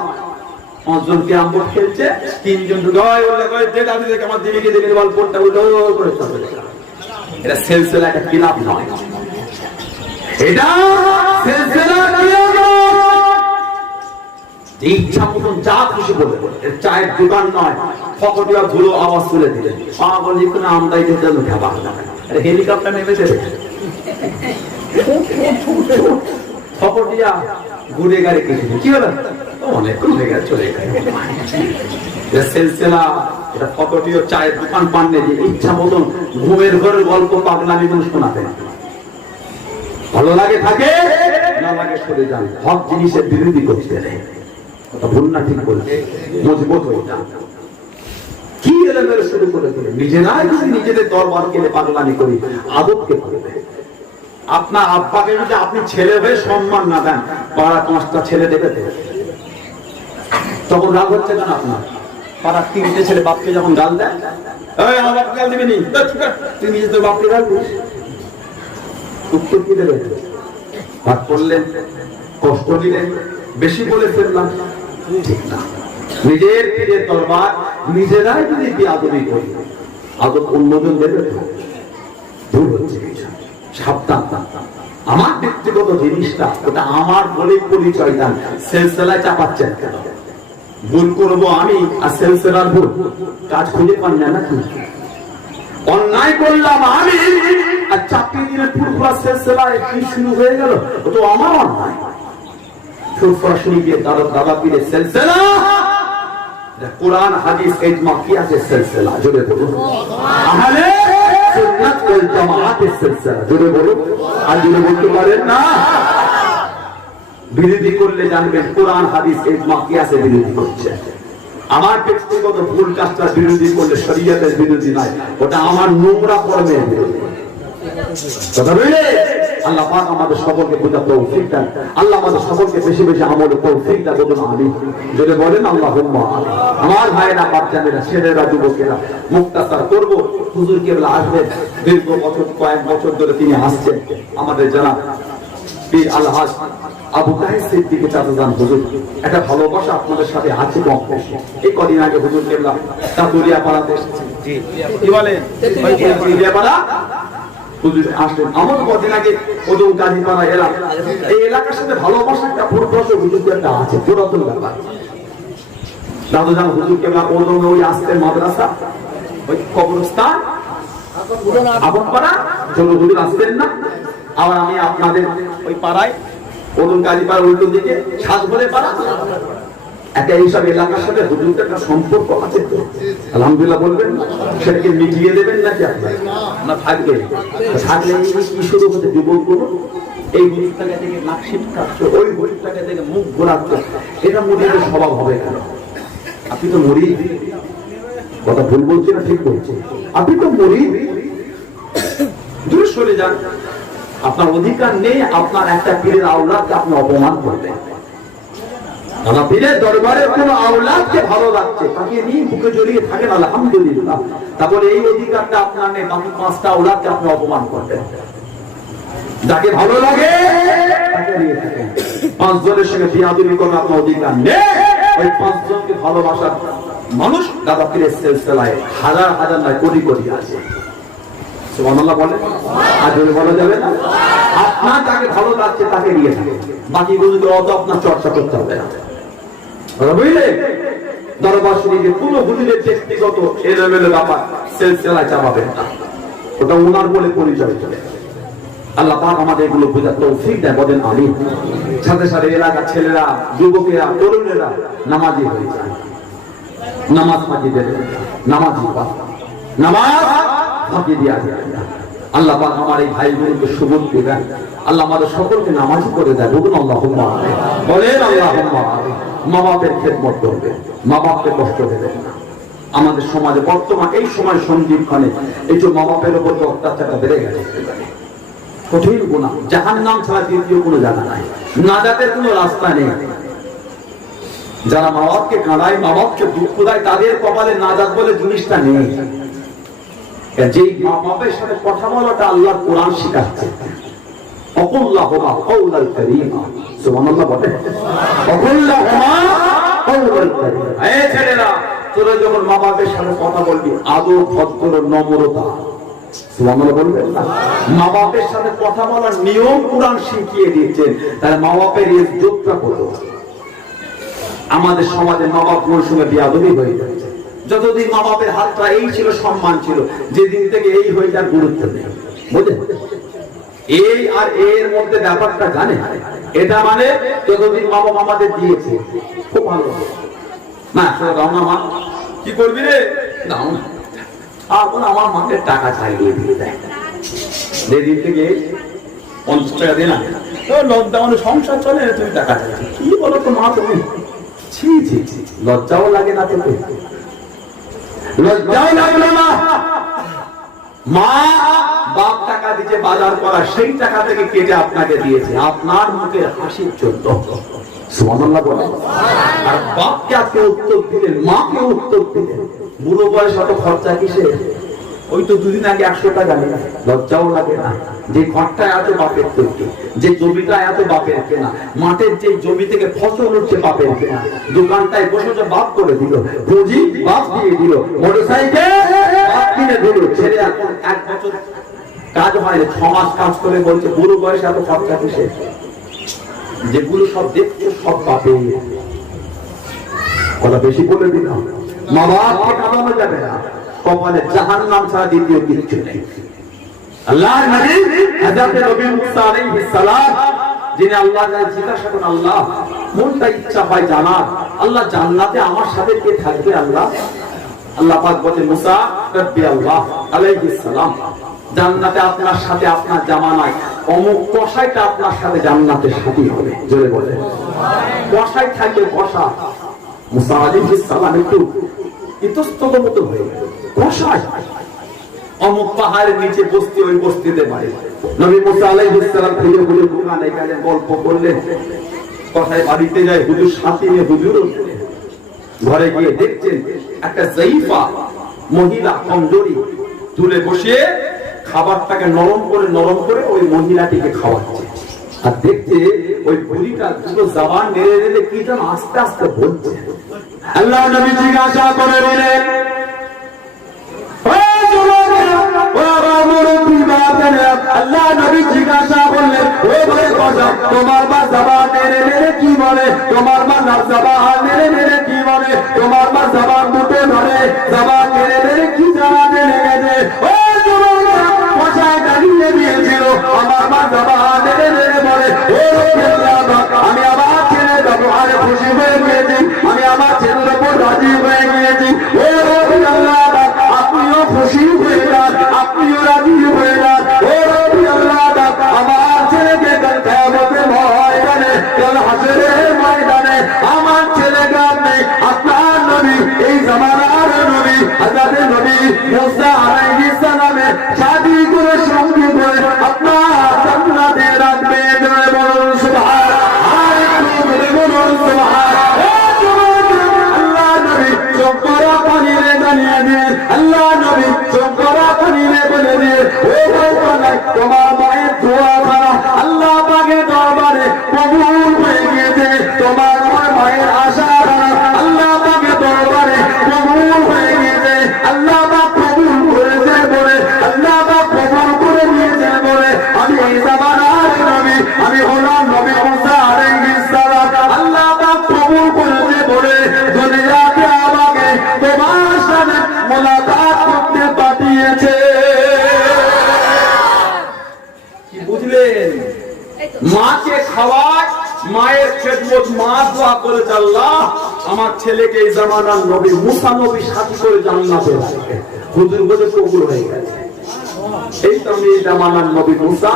5 জন কে আম্বট খেলছে, 3 জন গায় বলে কয় যে দাবি থেকে আমার দিদিকে দিলে বল কোটটা উল্টো করে চলে। এটা সিলসিলা, একটা কিলাব নয়, এটা সিলসিলা কিলাব নয়। ইচ্ছা মতন যা খুশি বলে, এর চায়ের দোকান নয়। ফকটিয়া ধুলো আওয়াজ তুলে দিলেন, পাগল লিখুন আমদাই দিতে খাবার, হেলিকপ্টার নেমেছে ফকটিয়া ঘুরে গাড়ি কিছু কি হলো, অনেক ঘুরে গেছে চলে গেছে। সিলসিলা এটা ফকটিয়া চায়ের দোকান পাননি, ইচ্ছা মতন ঘুমের ঘরের গল্প পাগলামি মানুষ শোনাতে ভালো লাগে থাকে, না লাগে সরে যান। হক জিনিসের বিরোধী করতে নেই, ভুল না ঠিক বলছে, মজবুত হয়ে যান। কি এলেমের শুরু করে দিলে নিজেরাই যদি নিজেদের দরবার কেলে পাগলামি করি, আদবকে করবে। আপনার আব্বাকে যদি আপনি ছেলে হয়ে সম্মান না দেন, পাড়া 5টা ছেলে দেবে তখন রাগ হচ্ছে কেন আপনার? পাড়ার 3টে ছেলে বাপকে যখন গাল দেয়, আমার বাপকে গাল দিবি নি, তুই নিজে তোর বাপকে গাল দিস, উত্তর কি দেবে? ভাগ করলেন, কষ্ট দিলেন, বেশি বলে ফেললাম, ঠিক না। নিজের পীরের দরবার নিজেরাই যদি বেয়াদবি করি, আদব অন্যজন দেবে, ভুল হচ্ছে। সাবধান, আমার ব্যক্তিগত জিনিসটা ওটা আমার বলে পরিচয় দেন, সিলসিলায় চাপাচ্ছেন কেন? ভুল করবো আমি আর সিলসিলার ভুল, কাজ খুঁজে পান না নাকি? অন্যায় করলাম আমি আর চাপিয়ে দিলে ফুরফুরা সিলসিলায় কি শুরু হয়ে গেল, ও তো আমার অন্যায়। ফুরফুরা শরীফে দাদা পীরের সিলসিলা, কোরআন হাদিস ইজমা কিয়াসের সিলসিলা, জোরে বলুন আহলে সুন্নাত ওয়াল জামাআতের সিলসিলা, জোরে বলুন। আর জোরে বলতে পারেন না? বিরোধী করলে জানবেন কোরআন হাদিস ইজমা কিয়াসের বিরোধী করছে। আমার ব্যক্তিগত ভুল কাজটা বিরোধী করলে শরীয়তের বিরোধী নয়, ওটা আমার নোংরা কর্মের বিরোধী। কথা বুঝলে? আল্লাহ পাক আমাদের সকলকে বোঝার তৌফিক দেন। আল্লাহ আমাদের সকলকে বেশি বেশি আমলের তৌফিক দেন। বলুন আমিন। যদি বলেন আল্লাহুম্মা আমিন। আমার ভাইয়েরা, বাচ্চাদের ছেলেরা, যুবকেরা, মুক্তাসার করব। হুজুর কেবলা আসবেন, দীর্ঘ বছর, কয়েক বছর ধরে তিনি আসছেন। আমাদের জানা পীর আলহাজ আবু তাহের সিদ্দিকী চাচাজান হুজুর, একটা ভালোবাসা আপনাদের সাথে আছে কম বেশি। এই কদিন আগে হুজুর কেবলা কাতুরিয়া পাড়াতে এসেছেন। কি বলেন? কাতুরিয়া পাড়া হুজুর আসলেন। আমার কদিন আগে ওদম গাজীপাড়া এলাকা, এই এলাকার সাথে ভালোবাসা একটা পূর্বশ হুজুর একটা আছে, পুরাতন ব্যাপার। দাদুজান হুজুর কেবলা ওদমে ওই আসতেন মাদ্রাসা, ওই কবরস্থান আপন পাড়া, চলো হুজুর আসতেন না। আবার আমি আপনাদের ওই পাড়ায় ওদম গাজীপাড়া উল্টো দিকে সাজঘরে পাড়া, একটা এইসব এলাকার সাথে হুজুরের একটা সম্পর্ক আছে তো, আলহামদুলিল্লাহ বলবেন না? সেটাকে মিটিয়ে দেবেন নাকি আপনার না থাকবে? থাকলে কি শুরু হতে যুবকগুলো এই হুজুরটাকে থেকে নাক শিপকাচ্ছে, ওই হুজুরটাকে থেকে মুখ ঘোরাচ্ছে, এটা মুরিদের স্বভাব হবে কেন? আপনি তো মুরিদ, কথা ভুল বলছি না ঠিক বলছি? আপনি তো মুরিদ, দূরে সরে যান। আপনার অধিকার নেই আপনার একটা পীরের আওলাদকে আপনি অপমান করবেন। আমার পীরের দরবারে কোন আওলাদকে ভালো লাগছে তাকে নিয়ে বুকে জড়িয়ে থাকেন, আলহামদুলিল্লাহ। তারপরে এই অধিকারটা আপনার নেই বাকি 5টা আওলাদকে আপনি অপমান করবেন। যাকে ভালো লাগে তাকে নিয়ে থাকেন। 5 জনের সঙ্গে বিয়াদবি করার আপনার অধিকার নেই। ওই 5 জনকে ভালোবাসার মানুষ দাদা পীরের সিলসিলায় হাজার হাজার নয় কোটি কোটি আছে। সুবহানাল্লাহ বলে আর যদি বলা যাবে না, আপনার যাকে ভালো লাগছে তাকে নিয়ে থাকে, বাকিগুলোকে অত আপনার চর্চা করতে হবে না। বুঝলে? দরবার শরীফে কোন হুজুরের ব্যক্তিগত এলোমেলো ব্যাপার সিলসিলায় চাপাবেন না, ওটা ওনার বলে পরিচয় চলে। আল্লাহ পাক আমাদের এগুলো বোঝার তৌফিক দেন। বলেন আমিন। সাথে সাথে এলাকার ছেলেরা, যুবকেরা, তরুণেরা নামাজি হয়ে যায়, নামাজ ফাঁকি দেবে, নামাজি নামাজ ফাঁকি দিয়া যায়। আল্লাহ পাক আমার এই ভাইগুলোকে সুবুদ্ধি দেন। আল্লাহ আমাদের সকলকে নামাজি করে দেয়। বলুন আল্লাহুম্মা আমিন। বলেন আল্লাহুম্মা আমিন। মা বাপের খেদমত করবে, মা বাপকে কষ্ট দেবেন না। আমাদের সমাজে বর্তমান এই সময় সন্দীপখানে এই যে মা বাপের উপর যে অত্যাচারটা বেড়ে গেছে, কঠিন গুনাহ, জাহান্নাম ছাড়া দ্বিতীয় কোনো জায়গা নাই, নাজাতের কোনো রাস্তা নেই। যারা মা বাপকে কাঁদায়, মা বাপকে দুঃখ দেয়, তাদের কপালে নাজাত বলে জিনিসটা নেই। যে মা বাপের সাথে কথা বলাটা আল্লাহর কোরআন শিখাচ্ছে। অকুল্লাহুমা কওলাল কারীমা, সুবহানাল্লাহ বলে। অকুল্লাহুমা কওলাল কারীমা। এই ছেলেরা, তোরা যখন মা বাপের সাথে কথা বলবি আদব, ভদ্র, নম্রতা, সুবহানাল্লাহ বলবেন না? মা বাপের সাথে কথা বলার নিয়ম কোরআন শিখিয়ে দিয়েছেন। তাহলে মা বাপের ইজ্জতটা কত। আমাদের সমাজে মা বাপগুলোর সঙ্গে বিয়াদবি হয়ে যাচ্ছে। যতদিন মা বাপের হাতটা এই ছিল, সম্মান ছিল, যেদিন থেকে এই হয়ে যার গুরুত্ব নেই। বুঝলেন? এই আর এর মধ্যে ব্যাপারটা জানে, এটা মানে যতদিন মা বাবা আমাদের দিয়েছে খুব ভালো না, আমার মা কি করবি রে, দাও না, এখন আমার মাকে টাকা চাইয়ে দিয়ে দেয়, যেদিন থেকে 50 টাকা দে না, লকডাউনে সংসার চলে, তুমি টাকা চাইছো, কি বলো তো মা তুমি? ছি ছি ছি, লজ্জাও লাগে না তোকে? লজ্জাও লাগলো না? মা বাপ টাকা দিতে বাজার করা, সেই টাকা থেকে কেটে আপনাকে দিয়েছে আপনার মুখের হাসির জন্য। সুবহানাল্লাহ বলে। আর বাপকে আপনি উত্তর দিলেন, মাকে উত্তর দিলেন, বুড়ো বয়স অত খরচা কিসে? ওই তো দুদিন আগে 100 টাকা নিয়ে, লজ্জাও লাগে না? যে ঘরটা এত বাপের তৈরি, যে জমিটা এত বাপের কেনা, মাঠের যে জমি থেকে ফসল উঠছে বাপের কেনা, দোকানটায় বসে বাপ করে দিল, পুঁজি বাপ দিয়ে দিল, মোটরসাইকেল বাপ কিনে দিল, ছেলে এখন 1 বছর কাজ হয়, 6 মাস কাজ করে বলছে বুড়ো বয়সে এত খরচা কিসে? যেগুলো সব দেখছো সব বাপে। কথা বেশি বলে দিলাম, মা বাপকে কাঁদানো যাবে না, কপালে জাহান্নাম ছাড়া দ্বিতীয় কিছু নেই। আল্লাহর নবী হযরত নবী মুসা আলাইহিস সালাম, যিনি আল্লাহর কাছে জিজ্ঞাসা করেন, আল্লাহ মনটা ইচ্ছা হয় জানার, আল্লাহ জান্নাতে আমার সাথে কে থাকবে? আল্লাহ আল্লাহ পাক বলেন, মুসা রাব্বি আল্লাহ আলাইহিস সালাম, জান্নাতে আপনার সাথে আপনার জামানায় অমুক কসাইটা আপনার সাথে জান্নাতের সাথী হবে। জোরে বলে কসাই থাকবে, কসা মুসা আলাইহিস সালাম একটু ইতস্তত মতো হয়ে কষায় অমুক পাহাড়ের নিচে বসতি, ওই বস্তিতে বাড়ি। নবী মুসা আলাইহিস সালাম ফিরে বলে দোকানে এখানে গল্প করলেন, কথায় বাড়িতে যায় হুজুর সাথে নিয়ে হুজুর ঘরে গিয়ে দেখছেন একটা জাইফা মহিলা কমজোরি তুলে বসে খাবারটাকে নরম করে ওই মহিলাটিকে খাওয়াচ্ছে। আর দেখতে ওই বুড়িটা দুটো জবান নেড়ে নেড়ে কি যেন আস্তে আস্তে বলছে। আল্লাহ নবী জিজ্ঞাসা করে নিলেন, আল্লাহ নবী জিজ্ঞাসা করলেন, ও ভাই কথা তোমার মা জবান নেড়ে নেড়ে কি বলে? তোমার মা জবান নেড়ে নেড়ে কি বলে? তোমার মা জবান দুটো ধরে জবান নেড়ে নেড়ে কি জানাতে লেগেছে? ও মশায় দাঁড়িয়ে দিয়েছিল, আমার মা জবান নেড়ে নেড়ে বলে, ও আমি আমার ছেলে ব্যবহারে খুশি হয়ে গিয়েছি, আমি আমার ছেলের উপর রাজি হয়ে গিয়েছি। ও আল্লাহ আপনিও খুশি হয়ে যান, আপনিও রাজি হয়ে যান। ও আল্লাহ আমার ছেলেকে কাল কিয়ামতের ময়দানে, কাল হাসরের ময়দানে আমার ছেলেকে আপনি আপনার নবী, এই জামানার নবী, হযরত নবী মুসা আলাইহিস সালামের শাদী করে সঙ্গে করে আপনার জান্নাতে রাখবে। বলুন সুবহানাল্লাহ, বলুন সুবহানাল্লাহ। আল্লাহ নবী চোখরা পানি রে জানিয়ে দিন, আল্লাহ নবী চোখরা পানি রে বলে দিন, ও ভাই তোমার মায়ের দোয়া করা আল্লাহ পাকের দরবারে কবুল হয়ে গিয়েছে। তোমার মায়ের আশা আল্লাহ পাকের দরবারে কবুল হয়ে গিয়েছে। আল্লাহ পাক কবুল করেছে বলে, আল্লাহ পাক কবুল করে নিয়েছে বলে আমি এই জামানার নবী, আমি হলাম নবী মুসা আলাইহিস সালাম। আল্লাহ পাক কবুল করেছে বলে দুনিয়াতে আমাকে তোমার সাথে মুলাকাত করতে পাঠিয়েছে। কি বুঝলেন? মাকে খাওয়ায়, মায়ের খেদমত, মা দোয়া করে আল্লাহ আমার ছেলেকে এই জামানার নবী মুসা নবী সাথী করে জান্নাতে রাখবে। হুজুর বলে কবুল হয়ে গেছে। এই তো আমি এই জামানার নবী মুসা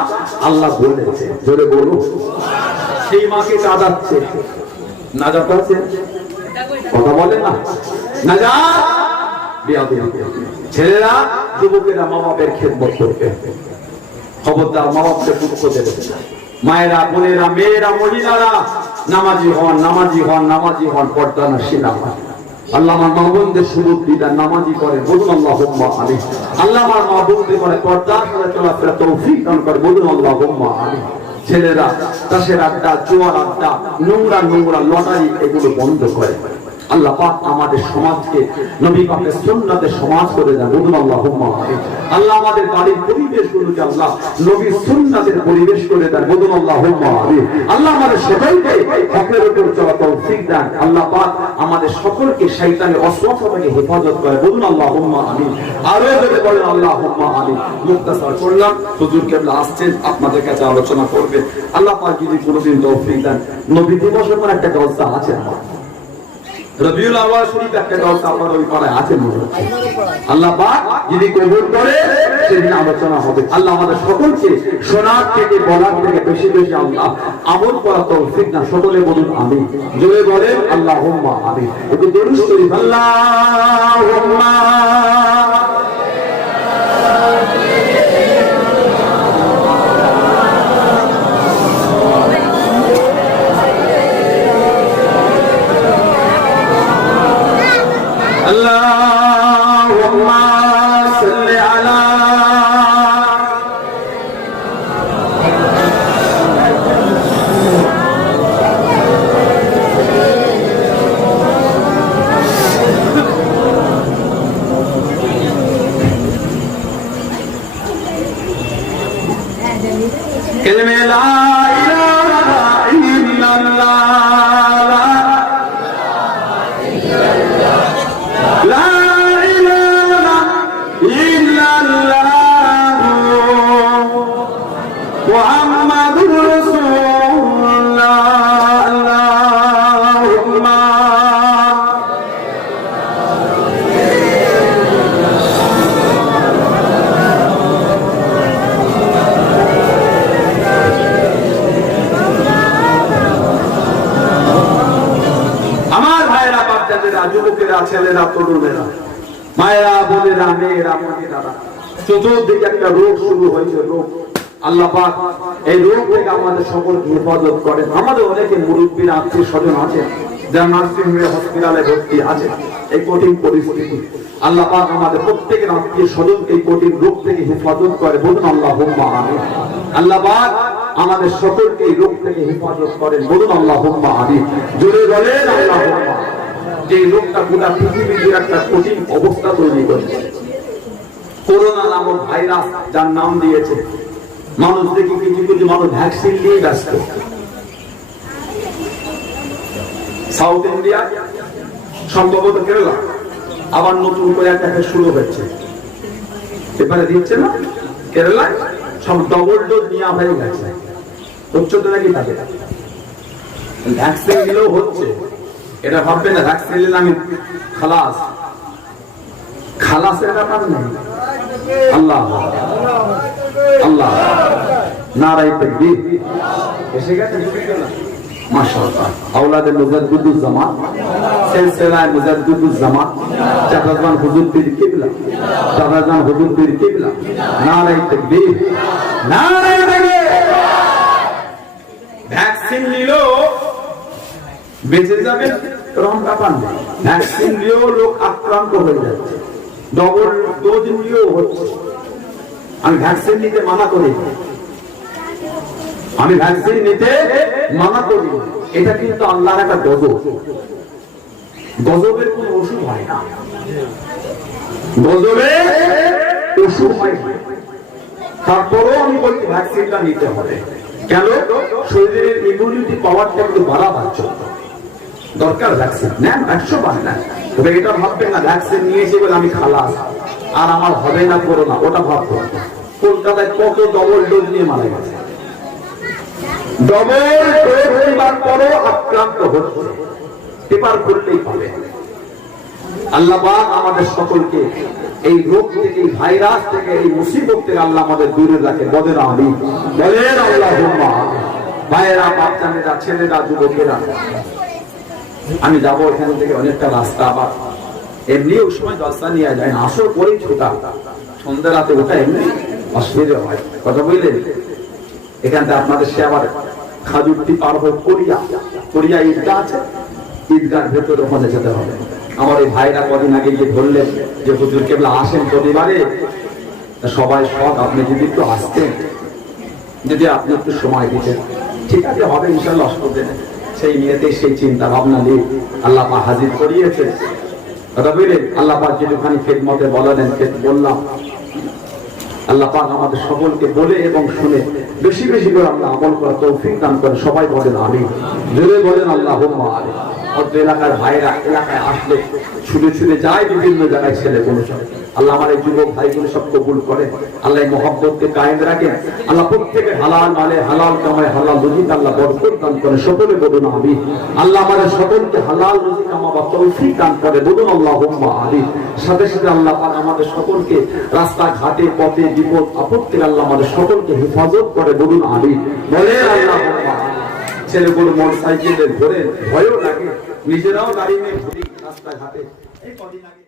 আল্লাহ বলেছে, জোরে বলো। সেই মাকে কাঁদাচ্ছে, নাজাত আছে কথা বলে না, নাজাত ছেলেরা যুবকেরা মা বাপের খেদমত করবে, খবরদার মা বাপকে দুঃখ দেবে। মায়েরা, বোনেরা, মেয়েরা, মহিলারা নামাজি হন, নামাজি হন, নামাজি হন, পর্দা নশীন হন। আল্লাহ আমার মা বোনদের সুযোগ দিদার নামাজি করে, বলুন আল্লাহুম্মা আমিন। আল্লাহ আমার মা বোনদের করে পর্দার সাথে চলাফেরা তৌফিক দান করে, বলুন আল্লাহুম্মা আমিন। ছেলেরা তাসের আড্ডা, জোয়ার আড্ডা, নোংরা নোংরা লটারি এগুলো বন্ধ করে। আল্লাহ পাক আমাদের সমাজকে নবী পাকের সুন্নাতের সমাজ করে দেন, বলুন আল্লাহুম্মা আমিন। আল্লাহ আমাদের বাড়ির পরিবেশগুলোকে আল্লাহ নবীর সুন্নাতের পরিবেশ করে দেন, বলুন আল্লাহুম্মা আমিন। আল্লাহ আমাদের সবাইকে হকের উপর চলা তৌফিক দেন। আল্লাহ পাক আমাদের সকলকে শয়তানের অসওয়াসা থেকে হেফাজত করে, বলুন আল্লাহুম্মা আমিন। আরো যদি বলেন আল্লাহুম্মা আমিন। মুক্তাসার করলাম, হুজুর কেবলা আসছেন আপনাদের কাছে আলোচনা করবে। আল্লাহ পাক যদি কোনোদিন তৌফিক দেন, নবী দিবসের পর একটা জলসা আছে, রবিউল আউয়াল শরীফ একটা জলসা আমার ওই পাড়ায় আছে মনে হচ্ছে। আল্লাহ পাক যদি কবুল করে সেদিন আলোচনা হবে। আল্লাহ আমাদের সকলকে শোনার থেকে বলার থেকে বেশি বেশি আল্লাহ আমল করা তৌফিক দান। সকলে বলুন আমিন, জোরে বলেন আল্লাহুম্মা আমিন। একটু দরুদ শরীফ আল্লাহুম্মা Allahumma salli ala বাচ্চারা, ছেলেরা, তরুণেরা, মায়েরা, বোনেরা, মেয়েরা, মহিলারা, চতুর্দিকে একটা রোগ শুরু হয়েছে, রোগ। আল্লাহ পাক এই রোগ থেকে আমাদের সকলকে হেফাজত করেন। আমাদের অনেকে মুরব্বীর আত্মীয় স্বজন আছে যারা নার্সিং হোমে, হসপিটালে ভর্তি আছে। এই কঠিন পরিস্থিতি আল্লাহ পাক আমাদের প্রত্যেকের আত্মীয় স্বজনকে এই কঠিন রোগ থেকে হেফাজত করে, বলুন আল্লাহুম্মা আমিন। আল্লাহ পাক আমাদের সকলকে এই রোগ থেকে হেফাজত করেন, বলুন আল্লাহুম্মা আমিন। জোরে বলেন আল্লাহুম্মা। যে রোগটা গোটা পৃথিবীতে একটা কঠিন অবস্থা তৈরি করেছে, করোনা নামক ভাইরাস, যার নাম দিয়েছে। মানুষ দেখি কিছু কিছু মানুষ ভ্যাকসিন দিয়ে ব্যস্ত। সাউথ ইন্ডিয়া, সম্ভবত কেরালা, আবার নতুন করে একটা শুরু হচ্ছে, এবারে দিচ্ছে না কেরালায়, সব ডবল ডোজ নেওয়া হয়ে গেছে। হচ্ছে তো নাকি তাদের ভ্যাকসিন দিলেও হচ্ছে, এটা ভাববে না ভ্যাকসিন নিলে আমি খালাস, খালাসের ব্যাপার নেই। আল্লাহ আল্লাহ নারায়ে তাকবীর এসে গেছে। মাশাআল্লাহ, আওলাদে মুজাদ্দিদুজ জামান, সিলসিলায়ে মুজাদ্দিদুজ জামান, চাচাজান হুজুর পীর কিবলা, চাচাজান হুজুর পীর কিবলা। নারায়ে তাকবীর, নারায়ে তাকবীর। ভ্যাকসিন নিলেও বেঁচে যাবে এরকম ব্যাপার নেই। ভ্যাকসিন নিয়েও লোক আক্রান্ত হয়ে যাচ্ছে, ডবল ডোজ নিয়েও হচ্ছে। আমি ভ্যাকসিন নিতে মানা করি, আমি ভ্যাকসিন নিতে মানা করি। এটা কিন্তু আল্লাহর একটা গজব। গজবের কোন ওষুধ হয় না, গজবের ওষুধ হয় না। তারপরেও আমি বলছি ভ্যাকসিনটা নিতে হবে। কেন? শরীরের ইমিউনিটি পাওয়ারটা একটু বাড়াবার জন্য দরকার ভ্যাকসিন। নেন 100 বার নেন, তবে এটা ভাববেন না ভ্যাকসিন নিয়েছি বলে আমি খালাস আর আমার হবে না করোনা, ওটা ভাববো। কলকাতায় কত ডবল ডোজ নিয়ে মারা গেছে, ডবল ডোজ নেবার পরও আক্রান্ত হচ্ছে। পেপার খুললেই পাবে। আল্লাহ পাক আমাদের সকলকে এই রোগ থেকে, এই ভাইরাস থেকে, এই মুসিবত থেকে আল্লাহ আমাদের দূরে রাখে, বলেন আমিন, বলেন আল্লাহুম্মা। ভাইয়েরা, বাচ্চারা, ছেলেরা, যুবকেরা, আমি যাবো এখান থেকে অনেকটা রাস্তা, আবার এমনি ওই সময় দশটা নিয়ে যায় না, আসর করেই ছোটা, সন্ধ্যা রাতে ওটা এমনি অসুবিধা হয়। কথা বুঝলেন? এখান থেকে আপনাদের সে আবার খাজুরটি পার হয়ে করিয়া ঈদগাহ আছে, ঈদগাহ ভেতরে ওখানে যেতে হবে। আমার এই ভাইরা কদিন আগে গিয়ে ধরলেন যে হুজুর কেবলা আসেন পরিবারে, সবাই সব, আপনি যদি একটু আসতেন, যদি আপনি একটু সময় দিতেন, ঠিক আছে হবে ইনশাল্লাহ, অসুবিধা নেই। সেই নিয়েতে সেই চিন্তা ভাবনা নিয়ে আল্লাহ পাক হাজির করিয়েছে। কথা বুঝলেন? আল্লাহ পাক যেটুখানি খেদমতে বলেন বললাম। আল্লাহ পাক আমাদের সকলকে বলে এবং শুনে বেশি বেশি করে আল্লাহ আমল করার তৌফিক দান করেন। সবাই বলেন আমিন, জোরে বলেন আল্লাহুম্মা আমিন। অর্থ এলাকার ভাইরা এলাকায় আসলে ছুটে ছুটে যায় বিভিন্ন জায়গায় ছেলে বলেছে। আল্লাহ আমার এই যুবক ভাইগুলো সব কবুল করে, আল্লাহ এই মহব্বতকে কায়েম রাখেন। আল্লাহ প্রত্যেকে হালাল মালে, হালাল কামায়, হালাল রুজি আল্লাহ বরকত দান করে। সকলে বলুন আমিন। আল্লাহ আমাদের সকলকে হালাল রুজি কামাবার তৌফিক দান করে, বলুন আল্লাহুম্মা আমিন। সাথে সাথে আল্লাহ পাক আমাদের সকলকে রাস্তা ঘাটে, পথে, বিপদ আপদ থেকে আল্লাহ আমাদের সকলকে হেফাজত করে, বলুন আমিন, বলেন আল্লাহুম্মা আমিন। ছেলেগুলো মোটরসাইকেলে ধরে ভয়ও লাগে, নিজেরাও দাঁড়িয়ে ঘুরি রাস্তাঘাটে। এই কদিন আগে